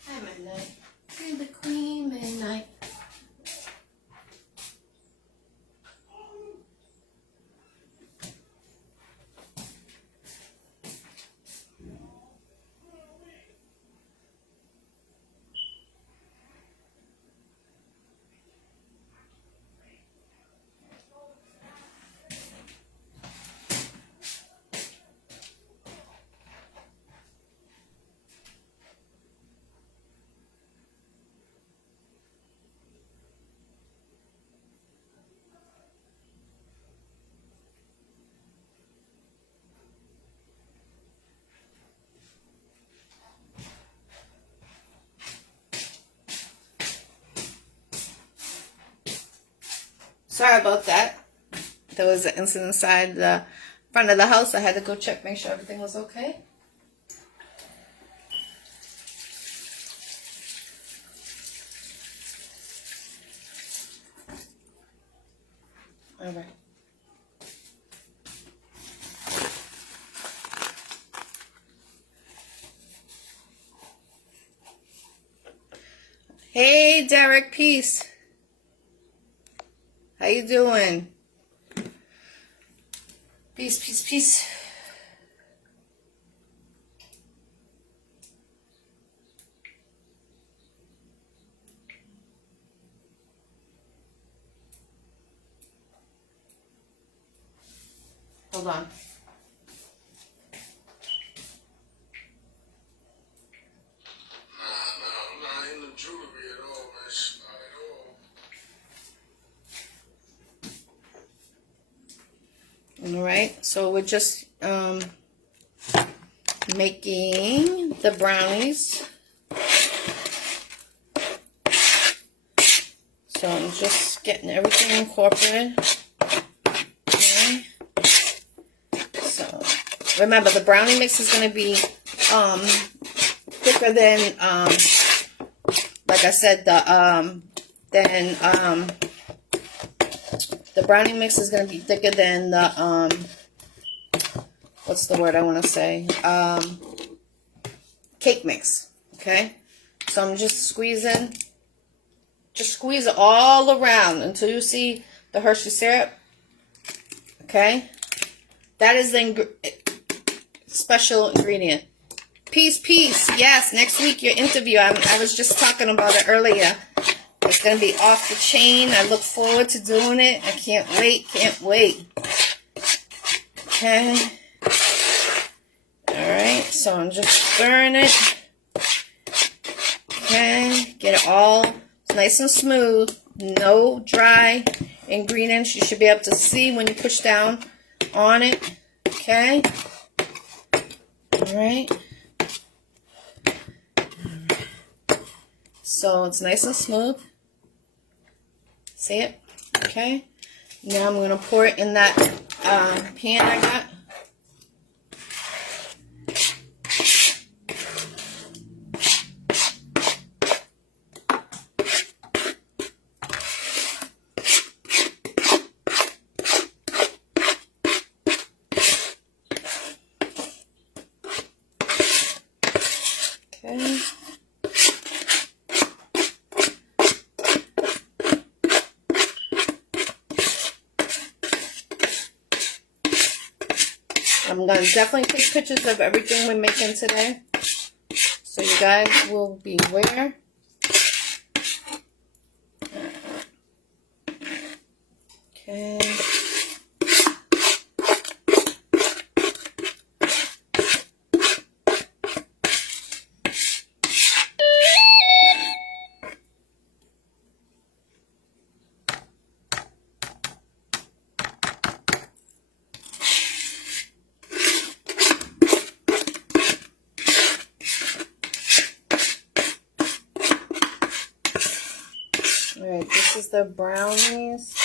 Hi, Midnight. You're the queen, Midnight. Sorry about that. There was an incident inside the front of the house. I had to go check, make sure everything was okay. All right. Hey, Derek, peace. How you doing? Peace, peace, peace. Hold on. I'm not in the jewelry at all, man. Not at all. All right, so we're just making the brownies. So I'm just getting everything incorporated. Okay. So remember, the brownie mix is going to be thicker than, like I said, the brownie mix is going to be thicker than the, what's the word I want to say? Cake mix, okay? So I'm just squeezing, squeeze it all around until you see the Hershey syrup, okay? That is the special ingredient. Peace, peace. Yes, next week your interview. I was just talking about it earlier. It's going to be off the chain. I look forward to doing it. I can't wait. Can't wait. Okay. Alright. So I'm just stirring it. Okay. Get it all nice and smooth. no dry ingredients. You should be able to see when you push down on it. Okay. All right. So it's nice and smooth. See it? Okay. Now I'm going to pour it in that pan I got. Okay. I'm going to definitely take pictures of everything we're making today, so you guys will be aware. Okay. Alright, this is the brownies.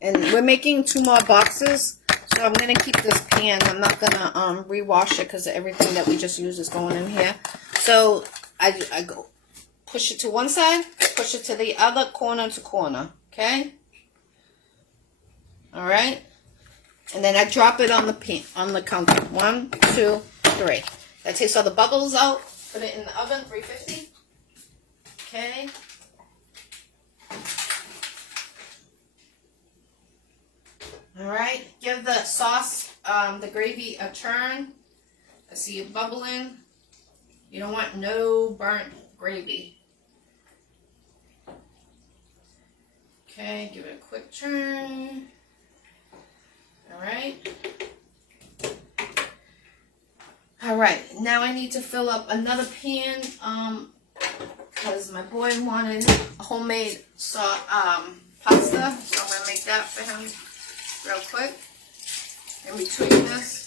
And we're making 2 more boxes. So I'm going to keep this pan. I'm not going to rewash it because everything that we just used is going in here. So I go push it to one side, push it to the other, corner to corner. Okay? Alright? And then I drop it on the pan, on the counter. 1, 2, 3. That takes all the bubbles out. Put it in the oven, 350. Okay? Alright, give the sauce, the gravy a turn. I see it bubbling. You don't want no burnt gravy. Okay, give it a quick turn. Alright. Alright, now I need to fill up another pan, because my boy wanted homemade pasta, so I'm going to make that for him real quick in between this.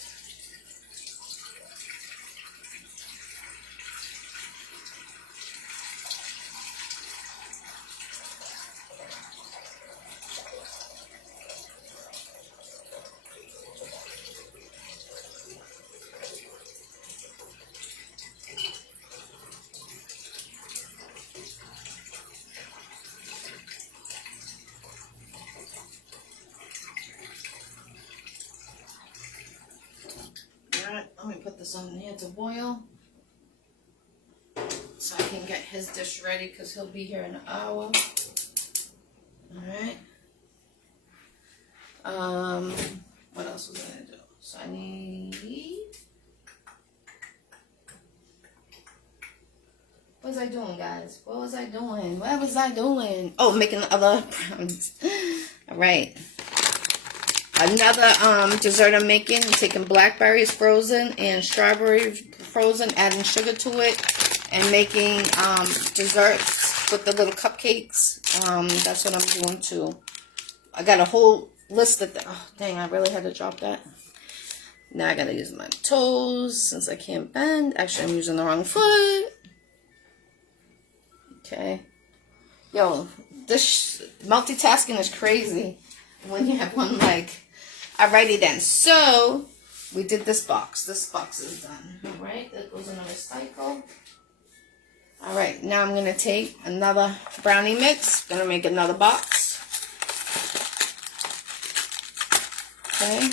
Alright, let me put this on here to boil so I can get his dish ready because he'll be here in an hour. Alright. What else was I going to do? So I need... What was I doing, guys? What was I doing? What was I doing? Oh, making the other brownies. Alright. Another dessert I'm making, I'm taking blackberries frozen and strawberries frozen, adding sugar to it, and making desserts with the little cupcakes. That's what I'm doing too. I got a whole list of oh, dang, I really had to drop that. Now I gotta use my toes since I can't bend. Actually, I'm using the wrong foot. Okay. Yo, this multitasking is crazy when you have one leg. Alrighty then, so we did this box. This box is done. Alright, that goes in a recycle. Alright, now I'm going to take another brownie mix. Going to make another box. Okay.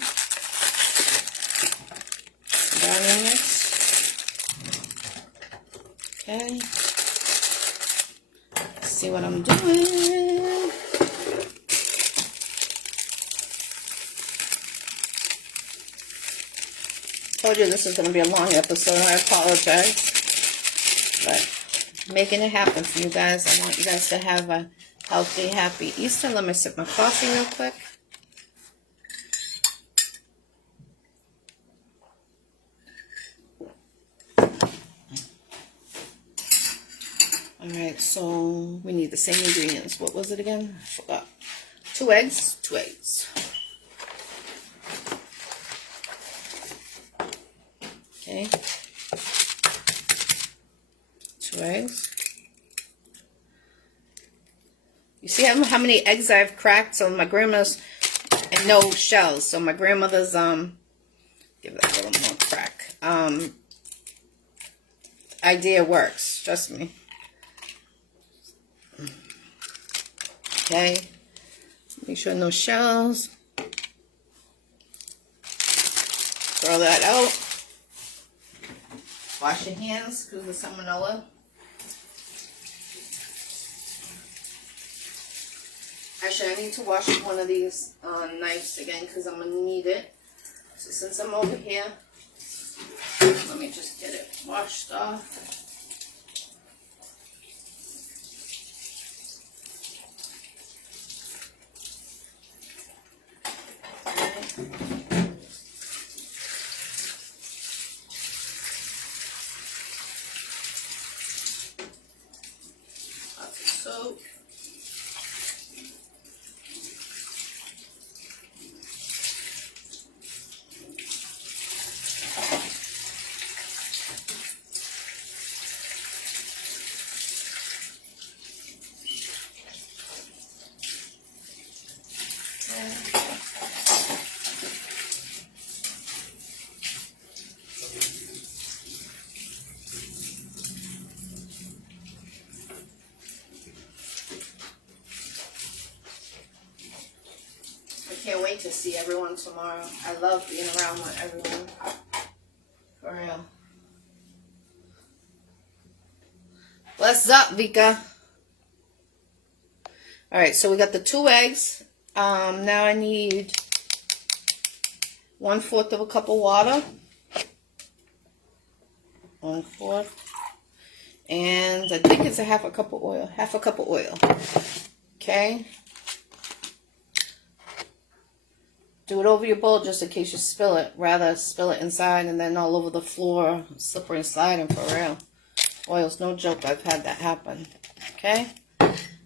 Brownie mix. Okay. Let's see what I'm doing. Told you this is going to be a long episode. I apologize. But making it happen for you guys. I want you guys to have a healthy, happy Easter. Let me sip my coffee real quick. Alright, so we need the same ingredients. What was it again? I forgot. 2 eggs. 2 eggs. Okay. 2 eggs. You see how many eggs I've cracked? So my grandma's, and no shells. So my grandmother's, give that a little more crack. Idea works. Trust me. Okay. Make sure no shells. Throw that out. Wash your hands because of the salmonella. Actually, I need to wash one of these knives again because I'm going to need it. So since I'm over here, let me just get it washed off. Lots of soap. Can't wait to see everyone tomorrow. I love being around with everyone. For real. What's up, Vika? Alright, so we got the 2 eggs. Now I need 1/4 of a cup of water. 1/4. And I think it's a half a cup of oil. Half a cup of oil. Okay. Do it over your bowl just in case you spill it. Rather spill it inside and then all over the floor, slippery and sliding, for real. Oil's no joke. I've had that happen. Okay?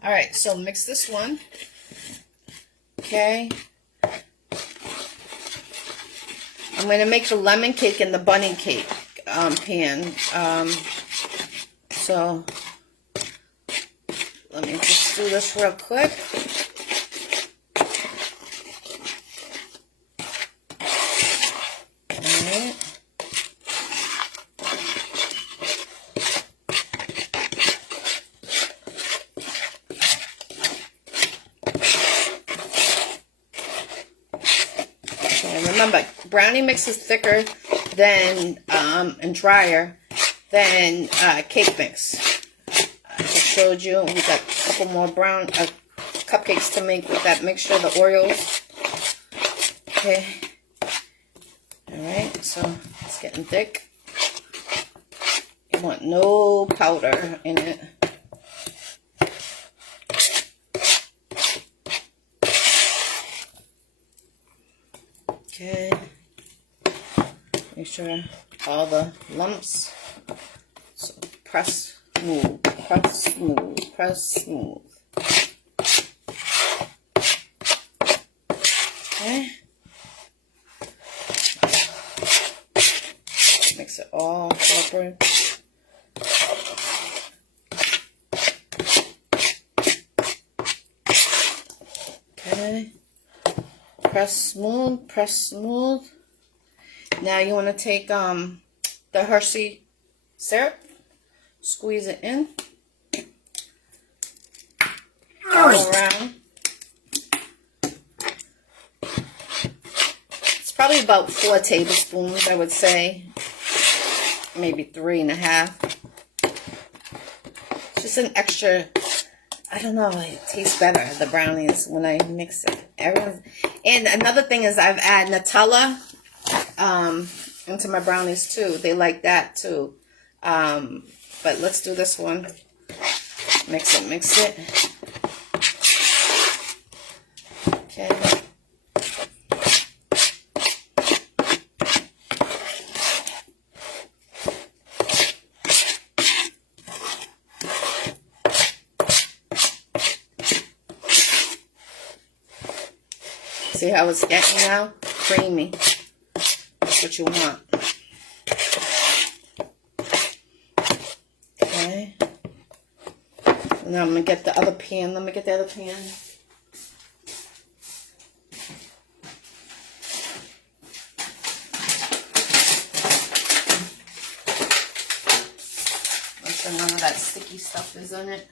Alright, so mix this one. Okay? I'm going to make the lemon cake in the bunny cake pan. So, let me just do this real quick. Remember, brownie mix is thicker than and drier than cake mix. I just showed you. We got a couple more cupcakes to make with that mixture, the Oreos. Okay. All right. So it's getting thick. You want no powder in it. Okay, make sure all the lumps, so press smooth, press smooth, press smooth. Okay, mix it all properly. Okay. Press smooth, press smooth. Now you want to take the Hershey syrup, squeeze it in, all around. It's probably about 4 tablespoons, I would say, maybe 3.5. Just an extra. I don't know, it tastes better, the brownies, when I mix it. And another thing is I've added Nutella into my brownies too. They like that too. But let's do this one. Mix it, mix it. Okay. See how it's getting now? Creamy. That's what you want. Okay. Now I'm going to get the other pan. Let me get the other pan. Make sure none of that sticky stuff is in it.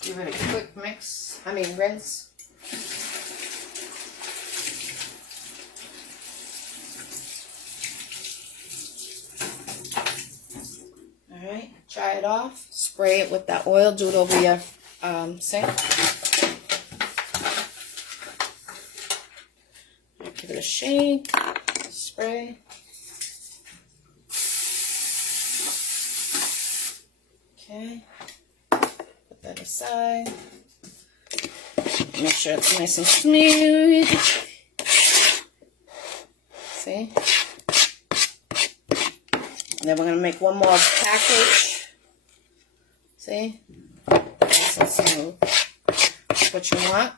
Give it a quick mix. Rinse. Alright, dry it off. Spray it with that oil. Do it over your sink. Give it a shake. Spray. Okay. Put that aside. Make sure it's nice and smooth. See? And then we're going to make one more package. See? Nice and smooth. That's what you want.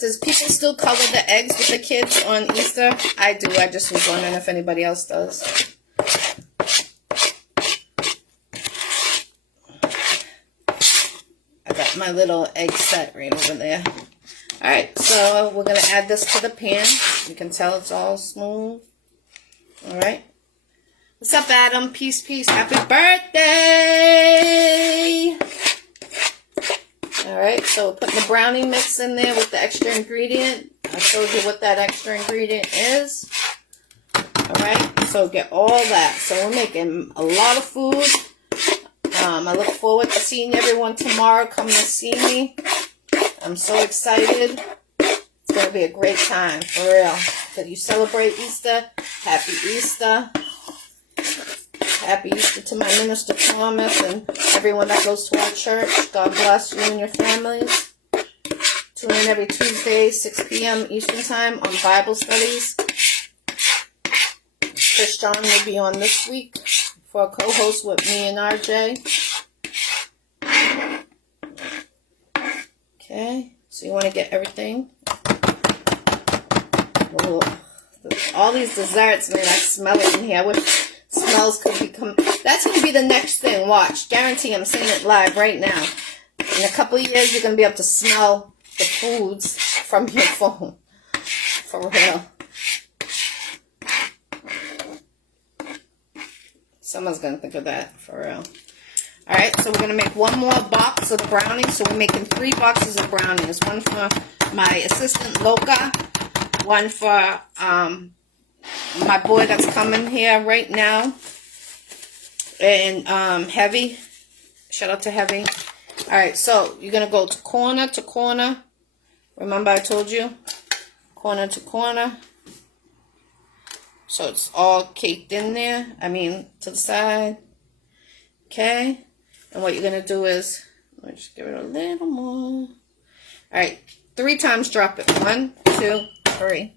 Does people still color the eggs with the kids on Easter? I do. I just was wondering if anybody else does. I got my little egg set right over there. Alright, so we're going to add this to the pan. You can tell it's all smooth. Alright. What's up, Adam? Peace, peace. Happy birthday! Alright, so putting the brownie mix in there with the extra ingredient. I showed you what that extra ingredient is. Alright, so get all that. So we're making a lot of food. I look forward to seeing everyone tomorrow. Come to see me. I'm so excited. It's going to be a great time, for real. If you celebrate Easter, happy Easter. Happy Easter to my minister Thomas and everyone that goes to our church. God bless you and your families. Tune in every Tuesday, 6 p.m. Eastern Time on Bible studies. Chris John will be on this week for a co-host with me and RJ. Okay, so you want to get everything. Oh, all these desserts, man, I smell it in here. I wish smells could become... That's going to be the next thing. Watch. Guarantee I'm saying it live right now. In a couple of years, you're going to be able to smell the foods from your phone. For real. Someone's going to think of that. For real. Alright, so we're going to make one more box of brownies. So we're making 3 boxes of brownies. One for my assistant, Loca. One for my boy that's coming here right now. And Heavy. Shout out to Heavy. Alright, so you're going to go to corner. Remember I told you? Corner to corner. So it's all caked in there. To the side. Okay. And what you're going to do is, let me just give it a little more. Alright, 3 times drop it. 1, 2, 3.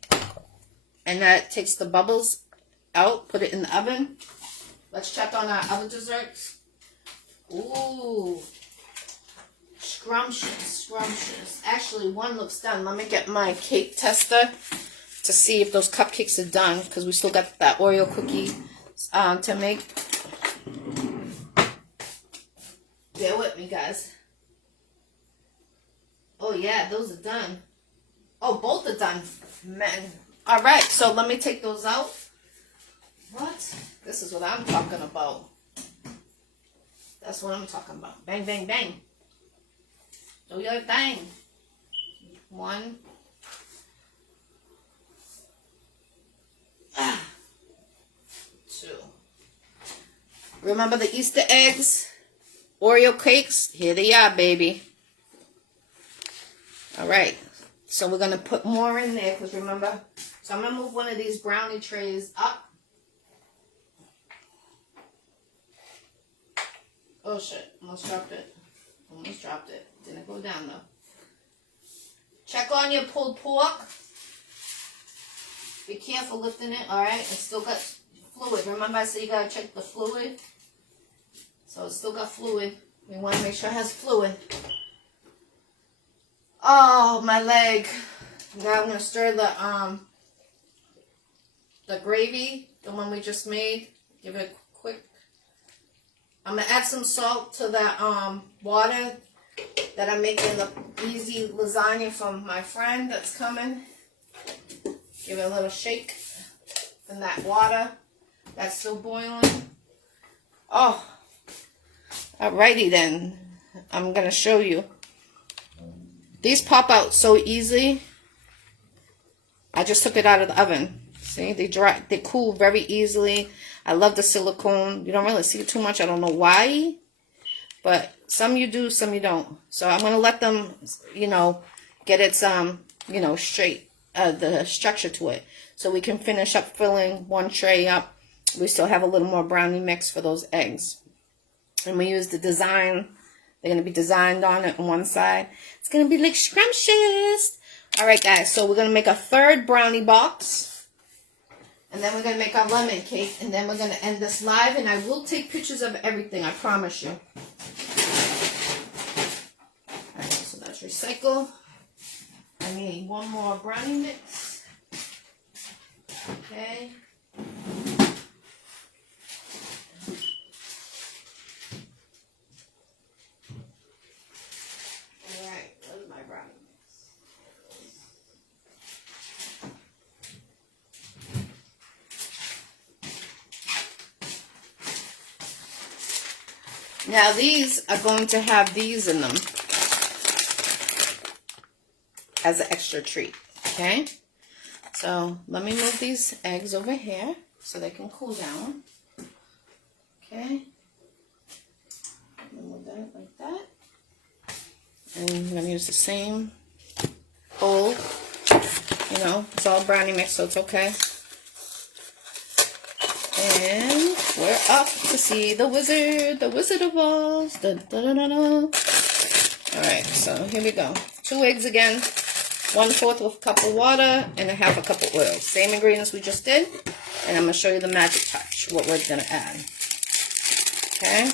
And that takes the bubbles out. Put it in the oven. Let's check on our other desserts. Ooh. Scrumptious. Actually, one looks done. Let me get my cake tester to see if those cupcakes are done. Because we still got that Oreo cookie to make. Bear with me, guys. Oh, yeah, those are done. Oh, both are done, man. All right, so let me take those out. What? This is what I'm talking about. That's what I'm talking about. Bang, bang, bang. Do your thing. 1. 2. Remember the Easter eggs? Oreo cakes, here they are, baby. Alright, so we're going to put more in there, because remember, so I'm going to move one of these brownie trays up. Oh shit, almost dropped it. Didn't go down though. Check on your pulled pork. Be careful lifting it, alright? It's still got fluid. Remember I said you got to check the fluid? So it's still got fluid. We want to make sure it has fluid. Oh, my leg. Now I'm gonna stir the gravy, the one we just made. Give it a quick. I'm gonna add some salt to that water that I'm making the easy lasagna from my friend that's coming. Give it a little shake in that water that's still boiling. Oh, alrighty then. I'm gonna show you. These pop out so easy. I just took it out of the oven. See, they cool very easily. I love the silicone. You don't really see it too much. I don't know why, but some you do, some you don't. So I'm gonna let them, you know, get its you know, straight the structure to it, so we can finish up filling one tray up. We still have a little more brownie mix for those eggs, and we use the design. They're going to be designed on it on one side. It's going to be like scrumptious. All right, guys. So we're going to make a third brownie box. And then we're going to make our lemon cake. And then we're going to end this live. And I will take pictures of everything. I promise you. All right. So that's recycle. I need one more brownie mix. Okay. Now these are going to have these in them as an extra treat, okay? So let me move these eggs over here so they can cool down, okay? Move that like that. And I'm going to use the same bowl, you know, it's all brownie mix, so it's okay. And we're up to see the Wizard of Oz. Da, da, da, da, da. Alright, so here we go. 2 eggs again, 1/4 of a cup of water, and a 1/2 cup of oil. Same ingredients we just did. And I'm going to show you the magic touch, what we're going to add. Okay?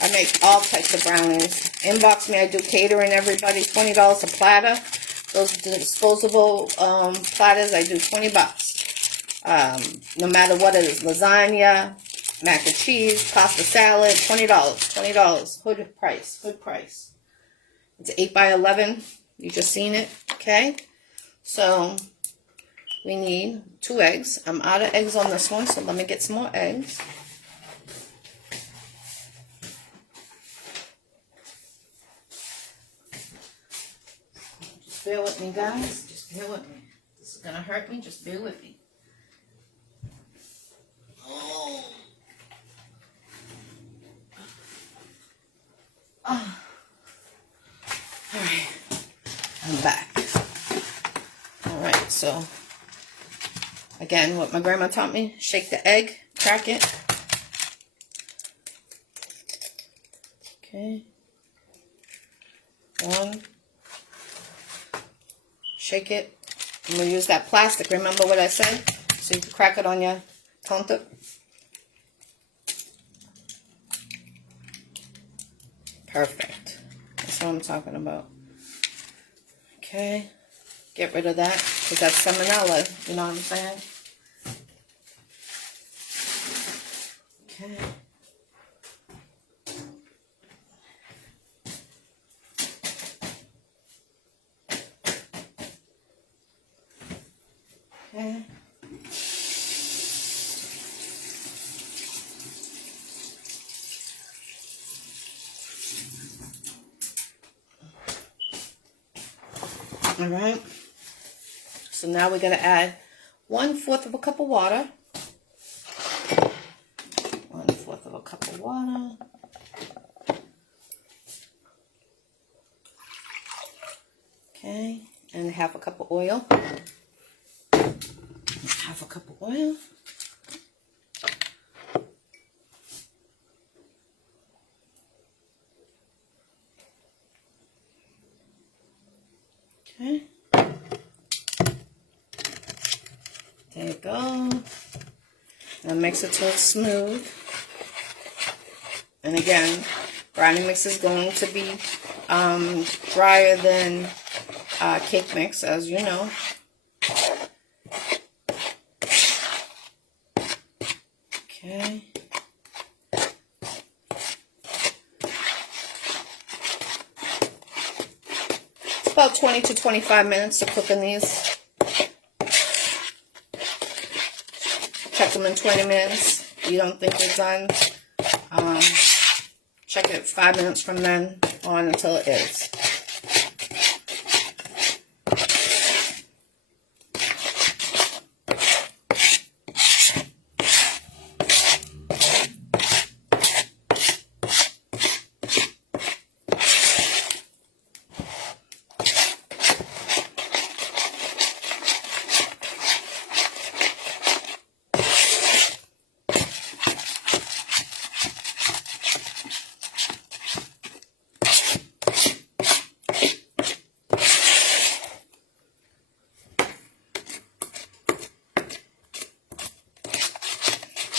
I make all types of brownies. Inbox me, I do catering, everybody. $20 a platter. Those disposable platters, I do $20. No matter what it is, lasagna, mac and cheese, pasta salad, $20, $20, hood price. It's 8 by 11, you just seen it, okay? So, we need 2 eggs. I'm out of eggs on this one, so let me get some more eggs. Just bear with me, guys, just bear with me. This is gonna hurt me, just bear with me. Oh. Alright, I'm back. Alright, so again, what my grandma taught me, shake the egg, crack it. Okay. 1. Shake it. I'm going to use that plastic, remember what I said? So you can crack it on your counter. Perfect. That's what I'm talking about. Okay. Get rid of that, because that's salmonella. You know what I'm saying? Okay. Okay. All right. So now we're going to add 1/4 of a cup of water. 1/4 of a cup of water. Okay. And 1/2 cup of oil. 1/2 cup of oil. Okay. There you go. Now mix it till it's smooth. And again, Brownie mix is going to be drier than cake mix, as you know. Okay. It's about 20 to 25 minutes to cook in these. Check them in 20 minutes. If you don't think they're done, check it 5 minutes from then on until it is.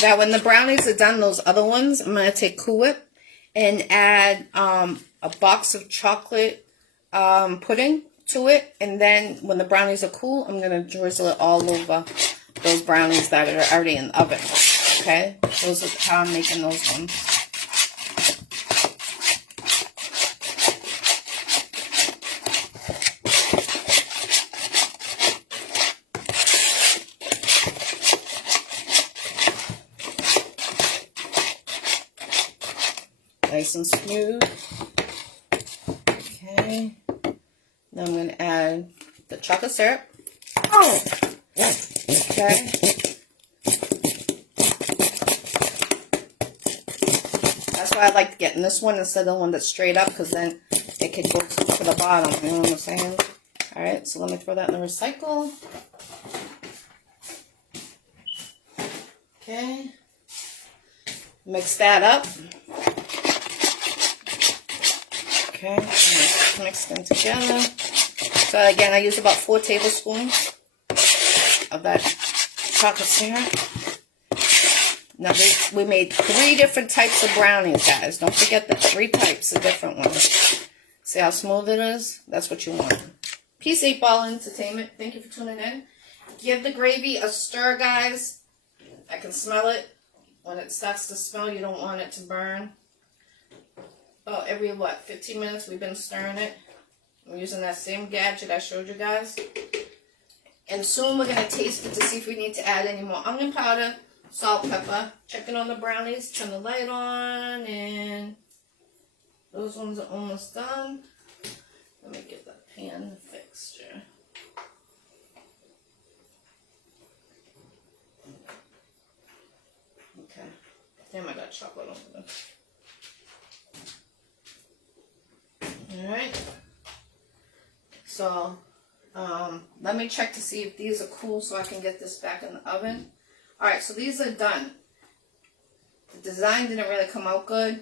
Now, when the brownies are done, those other ones, I'm going to take Cool Whip and add a box of chocolate pudding to it. And then when the brownies are cool, I'm going to drizzle it all over those brownies that are already in the oven. Okay? Those are how I'm making those ones. Nice and smooth. Okay. Now I'm going to add the chocolate syrup. Oh! Okay. That's why I like getting this one instead of the one that's straight up, because then it could go to the bottom. You know what I'm saying? Alright, so let me throw that in the recycle. Okay. Mix that up. Okay, mix them together. So again, I use about 4 tablespoons of that chocolate syrup. Now we made 3 different types of brownies, guys. Don't forget that 3 types of different ones. See how smooth it is? That's what you want. Peace, 8-Ball Entertainment. Thank you for tuning in. Give the gravy a stir, guys. I can smell it. When it starts to smell, you don't want it to burn. Oh, every, 15 minutes we've been stirring it. I'm using that same gadget I showed you guys. And soon we're going to taste it to see if we need to add any more onion powder, salt, pepper. Checking on the brownies. Turn the light on. And those ones are almost done. Let me get the pan fixture. Okay. Damn, I got chocolate over there. Alright, so let me check to see if these are cool so I can get this back in the oven. Alright, so these are done. The design didn't really come out good.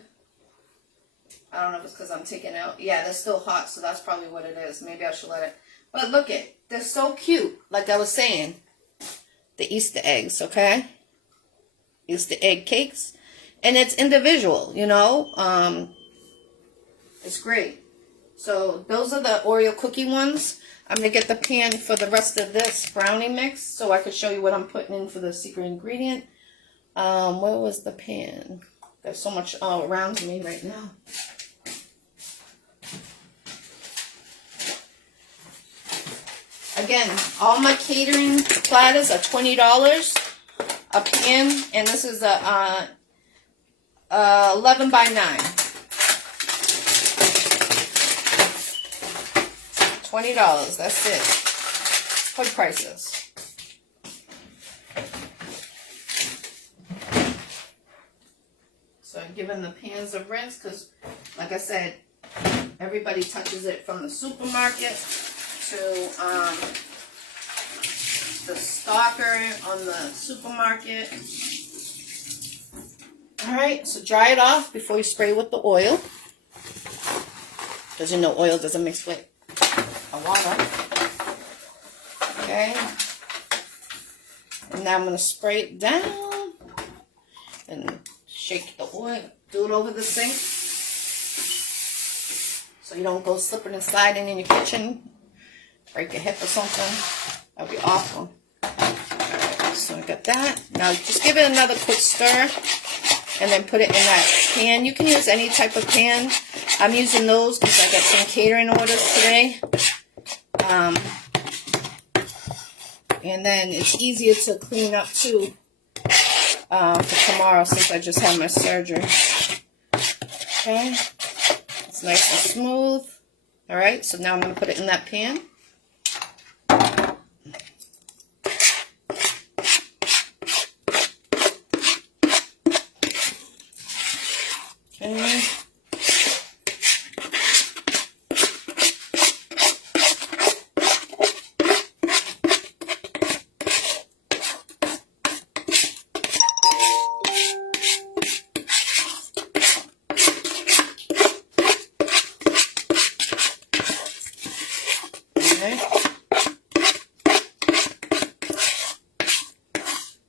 I don't know if it's because I'm taking out. Yeah, they're still hot, so that's probably what it is. Maybe I should let it. But look it, they're so cute. Like I was saying, the Easter eggs, okay? Easter egg cakes. And it's individual, you know? It's great. So those are the Oreo cookie ones. I'm going to get the pan for the rest of this brownie mix so I could show you what I'm putting in for the secret ingredient. Where was the pan? There's so much all around me right now. Again, all my catering platters are $20 a pan, and this is a 11 by 9. $20, that's it. Hood prices. So I'm giving the pans a rinse because, like I said, everybody touches it from the supermarket to the stalker on the supermarket. Alright, so dry it off before you spray with the oil. Because you know oil doesn't mix with water. Okay. And now I'm going to spray it down and shake the oil. Do it over the sink. so you don't go slipping and sliding in your kitchen, break your hip or something. That'd be awful. Alright, so I got that. Now just give it another quick stir and then put it in that pan. You can use any type of pan. I'm using those because I got some catering orders today. And then it's easier to clean up too for tomorrow since I just had my surgery. Okay, it's nice and smooth. Alright, so now I'm going to put it in that pan. Okay.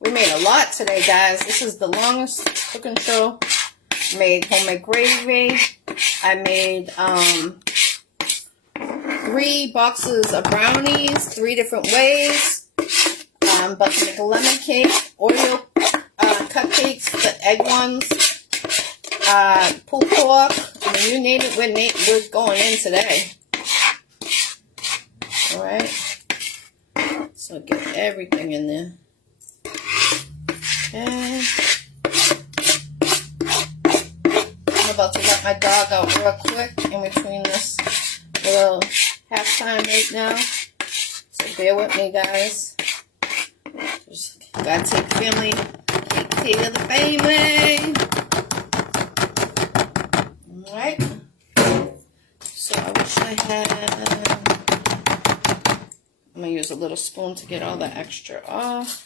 We made a lot today, guys. This is the longest cooking show. Made homemade gravy. I made 3 boxes of brownies, 3 different ways. About to make a lemon cake, Oreo cupcakes, the egg ones, pulled pork. I mean, you name it, we're going in today. Alright. So get everything in there. Okay. I'm about to let my dog out real quick in between this little halftime right now. So bear with me, guys. Just gotta take care of the family. Alright. So I wish I had... I'm gonna use a little spoon to get all the extra off.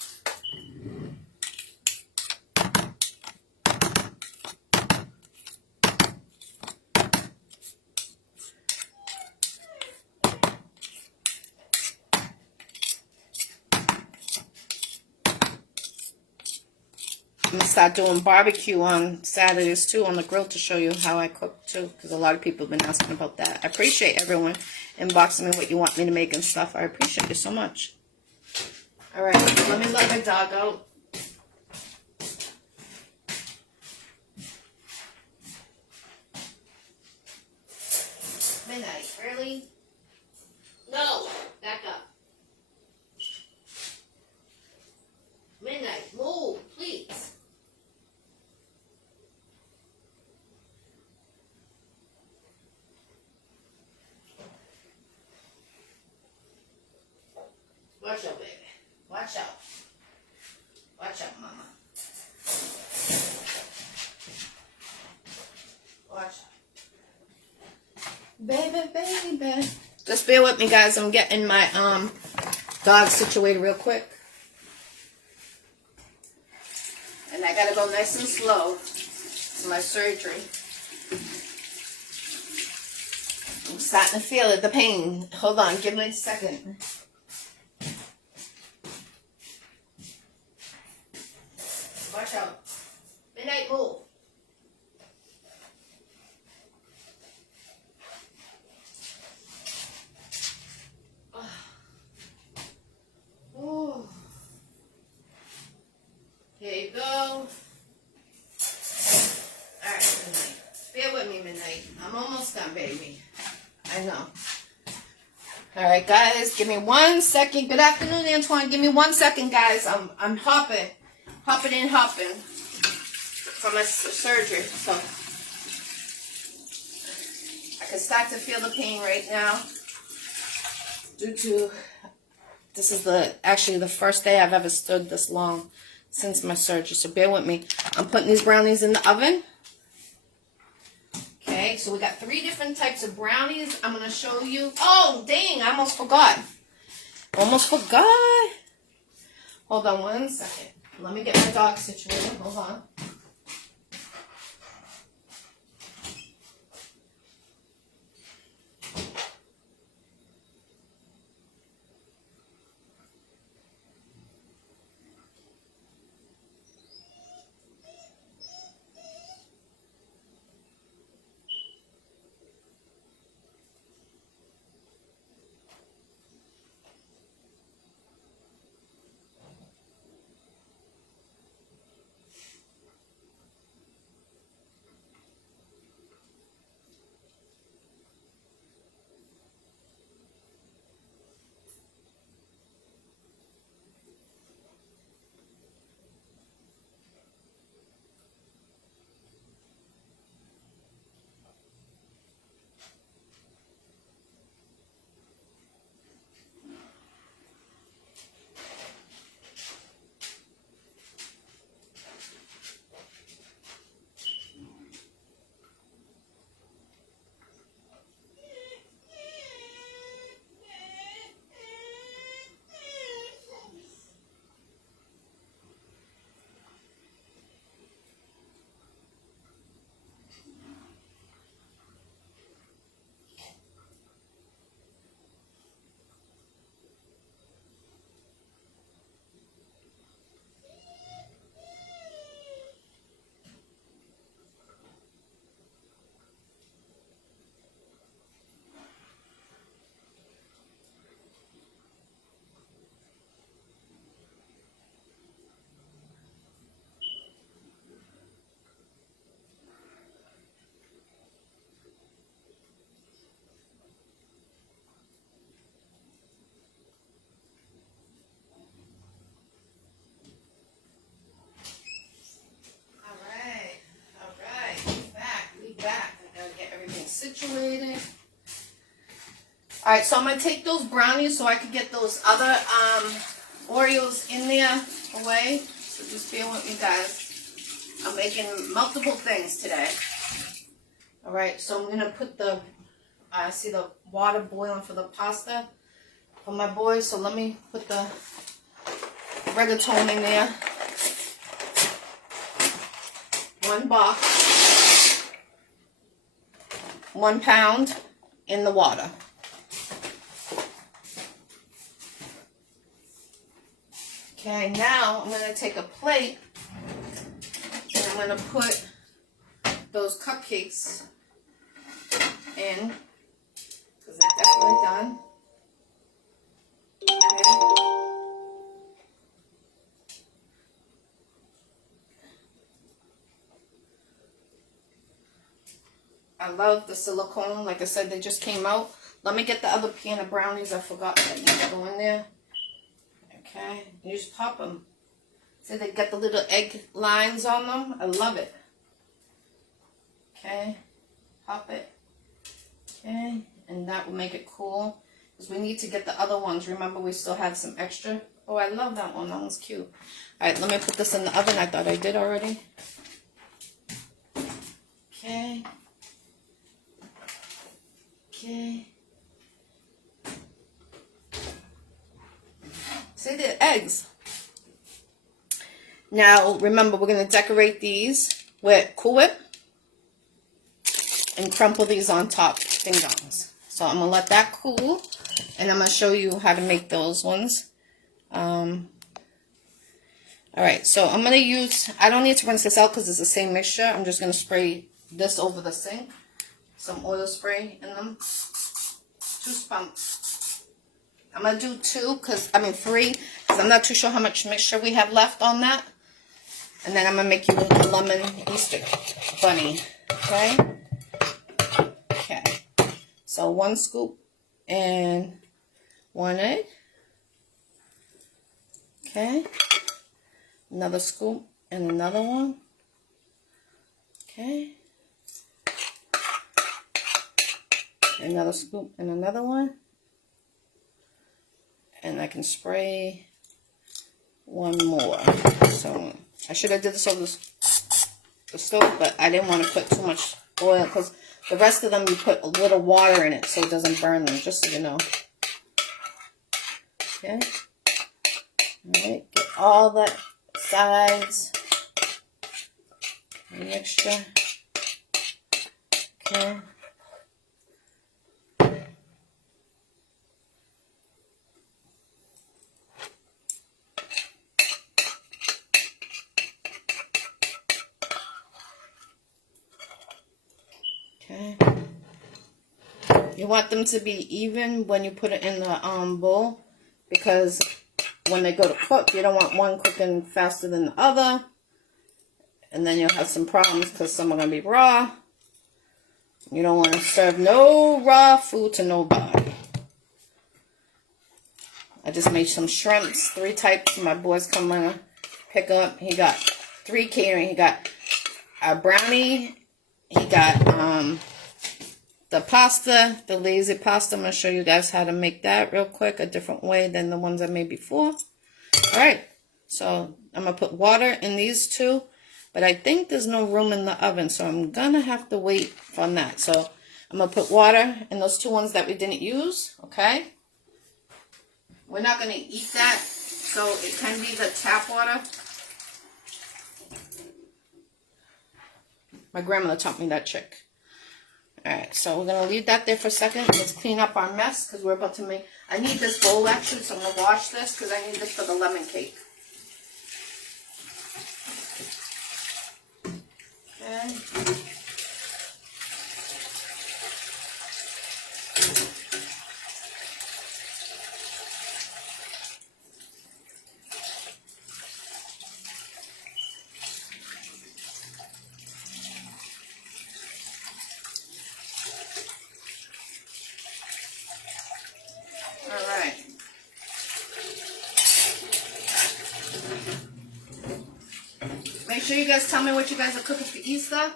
I'm going to start doing barbecue on Saturdays too on the grill to show you how I cook too, because a lot of people have been asking about that. I appreciate everyone inboxing me what you want me to make and stuff. I appreciate you so much. Alright, let me let my dog out. Midnight, really? No, back up. Midnight, move, please. Watch out, baby. Watch out. Watch out, mama. Watch out. Baby, baby. Just bear with me, guys. I'm getting my dog situated real quick. And I gotta go nice and slow. It's my surgery. I'm starting to feel it, the pain. Hold on, give me a second. Watch out. Midnight, move. Oh. Here you go. Alright, Midnight. Bear with me, Midnight. I'm almost done, baby. I know. Alright, guys. Give me 1 second. Good afternoon, Antoine. Give me 1 second, guys. I'm hopping. Hopping and hopping from a surgery. So I can start to feel the pain right now. Due to, this is actually the first day I've ever stood this long since my surgery, so bear with me. I'm putting these brownies in the oven. Okay, so we got 3 different types of brownies. I'm going to show you. Oh, dang, I almost forgot. Hold on 1 second. Let me get my dog situated. Hold on. decorated. Alright, so I'm going to take those brownies so I can get those other Oreos in there away. So just bear with me, guys. I'm making multiple things today. Alright, so I'm going to put the, I see the water boiling for the pasta for my boys. So let me put the rigatone in there. 1 box, 1 pound in the water. Okay, now I'm going to take a plate and I'm going to put those cupcakes in because they're definitely done. Okay. I love the silicone. Like I said, they just came out. Let me get the other pan of brownies. I forgot that need to go in there. Okay, you just pop them. See, they got the little egg lines on them. I love it. Okay, pop it. Okay, and that will make it cool. Because we need to get the other ones. Remember, we still have some extra. Oh, I love that one. That one's cute. Alright, let me put this in the oven. I thought I did already. Okay. Okay. See the eggs. Now, remember, we're going to decorate these with Cool Whip and crumple these on top, ding dongs. So I'm going to let that cool, and I'm going to show you how to make those ones. Alright, so I'm going to use, I don't need to rinse this out because it's the same mixture. I'm just going to spray this over the sink. Some oil spray in them. 2 spoons. I'm going to do 3, because I'm not too sure how much mixture we have left on that. And then I'm going to make you a lemon Easter bunny. Okay? Okay. So 1 scoop and 1 egg. Okay. Another scoop and another one. Okay. Another scoop and another one. And I can spray 1 more. So I should have did this over the stove, but I didn't want to put too much oil because the rest of them you put a little water in it so it doesn't burn them, just so you know. Okay. Alright, get all the sides, mixture. Okay. Okay. You want them to be even when you put it in the bowl, because when they go to cook, you don't want one cooking faster than the other, and then you'll have some problems because some are going to be raw. You don't want to serve no raw food to nobody. I just made some shrimps, 3 types. My boys come to pick up. He got 3 catering. He got a brownie. He got the pasta, the lazy pasta. I'm going to show you guys how to make that real quick, a different way than the ones I made before. Alright, so I'm going to put water in these 2, but I think there's no room in the oven, so I'm going to have to wait on that. So I'm going to put water in those 2 ones that we didn't use, okay? We're not going to eat that, so it can be the tap water. My grandmother taught me that trick. Alright, so we're going to leave that there for a second. Let's clean up our mess because we're about to make... I need this bowl actually, so I'm going to wash this because I need this for the lemon cake. Okay. Alright. Make sure you guys tell me what you guys are cooking for Easter.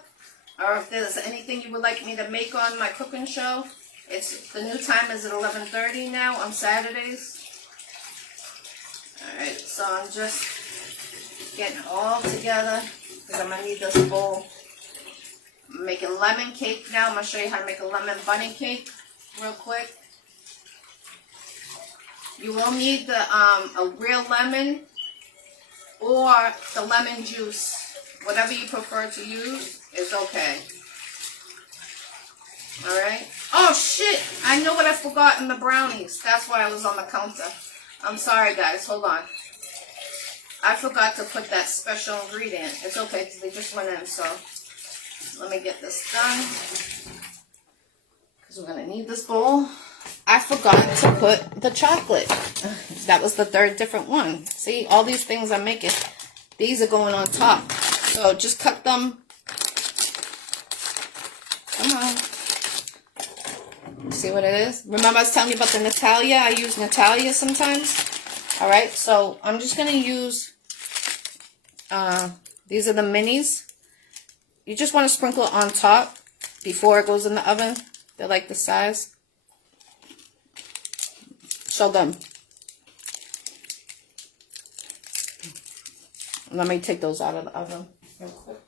or if there's anything you would like me to make on my cooking show. The new time is at 11:30 now on Saturdays. Alright, so I'm just getting it all together because I'm going to need this bowl. I'm making lemon cake now. I'm going to show you how to make a lemon bunny cake real quick. You will need a real lemon or the lemon juice. Whatever you prefer to use is okay. Alright. Oh shit! I know what I forgot in the brownies. That's why I was on the counter. I'm sorry guys, hold on. I forgot to put that special ingredient. It's okay because they just went in, so let me get this done. Because we're going to need this bowl. I forgot to put the chocolate. That was the third different one. See, all these things I'm making, these are going on top. So just cut them. Come on. See what it is? Remember I was telling you about the Natalia? I use Natalia sometimes. Alright, so I'm just going to use, these are the minis. You just want to sprinkle it on top before it goes in the oven. They're like the size. Show them. Let me take those out of the oven real quick.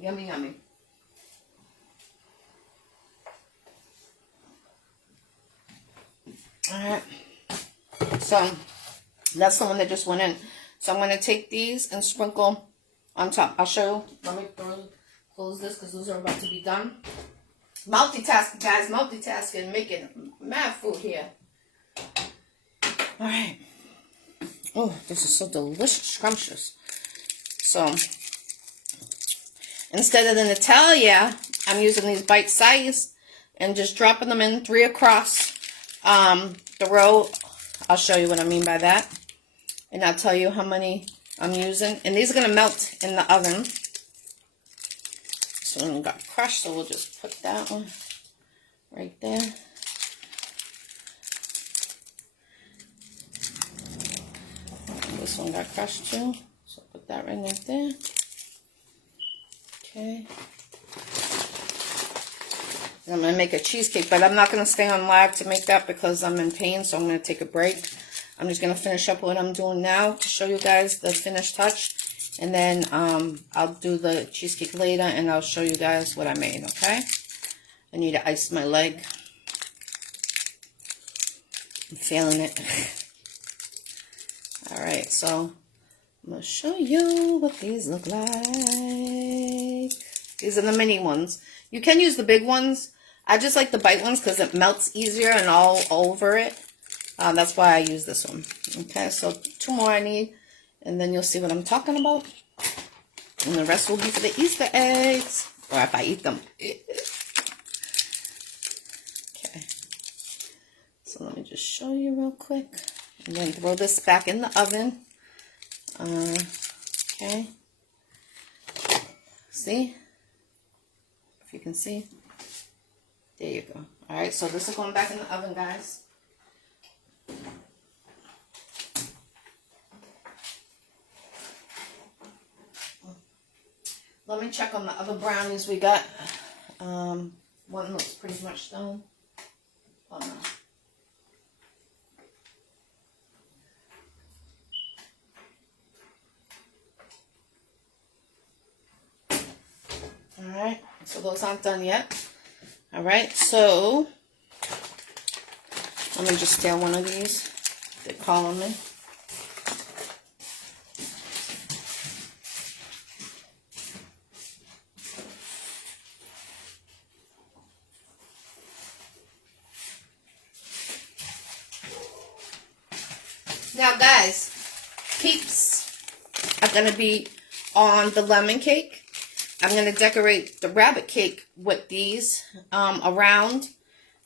Yummy, yummy. Alright. So, that's the one that just went in. So, I'm going to take these and sprinkle on top. I'll show you. Let me close this because those are about to be done. Multitasking, guys. Multitasking. Making mad food here. Alright. Oh, this is so delicious. Scrumptious. So, instead of the Natalia, I'm using these bite size and just dropping them in 3 across the row. I'll show you what I mean by that. And I'll tell you how many I'm using. And these are going to melt in the oven. This one got crushed, so we'll just put that one right there. And this one got crushed too. So put that right there. Okay. And I'm going to make a cheesecake, but I'm not going to stay on live to make that because I'm in pain, so I'm going to take a break. I'm just going to finish up what I'm doing now to show you guys the finished touch. And then I'll do the cheesecake later, and I'll show you guys what I made, okay? I need to ice my leg. I'm feeling it. Alright, so I'm going to show you what these look like. These are the mini ones. You can use the big ones. I just like the bite ones because it melts easier and all over it. That's why I use this one. Okay, so 2 more I need. And then you'll see what I'm talking about. And the rest will be for the Easter eggs. Or if I eat them. Okay. So let me just show you real quick. And then throw this back in the oven. Okay. See? If you can see. There you go. Alright, so this is going back in the oven, guys. Let me check on the other brownies we got. One looks pretty much done. Oh no. Alright, so those aren't done yet. Alright, so let me just steal one of these. They're calling me. Now guys, peeps are going to be on the lemon cake. I'm going to decorate the rabbit cake with these around.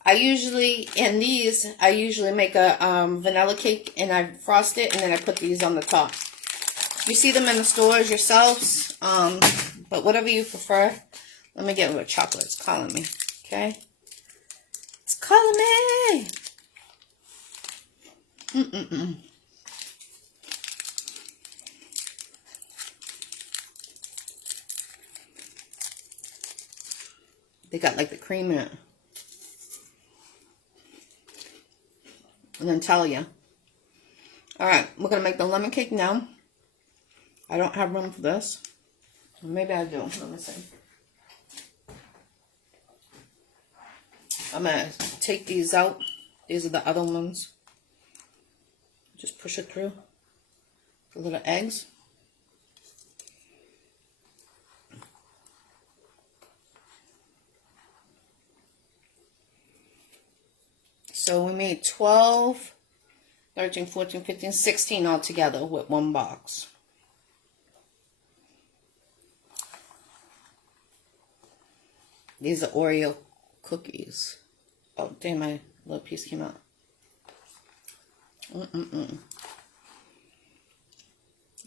I usually make a vanilla cake and I frost it and then I put these on the top. You see them in the stores yourselves, but whatever you prefer. Let me get with chocolate. It's calling me, okay? It's calling me! They got like the cream in it. And then tell you. Alright, we're going to make the lemon cake now. I don't have room for this. Maybe I do. Let me see. I'm going to take these out. These are the other ones. Just push it through. The little eggs. So we made 12, 13, 14, 15, 16 all together with one box. These are Oreo cookies. Oh, damn, my little piece came out.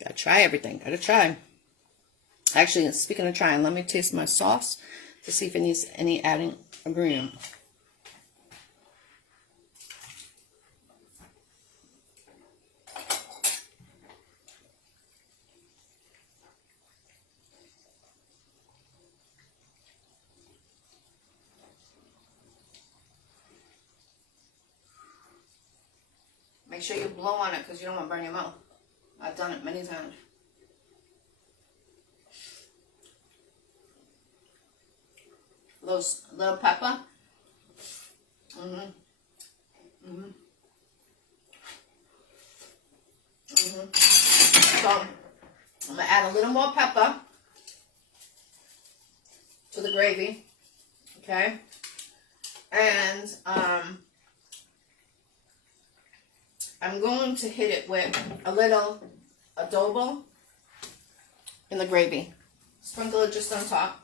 Gotta try everything. Gotta try. Actually, speaking of trying, let me taste my sauce to see if it needs any adding ingredient. Make sure you blow on it because you don't want to burn your mouth. I've done it many times. Little pepper. So I'm gonna add a little more pepper to the gravy. Okay. And I'm going to hit it with a little adobo in the gravy. Sprinkle it just on top.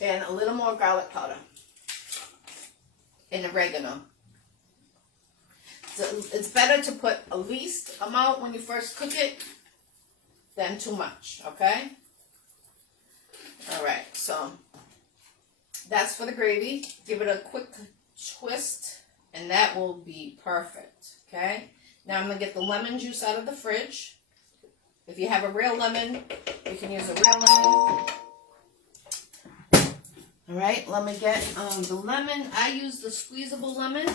And a little more garlic powder. And oregano. So it's better to put a least amount when you first cook it than too much, okay? Alright, so that's for the gravy. Give it a quick twist, and that will be perfect, okay? Now I'm going to get the lemon juice out of the fridge. If you have a real lemon, you can use a real lemon. Alright, let me get the lemon. I use the squeezable lemon.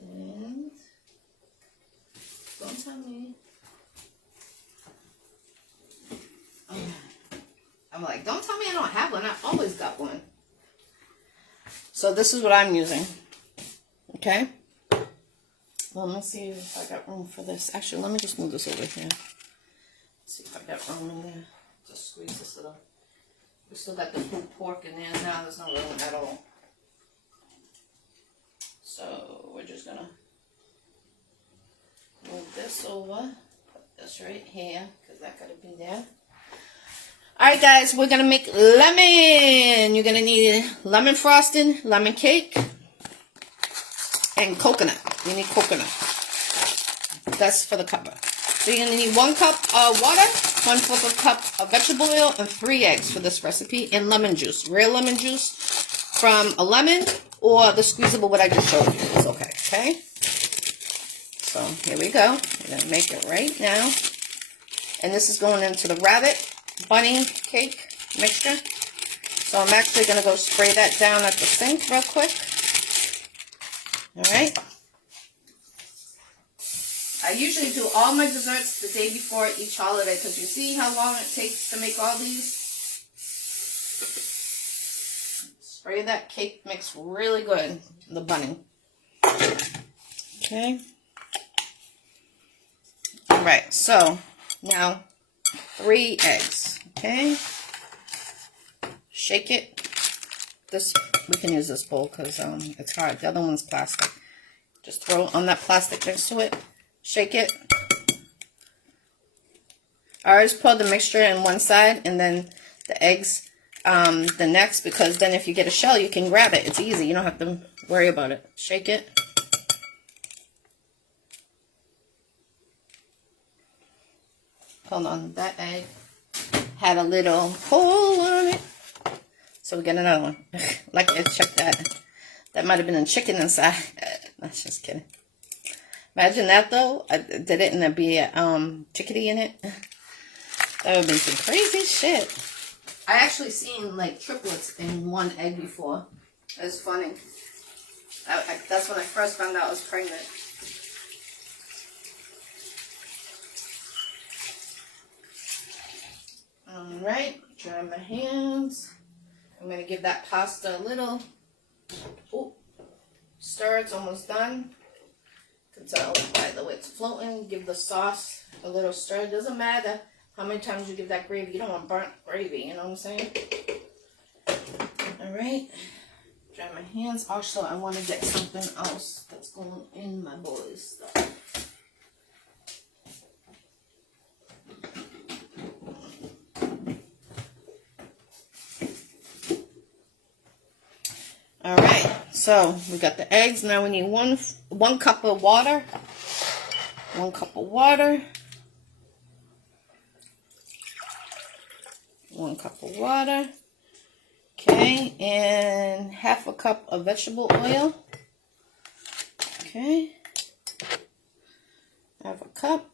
And don't tell me. I'm like, don't tell me I don't have one. I always got one. So this is what I'm using. Okay? Well, let me see if I got room for this. Actually, let me just move this over here. See if I got room in there. Just squeeze this little. We still got the pulled pork in there. Now there's no room at all. So we're just gonna move this over. Put this right here because that gotta be there. Alright guys, we're gonna make lemon. You're gonna need lemon frosting, lemon cake, and coconut. You need coconut. That's for the cover. So you're going to need 1 cup of water, 1/4 cup of vegetable oil, and 3 eggs for this recipe, and lemon juice. Real lemon juice from a lemon or the squeezable what I just showed you. It's okay, okay? So here we go. We're going to make it right now. And this is going into the rabbit bunny cake mixture. So I'm actually going to go spray that down at the sink real quick. Alright. I usually do all my desserts the day before each holiday because you see how long it takes to make all these. Spray that cake mix really good, the bunny. Okay. Alright, so now 3 eggs. Okay. Shake it. This, we can use this bowl because it's hard. The other one's plastic. Just throw it on that plastic next to it. Shake it. I always pour the mixture in one side and then the eggs the next, because then if you get a shell you can grab it. It's easy. You don't have to worry about it. Shake it. Hold on. That egg had a little hole on it. So we get another one. Like, check that. That might have been a chicken inside. That's just kidding. Imagine that though. I did it and there'd be a chickadee in it. That would have been some crazy shit. I actually seen like triplets in one egg before. It was funny. That's when I first found out I was pregnant. Alright, dry my hands. I'm going to give that pasta a little stir. It's almost done. You can tell by the way it's floating. Give the sauce a little stir. It doesn't matter how many times you give that gravy. You don't want burnt gravy, you know what I'm saying? Alright. Dry my hands. Also, I want to get something else that's going in my boy's stuff. Alright, so we got the eggs. Now we need one cup of water. 1 cup of water. 1 cup of water. Okay, and half a cup of vegetable oil. Okay. Half a cup.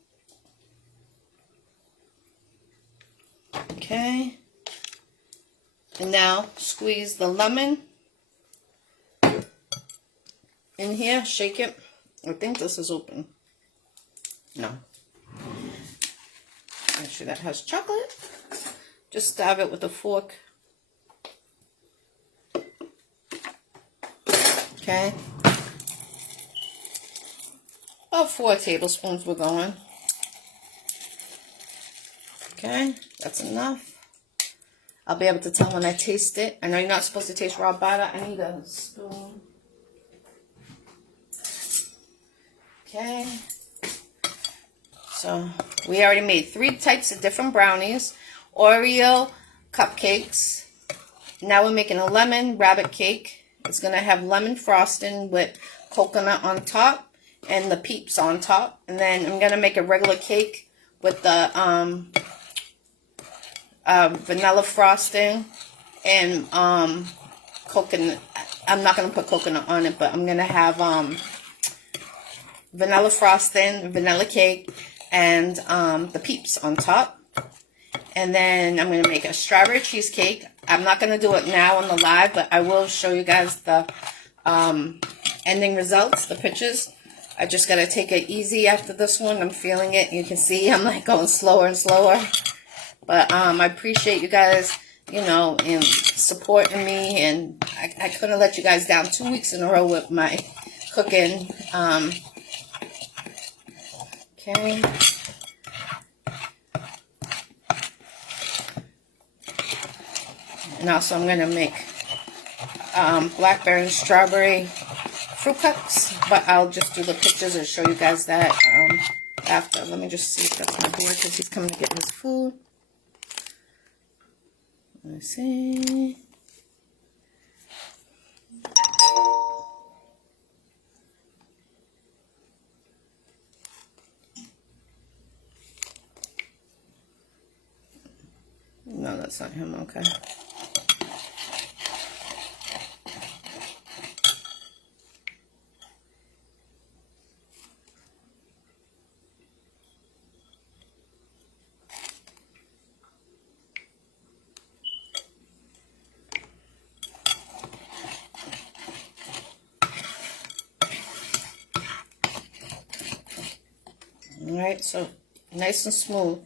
Okay. And now squeeze the lemon in here, shake it. I think this is open. No. Make sure that has chocolate. Just stab it with a fork. Okay. About 4 tablespoons we're going. Okay, that's enough. I'll be able to tell when I taste it. I know you're not supposed to taste raw batter. I need a spoon. Okay. So we already made 3 types of different brownies. Oreo cupcakes. Now we're making a lemon rabbit cake. It's going to have lemon frosting with coconut on top and the peeps on top. And then I'm going to make a regular cake with the vanilla frosting and coconut. I'm not going to put coconut on it, but I'm going to have vanilla frosting, vanilla cake, and the peeps on top. And then I'm going to make a strawberry cheesecake. I'm not going to do it now on the live, but I will show you guys the ending results, the pictures. I just got to take it easy after this one. I'm feeling it. You can see I'm like going slower and slower. But I appreciate you guys, you know, in supporting me. And I couldn't let you guys down 2 weeks in a row with my cooking. Okay. And also I'm going to make blackberry and strawberry fruit cups. But I'll just do the pictures and show you guys that after. Let me just see if that's my boy because he's coming to get his food. Let's see. No, that's not him. Okay. Alright, so nice and smooth.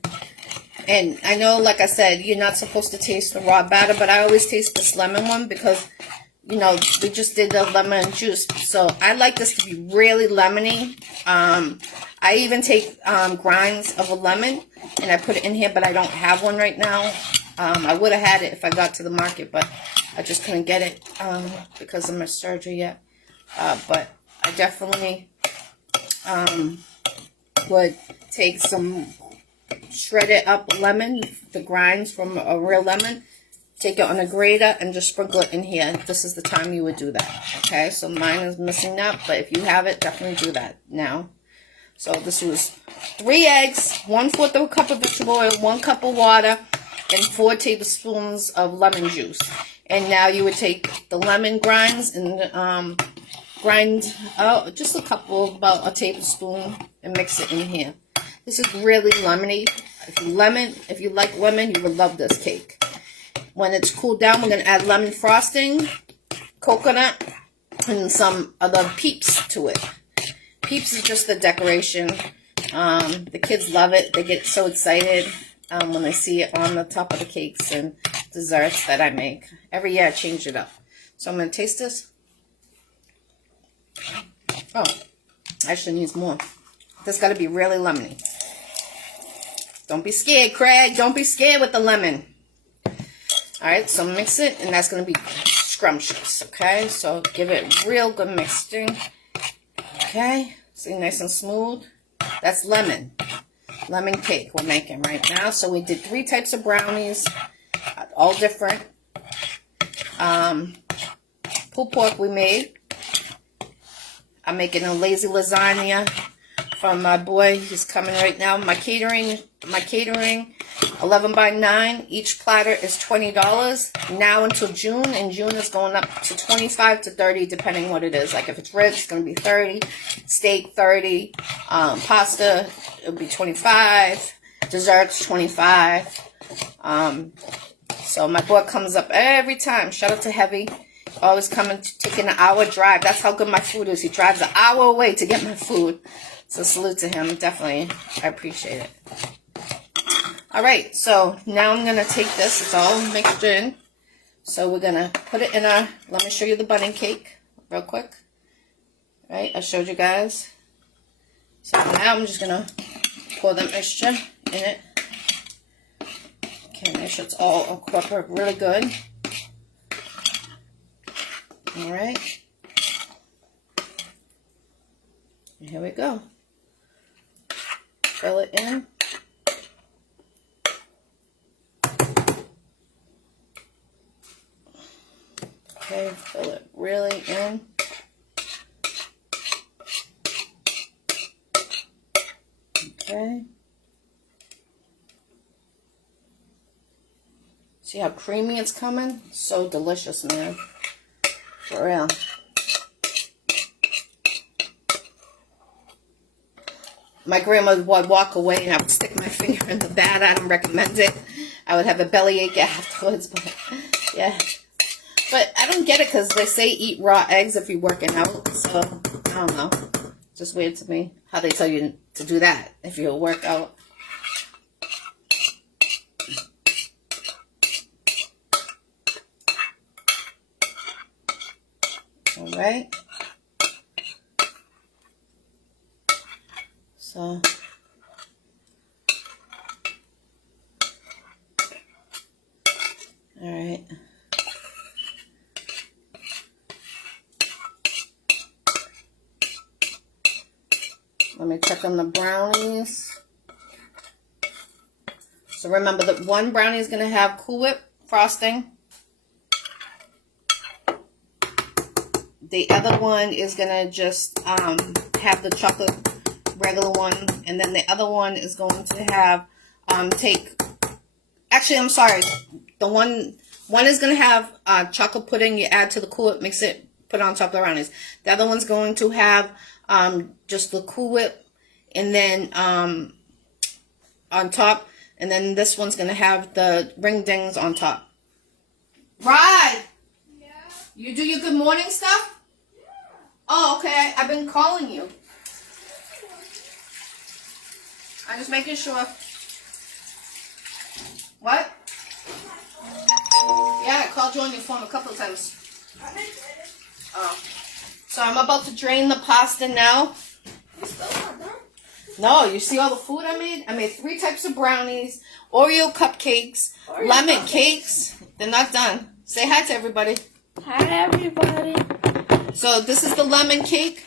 And I know, like I said, you're not supposed to taste the raw batter, but I always taste this lemon one because, you know, we just did the lemon juice. So I like this to be really lemony. I even take grinds of a lemon and I put it in here, but I don't have one right now. I would have had it if I got to the market, but I just couldn't get it because of my surgery yet. But I definitely would take some shredded up lemon, the grinds from a real lemon, take it on a grater and just sprinkle it in here. This is the time you would do that. Okay, so mine is missing that, but if you have it, definitely do that now. So this was 3 eggs, 1/4 of a cup of vegetable oil, 1 cup of water, and 4 tablespoons of lemon juice. And now you would take the lemon grinds and grind out just a couple, about a tablespoon, and mix it in here. This is really lemony. If you like lemon, you would love this cake. When it's cooled down, we're going to add lemon frosting, coconut, and some other peeps to it. Peeps is just the decoration. The kids love it. They get so excited when they see it on the top of the cakes and desserts that I make. Every year I change it up. So I'm going to taste this. Oh, I should use more. This got to be really lemony. Don't be scared, Craig. Don't be scared with the lemon. Alright, so mix it, and that's going to be scrumptious, okay? So give it real good mixing. Okay, see, nice and smooth. That's lemon. Lemon cake we're making right now. So we did 3 types of brownies, all different. Pulled pork we made. I'm making a lazy lasagna from my boy. He's coming right now. My catering, 11 by 9. Each platter is $20 now until June. In June, it's going up to 25 to 30, depending what it is. Like if it's ribs, it's going to be 30. Steak, 30. Pasta, it'll be 25. Desserts, 25. So my boy comes up every time. Shout out to Heavy. Always coming, taking an hour drive. That's how good my food is. He drives an hour away to get my food. So salute to him. Definitely. I appreciate it. Alright, so now I'm going to take this. It's all mixed in. So we're going to put it in our, let me show you the bunny cake real quick. Alright, I showed you guys. So now I'm just going to pour the mixture in it. Okay, make sure it's all incorporated really good. Alright. Here we go. Fill it in. Okay, fill it really in. Okay. See how creamy it's coming? So delicious, man. For real. My grandma would walk away and I would stick my finger in the bat. I don't recommend it. I would have a bellyache afterwards, but yeah. But I don't get it because they say eat raw eggs if you're working out. So, I don't know. Just weird to me how they tell you to do that if you work out. Alright. So, alright. Let me check on the brownies. So remember that one brownie is going to have Cool Whip frosting. The other one is going to just have the chocolate regular one. And then the other one is going to have, actually, I'm sorry. The one is going to have chocolate pudding. You add to the Cool Whip, mix it, put it on top of the brownies. The other one's going to have just the Cool Whip and then on top. And then this one's going to have the ring dings on top. Ride! Yeah? You do your good morning stuff? Yeah. Oh, okay. I've been calling you. I'm just making sure. What? Yeah, I called you on your phone a couple of times. Oh. So I'm about to drain the pasta now. You still not done? No, you see all the food I made? I made 3 types of brownies, Oreo cupcakes, lemon cakes. They're not done. Say hi to everybody. Hi, everybody. So this is the lemon cake.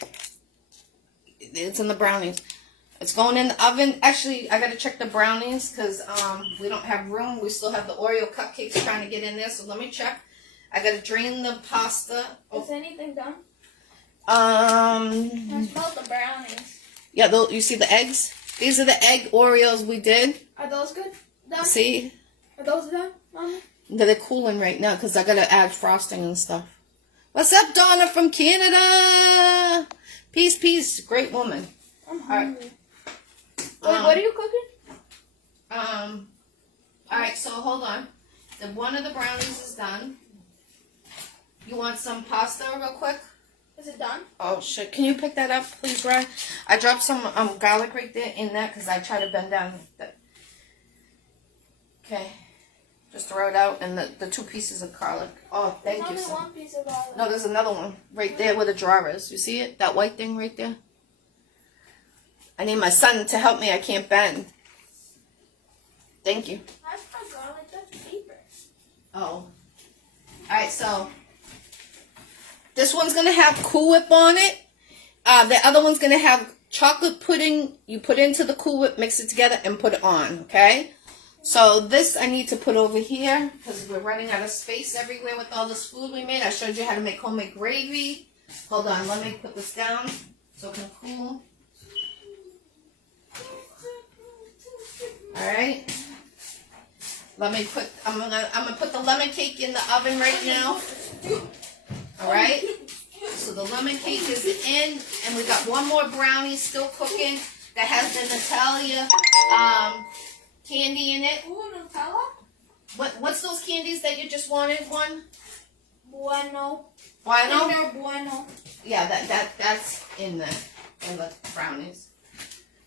It's in the brownies. It's going in the oven. Actually, I got to check the brownies because we don't have room. We still have the Oreo cupcakes trying to get in there. So let me check. I got to drain the pasta. Is anything done? I smell the brownies. Yeah, you see the eggs? These are the egg Oreos we did. Are those good? Done? See? Are those done, Mama? They're cooling right now because I got to add frosting and stuff. What's up, Donna from Canada? Peace, peace. Great woman. I'm All right. hungry. Wait, what are you cooking? All right, so hold on. One of the brownies is done. You want some pasta real quick? Is it done? Oh, shit. Can you pick that up, please, Ryan? I dropped some garlic right there in that because I try to bend down. Okay. Just throw it out. And the 2 pieces of garlic. Oh, thank you. There's So. only 1 piece of garlic. No, there's another one right there where the drawer is. You see it? That white thing right there? I need my son to help me. I can't bend. Thank you. That's not garlic, that's paper. Oh. Alright, so this one's going to have Cool Whip on it. The other one's going to have chocolate pudding. You put into the Cool Whip, mix it together, and put it on, okay? So this I need to put over here because we're running out of space everywhere with all this food we made. I showed you how to make homemade gravy. Hold on, let me put this down so it can cool. Alright. I'm gonna put the lemon cake in the oven right now. Alright. So the lemon cake is in, and we got one more brownie still cooking that has the Natalia candy in it. Ooh, Nutella? What's those candies that you just wanted? One? Bueno. Bueno? Kinder Bueno. Yeah, that's in the brownies.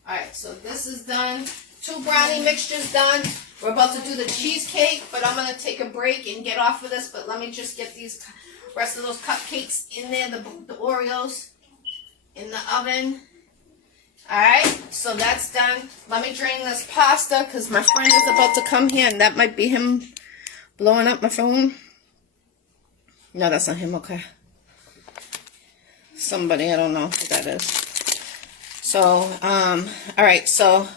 Alright, so this is done. 2 brownie mixtures done. We're about to do the cheesecake, but I'm going to take a break and get off of this. But let me just get these rest of those cupcakes in there, the Oreos, in the oven. Alright, so that's done. Let me drain this pasta because my friend is about to come here, and that might be him blowing up my phone. No, that's not him, okay. Somebody, I don't know who that is. So, alright, so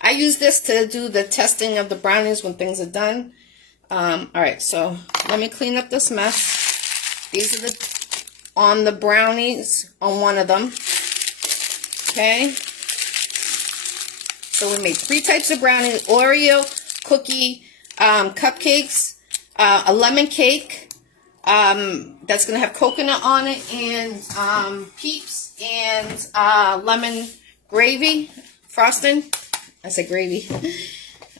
I use this to do the testing of the brownies when things are done. Alright, so let me clean up this mess. These are on the brownies on one of them. Okay. So we made 3 types of brownies. Oreo, cookie, cupcakes, a lemon cake. That's going to have coconut on it, and Peeps, and lemon gravy, frosting. I said gravy.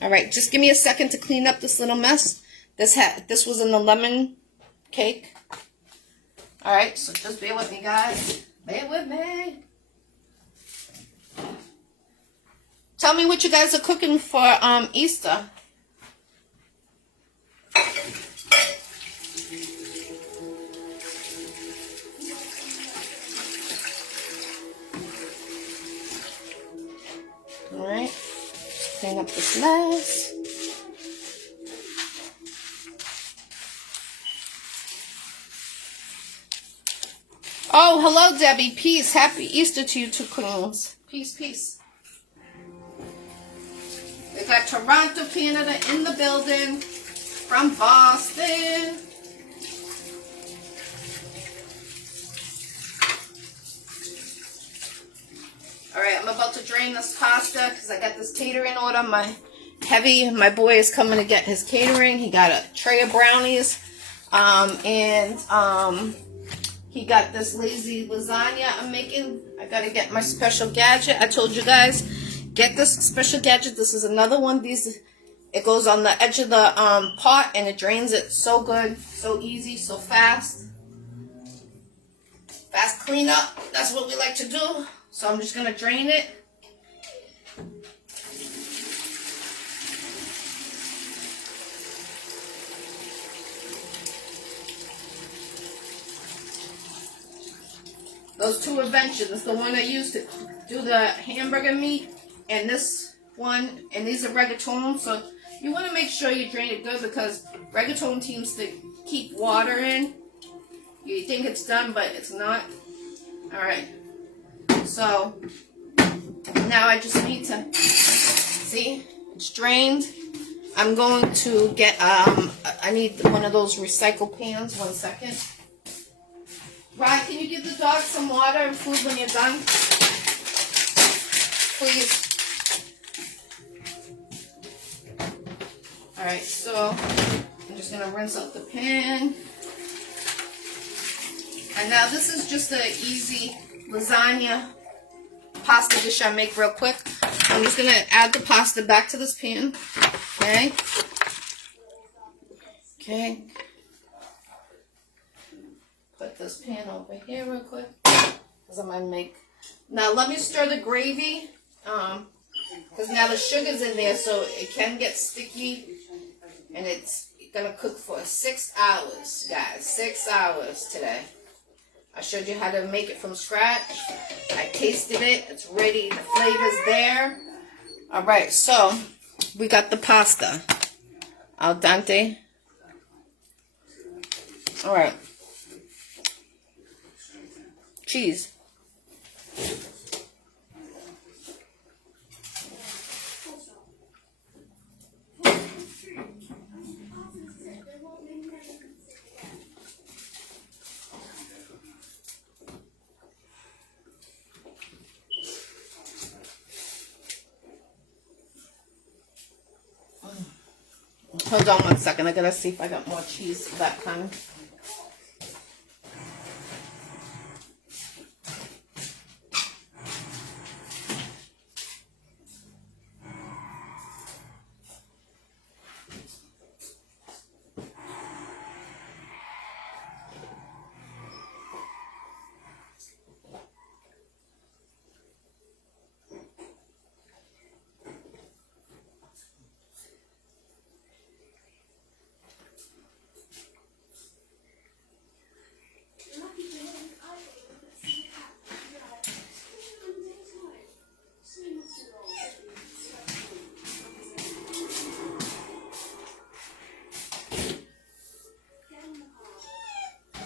All right, just give me a second to clean up this little mess. This was in the lemon cake. All right, so just bear with me, guys. Bear with me. Tell me what you guys are cooking for Easter. All right, just clean up this mess. Oh, hello, Debbie. Peace. Happy Easter to you two queens. Peace, peace. We got Toronto, Canada in the building from Boston. All right, I'm about to drain this pasta because I got this catering order. My boy is coming to get his catering. He got a tray of brownies, he got this lazy lasagna I'm making. I got to get my special gadget. I told you guys, get this special gadget. This is another one. It goes on the edge of the pot, and it drains it so good, so easy, so fast. Fast cleanup. That's what we like to do. So I'm just going to drain it. Those 2 inventions, the one I used to do the hamburger meat, and this one, and these are rigatoni. So you want to make sure you drain it good because rigatoni seems to keep water in. You think it's done, but it's not. Alright. So now I just need to, see, it's drained. I'm going to get, I need one of those recycle pans. 1 second. Ryan, can you give the dog some water and food when you're done? Please. Alright, so I'm just going to rinse out the pan. And now this is just an easy lasagna pasta dish I make real quick. I'm just going to add the pasta back to this pan. Okay. Okay. Put this pan over here real quick. Because I'm going to make... Now let me stir the gravy. Because now the sugar's in there, so it can get sticky. And it's going to cook for 6 hours, guys. 6 hours today. I showed you how to make it from scratch. I tasted it. It's ready. The flavor's there. All right, so we got the pasta. Al dente. All right. Cheese. Hold on 1 second. I gotta see if I got more cheese for that kind.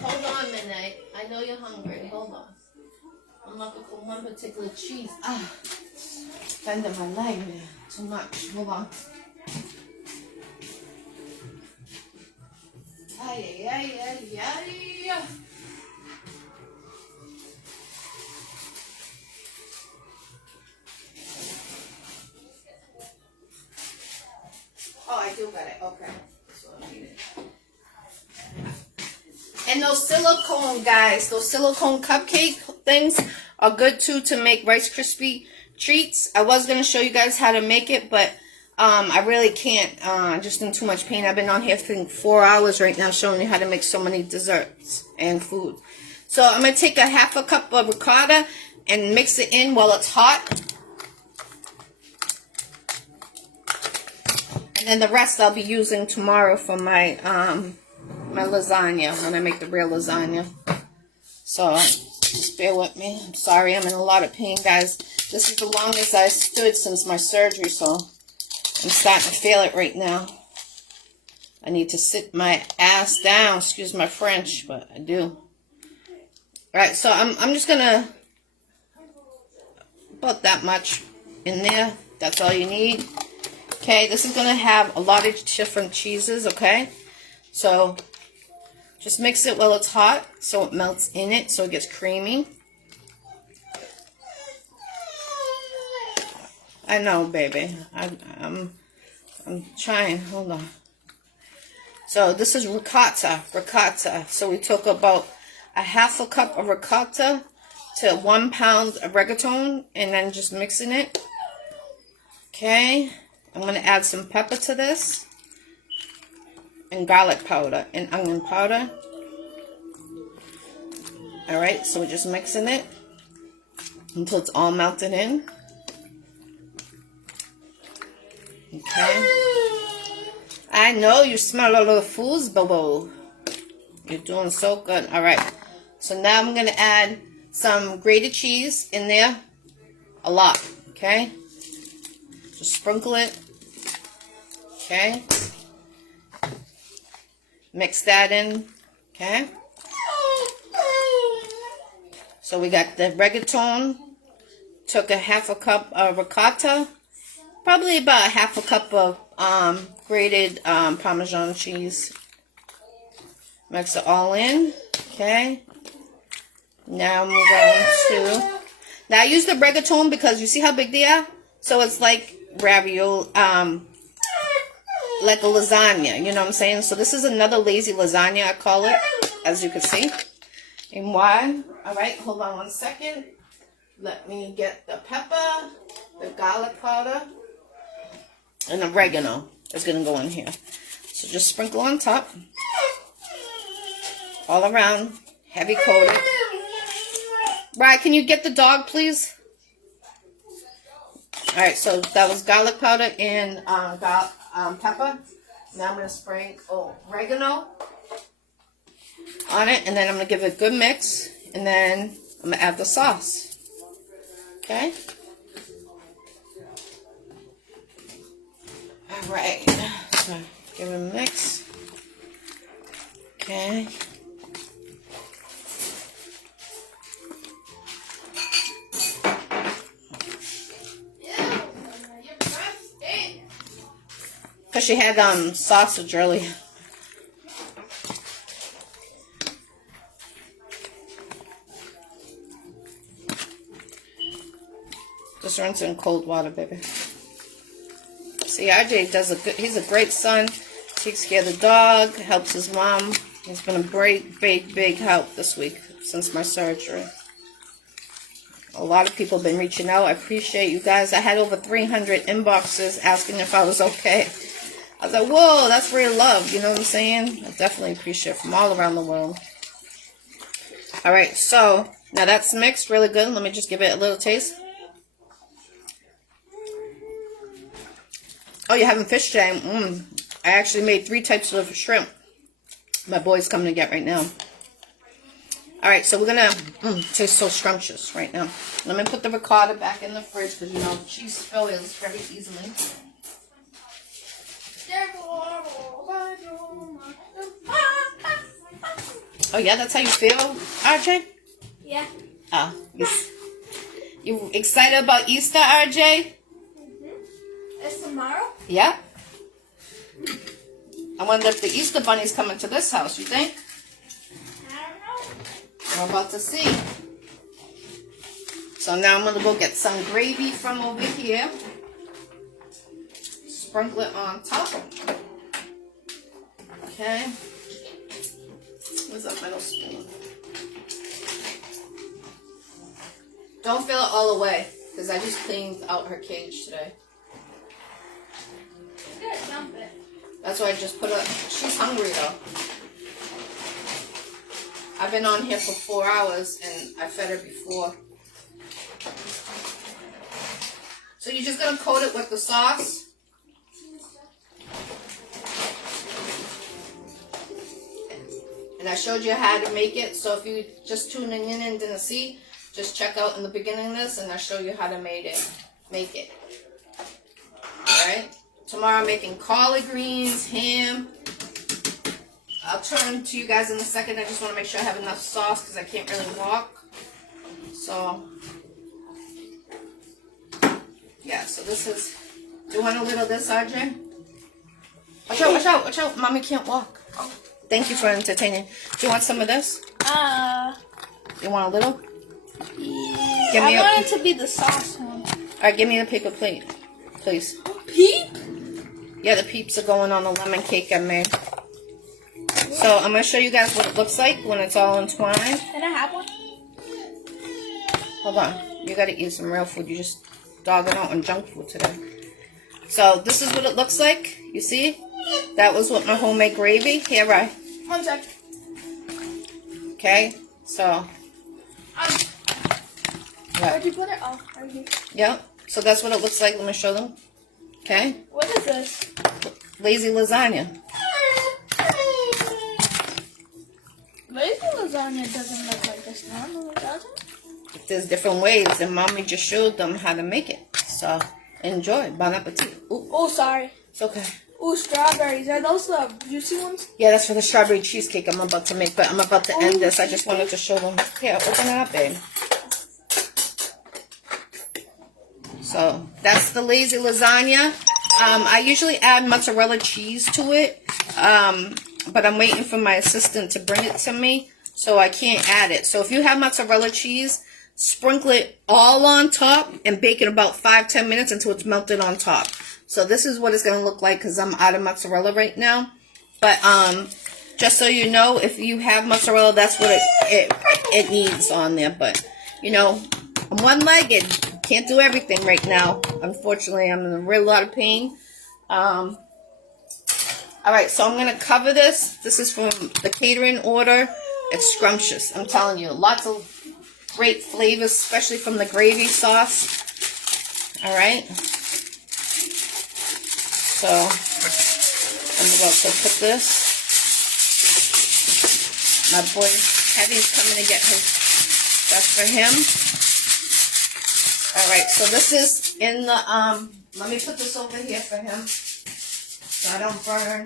Hold on, Midnight. I know you're hungry. Hold on. I'm looking for one particular cheese. Offended my leg, man. Too much. Hold on. Ay, ay, ay, ay. Oh, I do got it. Okay. That's what I needed. And those silicone, guys, those silicone cupcake things are good too to make Rice Krispie treats. I was going to show you guys how to make it, but I really can't. I'm just in too much pain. I've been on here for 4 hours right now showing you how to make so many desserts and food. So I'm going to take a half a cup of ricotta and mix it in while it's hot. And then the rest I'll be using tomorrow for my my lasagna, when I make the real lasagna. So just bear with me. I'm sorry, I'm in a lot of pain, guys. This is the longest I stood since my surgery, so I'm starting to feel it right now. I need to sit my ass down. Excuse my French, but I do. Alright, so I'm just gonna about that much in there. That's all you need. Okay, this is gonna have a lot of different cheeses, okay? So just mix it while it's hot so it melts in it, so it gets creamy. I know, baby. I'm trying. Hold on. So this is ricotta. So we took about a half a cup of ricotta to 1 pound of rigatone, and then just mixing it. Okay. I'm going to add some pepper to this. And garlic powder and onion powder. Alright, so we're just mixing it until it's all melted in. Okay. I know you smell a little foods, Bobo. You're doing so good. Alright, so now I'm going to add some grated cheese in there. A lot, okay? Just sprinkle it. Okay. Mix that in, okay? So we got the rigatone. Took a half a cup of ricotta. Probably about half a cup of grated Parmesan cheese. Mix it all in, okay? Now move on to... Now I use the rigatone because you see how big they are? So it's like ravioli, like a lasagna, you know what I'm saying? So this is another lazy lasagna, I call it, as you can see. And why? All right, hold on 1 second. Let me get the pepper, the garlic powder, and oregano is going to go in here. So just sprinkle on top, all around, heavy coated. Right, can you get the dog, please? All right, so that was garlic powder and pepper. Now I'm going to sprinkle oregano on it, and then I'm going to give it a good mix, and then I'm going to add the sauce. Okay? All right, so give it a mix. Okay. Because she had sausage earlier. Just rinse it in cold water, baby. See, RJ does he's a great son. Takes care of the dog, helps his mom. He's been a great, big help this week since my surgery. A lot of people have been reaching out. I appreciate you guys. I had over 300 inboxes asking if I was okay. I was like, whoa, that's real love. You know what I'm saying? I definitely appreciate it from all around the world. All right, so now that's mixed really good. Let me just give it a little taste. Oh, you're having fish today? I actually made 3 types of shrimp. My boy's coming to get right now. All right, so we're going to taste so scrumptious right now. Let me put the ricotta back in the fridge because, you know, cheese spoils very easily. Oh, yeah, that's how you feel, RJ? Yeah. Oh, you excited about Easter, RJ? It's tomorrow? Yeah. I wonder if the Easter Bunny's coming to this house, you think? I don't know. We're about to see. So now I'm going to go get some gravy from over here. Sprinkle it on top. Okay. Where's that metal spoon? Don't fill it all the way, because I just cleaned out her cage today. You gotta dump it. That's why I just put up. She's hungry though. I've been on here for 4 hours and I fed her before. So you're just gonna coat it with the sauce. And I showed you how to make it. So if you just tuning in and didn't see, just check out in the beginning of this and I show you how to make it. Alright? Tomorrow I'm making collard greens, ham. I'll turn to you guys in a second. I just want to make sure I have enough sauce because I can't really walk. So, yeah, so this is... Do you want a little of this, RJ? Watch out, watch out, watch out. Mommy can't walk. Thank you for entertaining. Do you want some of this? You want a little? Yeah. I want it to be the sauce one. Alright, give me the paper plate, please. Peep? Yeah, the peeps are going on the lemon cake I made. So I'm going to show you guys what it looks like when it's all entwined. Can I have one? Hold on. You got to eat some real food. You just dogging out on junk food today. So this is what it looks like. You see? That was with my homemade gravy. Here, right? 1 sec. Okay. So. Where'd you put it? Oh, right here. Yep. So that's what it looks like. Let me show them. Okay. What is this? Lazy lasagna. Lazy lasagna doesn't look like this normally, does it? There's different ways, and Mommy just showed them how to make it. So enjoy. Bon appetit. Ooh. Oh, sorry. It's okay. Ooh, strawberries. Are those the juicy ones? Yeah, that's for the strawberry cheesecake I'm about to make, but I'm about to end this. I just wanted to show them. Here, open it up, babe. So that's the lazy lasagna. I usually add mozzarella cheese to it, but I'm waiting for my assistant to bring it to me, so I can't add it. So if you have mozzarella cheese, sprinkle it all on top and bake it about 5-10 minutes until it's melted on top. So this is what it's going to look like because I'm out of mozzarella right now. But Just so you know, if you have mozzarella, that's what it needs on there. But, you know, I'm one-legged. Can't do everything right now. Unfortunately, I'm in a real lot of pain. All right, so I'm going to cover this. This is from the catering order. It's scrumptious. I'm telling you, lots of great flavors, especially from the gravy sauce. All right. So I'm about to put this. My boy Heavy's coming to get his stuff for him. All right, so this is in the, let me put this over here for him so I don't burn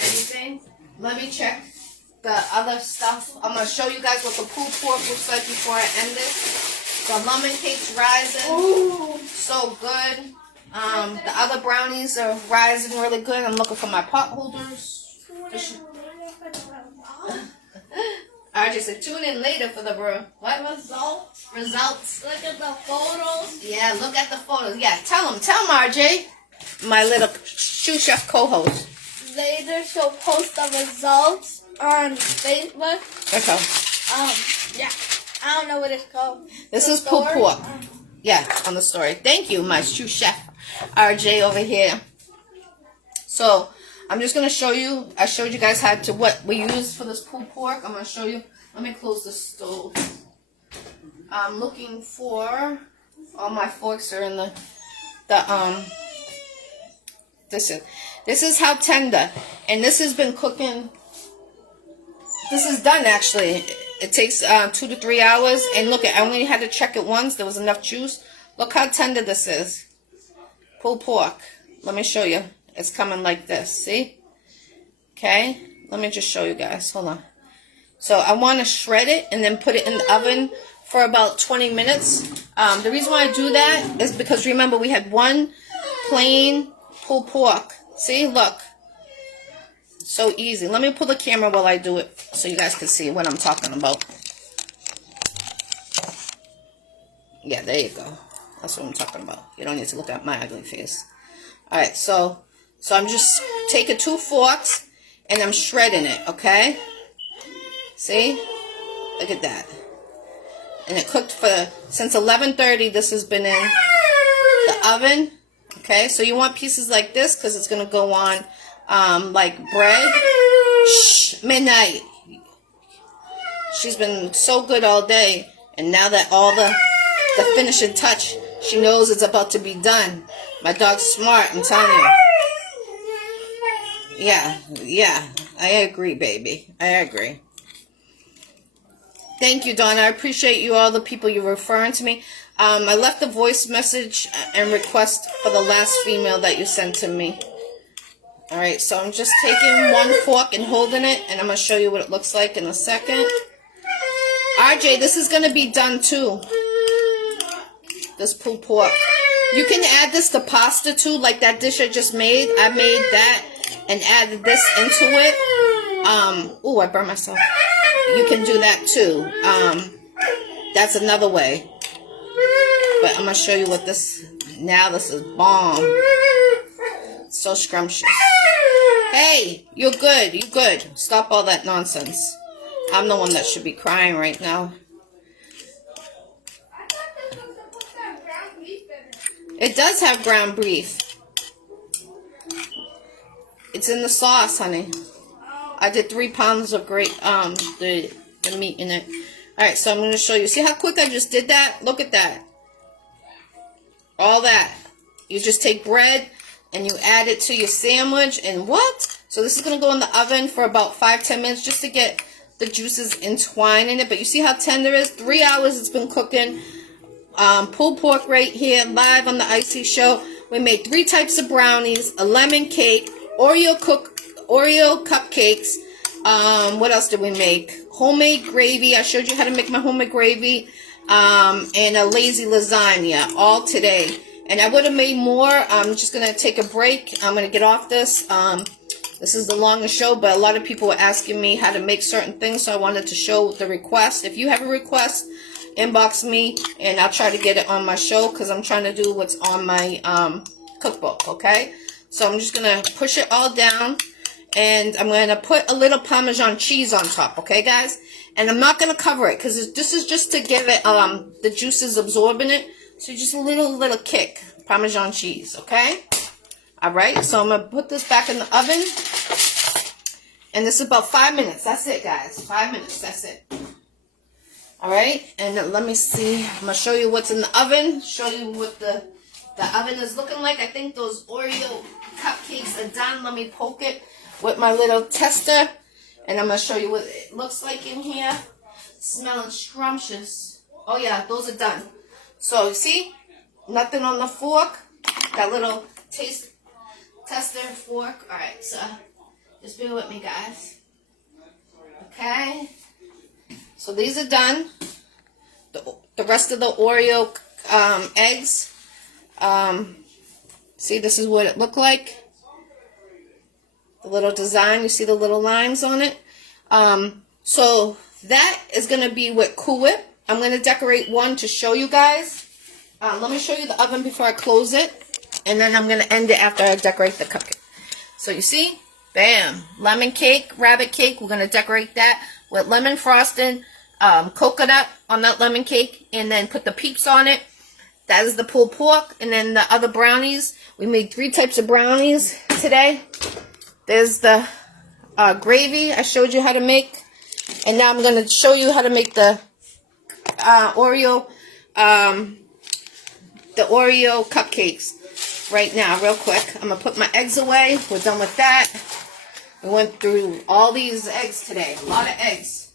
anything. Let me check the other stuff. I'm going to show you guys what the pulled pork looks like before I end it. The lemon cake's rising. Ooh. So good. The other brownies are rising really good. I'm looking for my pot holders. I just said tune in later for the results. Look at the photos. Yeah, look at the photos. Yeah, tell them, RJ, my little shoe chef co-host. Later, she'll post the results on Facebook. Okay. Yeah, I don't know what it's called. This is pulled pork. Yeah, on the story. Thank you, my shoe chef, RJ over here. So I'm just gonna show you. I showed you guys what we use for this pulled pork. I'm gonna show you. Let me close the stove. I'm looking for all my forks are in the this is how tender, and this has been cooking. This is done actually. It takes 2 to 3 hours, and look, I only had to check it once. There was enough juice. Look how tender this is. Pulled pork. Let me show you. It's coming like this. See? Okay. Let me just show you guys. Hold on. So I want to shred it and then put it in the oven for about 20 minutes. The reason why I do that is because, remember, we had one plain pulled pork. See? Look. So easy. Let me pull the camera while I do it so you guys can see what I'm talking about. Yeah, there you go. That's what I'm talking about. You don't need to look at my ugly face. Alright, so I'm just taking 2 forks and I'm shredding it, okay? See? Look at that. And it cooked since 11:30. This has been in the oven. Okay, so you want pieces like this because it's going to go on like bread. Shh, midnight. She's been so good all day, and now that all the finishing touch, she knows it's about to be done. My dog's smart, I'm telling you. Yeah, I agree, baby. I agree. Thank you, Donna. I appreciate you, all the people you're referring to me. I left a voice message and request for the last female that you sent to me. Alright, so I'm just taking 1 fork and holding it, and I'm going to show you what it looks like in a second. RJ, this is going to be done too. This pulled pork. You can add this to pasta too, like that dish I just made. I made that and added this into it. Ooh, I burned myself. You can do that too. That's another way. But I'm going to show you what this, now this is bomb. So scrumptious. Hey, you're good. You're good. Stop all that nonsense. I'm the one that should be crying right now. It does have ground beef. It's in the sauce, honey. I did 3 pounds of the meat in it. Alright, so I'm going to show you. See how quick I just did that? Look at that. All that. You just take bread and you add it to your sandwich, and what? So this is going to go in the oven for about 5-10 minutes just to get the juices entwined in it. But you see how tender it is? 3 hours it's been cooking. Pulled pork right here, live on the Iccy Show. We made 3 types of brownies, a lemon cake, Oreo cupcakes. What else did we make? Homemade gravy. I showed you how to make my homemade gravy. And a lazy lasagna, all today. And I would have made more. I'm just going to take a break. I'm going to get off this. This is the longest show, but a lot of people were asking me how to make certain things, so I wanted to show the request. If you have a request, inbox me, and I'll try to get it on my show, because I'm trying to do what's on my cookbook, okay? So I'm just going to push it all down, And I'm going to put a little Parmesan cheese on top, okay, guys? And I'm not going to cover it because this is just to give it the juices absorbing it. So just a little kick, Parmesan cheese, okay? All right, so I'm going to put this back in the oven. And this is about 5 minutes. That's it, guys. 5 minutes. That's it. All right, and let me see. I'm going to show you what's in the oven. Show you what the oven is looking like. I think those Oreo cupcakes are done. Let me poke it with my little tester. And I'm going to show you what it looks like in here. Smelling scrumptious. Oh, yeah, those are done. So, you see? Nothing on the fork. That little taste tester fork. All right, so just bear with me, guys. Okay. So these are done. The rest of the Oreo eggs. See, this is what it looked like. The little design. You see the little lines on it. So that is going to be with Cool Whip. I'm going to decorate one to show you guys. Let me show you the oven before I close it. And then I'm going to end it after I decorate the cupcake. So you see? Bam. Lemon cake, rabbit cake. We're going to decorate that with lemon frosting, coconut on that lemon cake, and then put the peeps on it. That is the pulled pork. And then the other brownies. We made 3 types of brownies today. There's the gravy I showed you how to make. And now I'm going to show you how to make the Oreo cupcakes right now, real quick. I'm going to put my eggs away. We're done with that. We went through all these eggs today. A lot of eggs.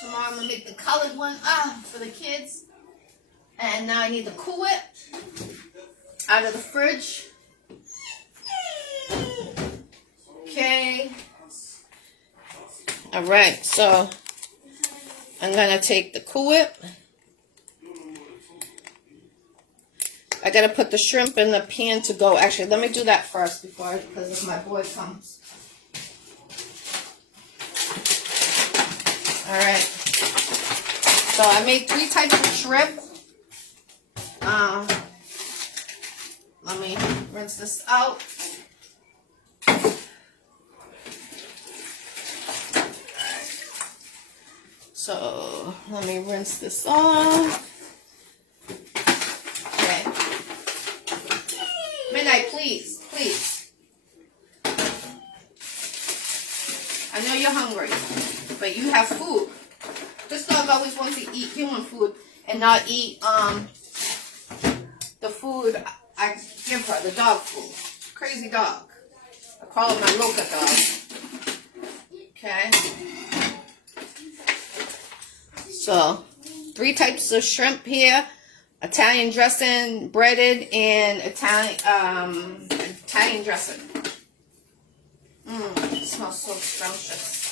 Tomorrow I'm going to make the colored one for the kids. And now I need the Cool Whip out of the fridge. Okay. Alright, so I'm going to take the Cool Whip. I got to put the shrimp in the pan to go. Actually, let me do that first because if my boy comes. Alright. So I made 3 types of shrimp. Let me rinse this out. So let me rinse this off. Okay. Midnight, please. I know you're hungry, but you have food. This dog always wants to eat human food and not eat the food I give her, the dog food. Crazy dog. I call it my Loca dog. Okay. So, 3 types of shrimp here. Italian dressing, breaded, and Italian dressing. It smells so scrumptious.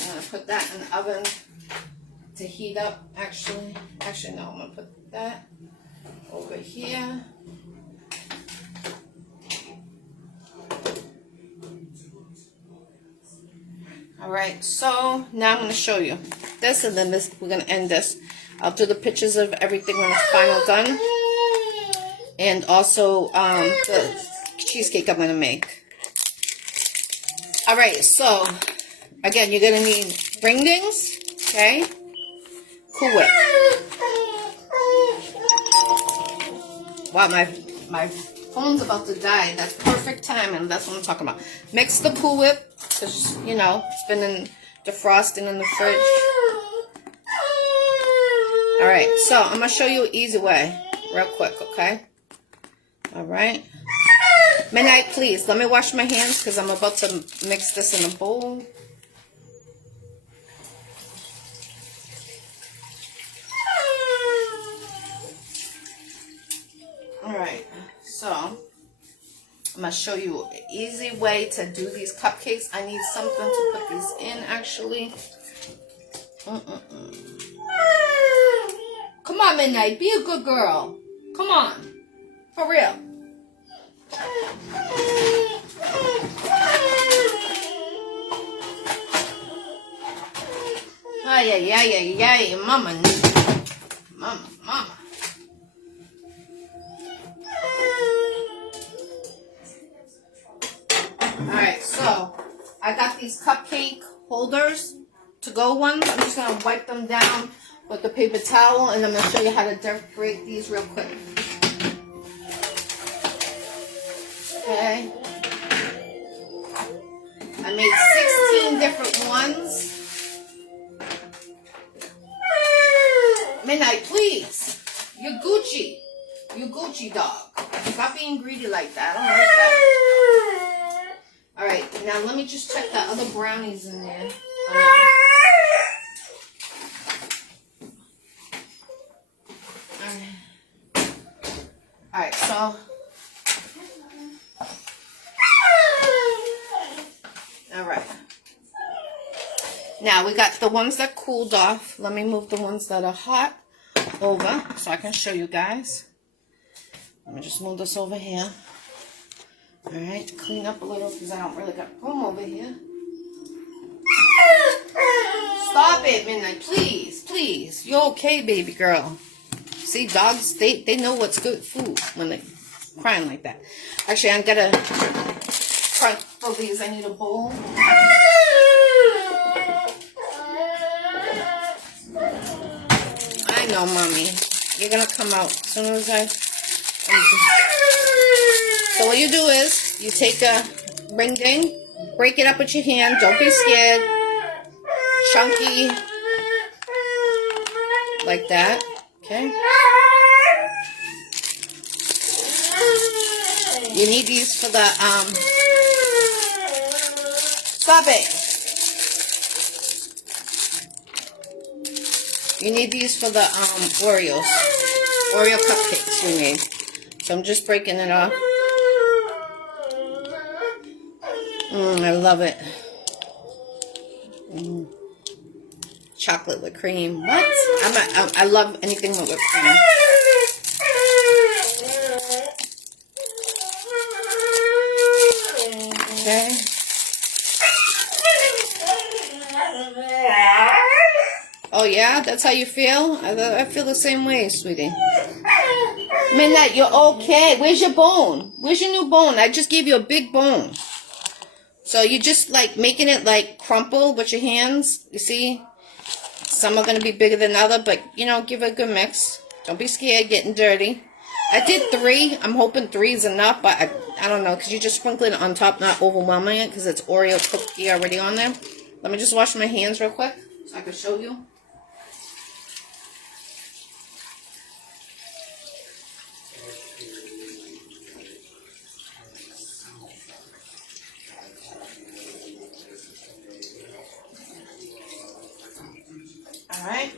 I'm going to put that in the oven to heat up, actually. Actually, no, I'm going to put that over here. Alright, so now I'm going to show you this, and then this, we're going to end this. I'll do the pictures of everything when it's final done. And also the cheesecake I'm going to make. Alright, so again, you're going to need ring dings, okay? Cool Whip. Wow, my phone's about to die. That's perfect timing. That's what I'm talking about. Mix the Cool Whip. Because, you know, it's been defrosting in the fridge. Alright, so I'm going to show you an easy way. Real quick, okay? Alright. Midnight, please. Let me wash my hands because I'm about to mix this in a bowl. Alright, so I'm going to show you an easy way to do these cupcakes. I need something to put these in, actually. Come on, Midnight. Be a good girl. Come on. For real. Ay, Mama Mama. Alright, so I got these cupcake holders to go ones. I'm just going to wipe them down with the paper towel, and I'm going to show you how to decorate these real quick. Okay. I made 16 different ones. Midnight, please. You're Gucci. You Gucci dog. Stop being greedy like that. I don't like that. Alright, now let me just check the other brownies in there. Alright, so alright. Now we got the ones that cooled off. Let me move the ones that are hot over so I can show you guys. Let me just move this over here. Alright, clean up a little because I don't really got room over here. Stop it, Midnight, please, please. You're okay, baby girl. See, dogs, they know what's good food when they're crying like that. Actually, I'm gonna try for these. I need a bowl. I know, Mommy. You're gonna come out as soon as I... So what you do is, you take a ring ding, break it up with your hand, don't be scared, chunky, like that, okay? You need these for the, stop it! You need these for the, Oreo cupcakes we made. So I'm just breaking it off. I love it. Chocolate with cream. What? I love anything with whipped cream. Okay. Oh yeah, that's how you feel? I feel the same way, sweetie. Midnight, you're okay. Where's your bone? Where's your new bone? I just gave you a big bone. So you're just like making it like crumple with your hands. You see? Some are going to be bigger than other, but you know, give it a good mix. Don't be scared getting dirty. I did 3. I'm hoping 3 is enough, but I don't know, because you just sprinkle it on top, not overwhelming it, because it's Oreo cookie already on there. Let me just wash my hands real quick so I can show you. Alright,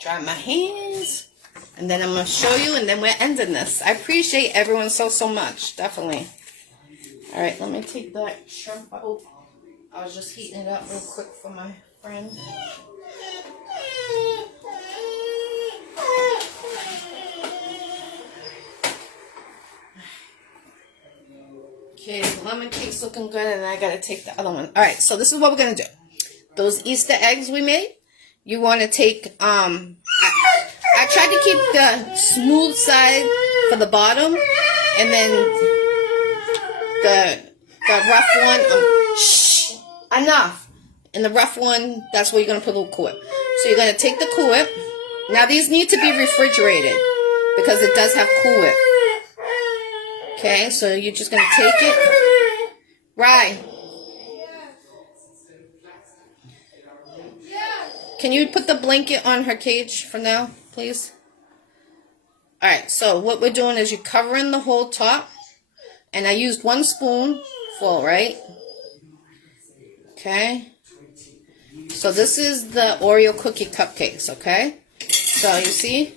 dry my hands, and then I'm going to show you, and then we're ending this. I appreciate everyone so much, definitely. Alright, let me take that shrimp out. I was just heating it up real quick for my friend. Okay, the lemon cake's looking good, and I got to take the other one. Alright, so this is what we're going to do. Those Easter eggs we made, you want to take, I tried to keep the smooth side for the bottom, and then the rough one, shh, enough. And the rough one, that's where you're going to put a little Cool Whip. So you're going to take the Cool Whip. Now these need to be refrigerated, because it does have Cool Whip. Okay, so you're just going to take it. Right. Can you put the blanket on her cage for now, please? Alright, so what we're doing is you're covering the whole top. And I used 1 spoonful, right? Okay. So this is the Oreo cookie cupcakes, okay? So you see?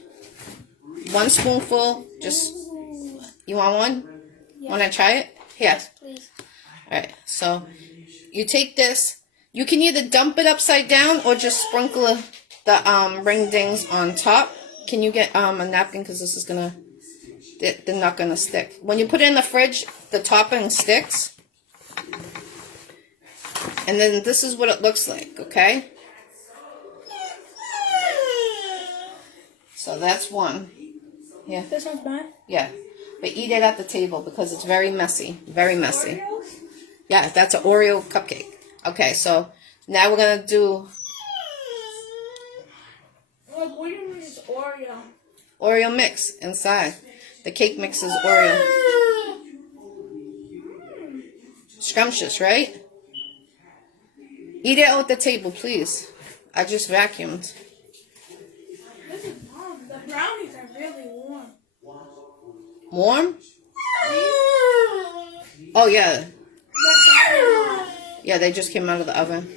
1 spoonful. Just, you want one? Yeah. Want to try it? Yes. Please. Alright, so you take this. You can either dump it upside down or just sprinkle the ring dings on top. Can you get a napkin, because this is going to, they're not going to stick. When you put it in the fridge, the topping sticks. And then this is what it looks like, okay? So So that's one. Yeah. This one's mine. Yeah. But eat it at the table because it's very messy. Very messy. Yeah, that's an Oreo cupcake. Okay, so now we're going to do Like, what do you mean it's Oreo? Oreo mix inside. The cake mix is Oreo. Scrumptious, right? Eat it out the table, please. I just vacuumed. This is mom. The brownies are really warm. Warm? Oh, yeah. Yeah, they just came out of the oven.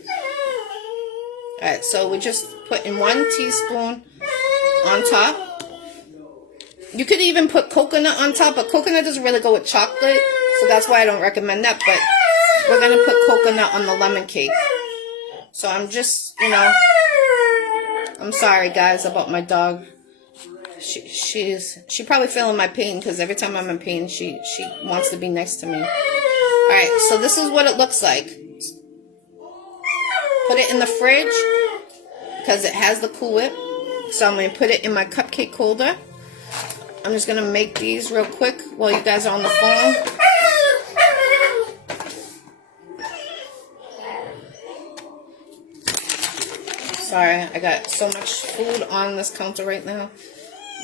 Alright, so we just put in 1 teaspoon on top. You could even put coconut on top, but coconut doesn't really go with chocolate, so that's why I don't recommend that. But we're going to put coconut on the lemon cake. So I'm just, I'm sorry, guys, about my dog. She probably feeling my pain because every time I'm in pain, she wants to be next to me. All right, so this is what it looks like. Put it in the fridge because it has the Cool Whip. So I'm going to put it in my cupcake holder. I'm just going to make these real quick while you guys are on the phone. Sorry, I got so much food on this counter right now.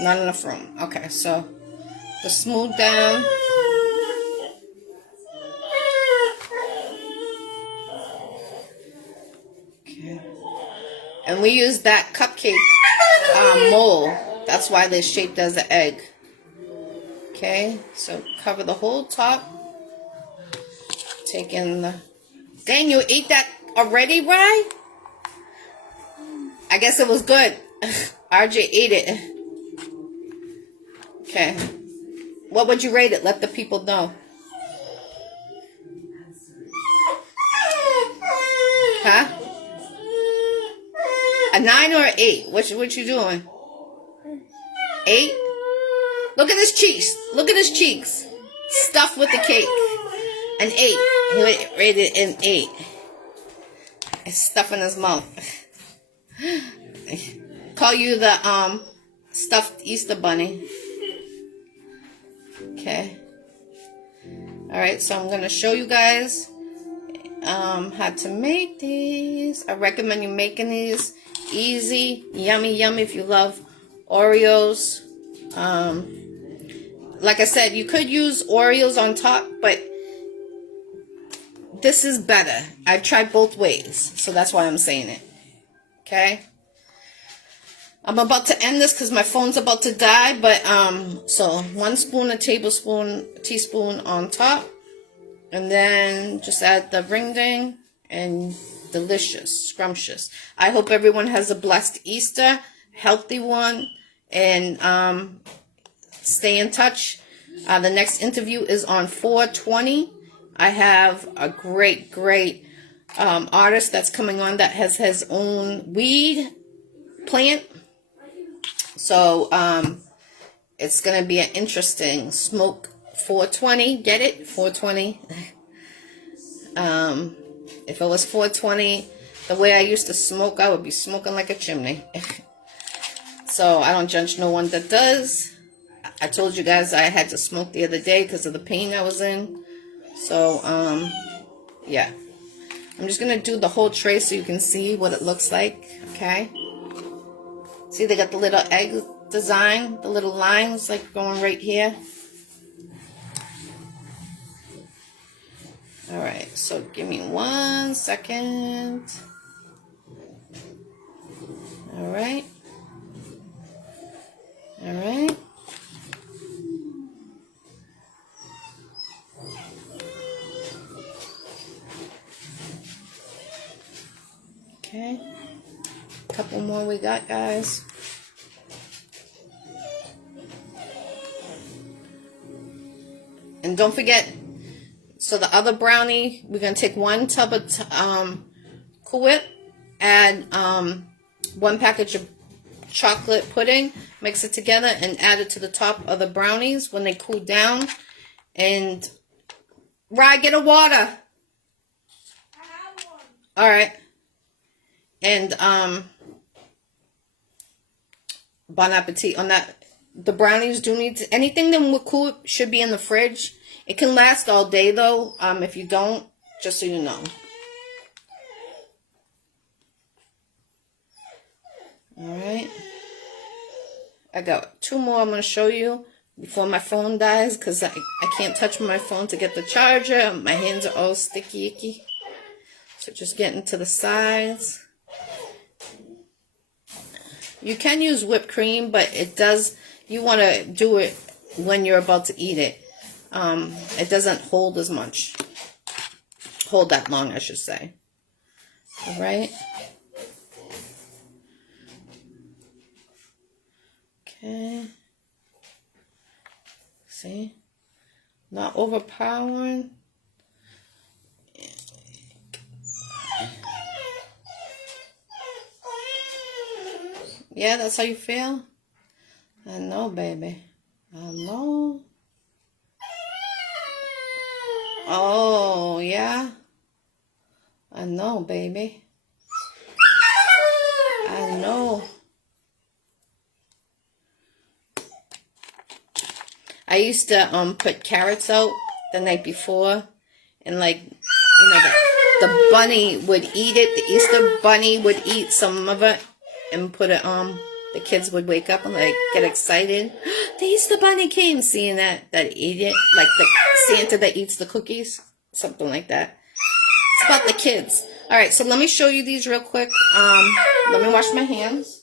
Not enough room. Okay, so just smooth down. Okay. And we use that cupcake mold. That's why they're shaped as an egg. Okay, so cover the whole top. Take in the... Dang, you ate that already, right? I guess it was good. RJ ate it. Okay. What would you rate it? Let the people know. Huh? A 9 or an 8? What you doing? 8? Look at his cheeks. Look at his cheeks. Stuffed with the cake. An 8. He rated an 8. It's stuff in his mouth. Call you the stuffed Easter bunny. Okay. Alright, so I'm going to show you guys how to make these. I recommend you making these easy, yummy, yummy if you love Oreos. Like I said, you could use Oreos on top, but this is better. I've tried both ways, so that's why I'm saying it. Okay? I'm about to end this because my phone's about to die, but so 1 spoon, a teaspoon on top, and then just add the ring ding, and delicious, scrumptious. I hope everyone has a blessed Easter, healthy one, and stay in touch. The next interview is on 4/20. I have a great artist that's coming on that has his own weed plant. So, it's going to be an interesting smoke 420. Get it? 420. If it was 420, the way I used to smoke, I would be smoking like a chimney. So, I don't judge no one that does. I told you guys I had to smoke the other day because of the pain I was in. So, yeah. I'm just going to do the whole tray so you can see what it looks like. Okay? See, they got the little egg design, the little lines like going right here. Alright, so give me 1 second. Alright. Alright. Okay. Couple more we got, guys. And don't forget, so the other brownie, we're going to take 1 tub of Cool Whip, add 1 package of chocolate pudding, mix it together, and add it to the top of the brownies when they cool down. And, Rye, get a water. I have one. Alright. And, bon appetit on that. The brownies do need to, anything that will cool should be in the fridge. It can last all day though. If you don't, just so you know. Alright. I got 2 more I'm going to show you before my phone dies, because I can't touch my phone to get the charger. My hands are all sticky icky. So just getting to the sides. You can use whipped cream, but it does, you want to do it when you're about to eat it. It doesn't hold as much. Hold that long, I should say. Alright. Okay. See? Not overpowering. Yeah, that's how you feel? I know, baby. I know. Oh, yeah? I know, baby. I know. I used to put carrots out the night before, and like, you know, the bunny would eat it. The Easter bunny would eat some of it and put it on. The kids would wake up and like get excited. The Easter bunny came, seeing that eat it, like the Santa that eats the cookies, something like that. It's about the kids. All right, so let me show you these real quick. Let me wash my hands.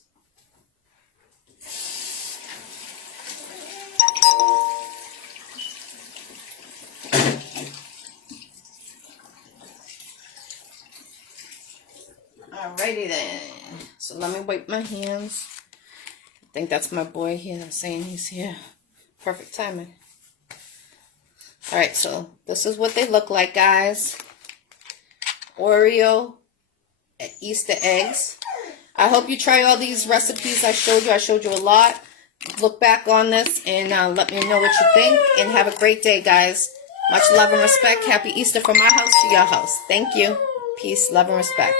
Alrighty then. So let me wipe my hands. I think that's my boy here. I'm saying he's here. Perfect timing. Alright, so this is what they look like, guys. Oreo Easter eggs. I hope you try all these recipes I showed you. I showed you a lot. Look back on this and let me know what you think. And have a great day, guys. Much love and respect. Happy Easter from my house to your house. Thank you. Peace, love, and respect.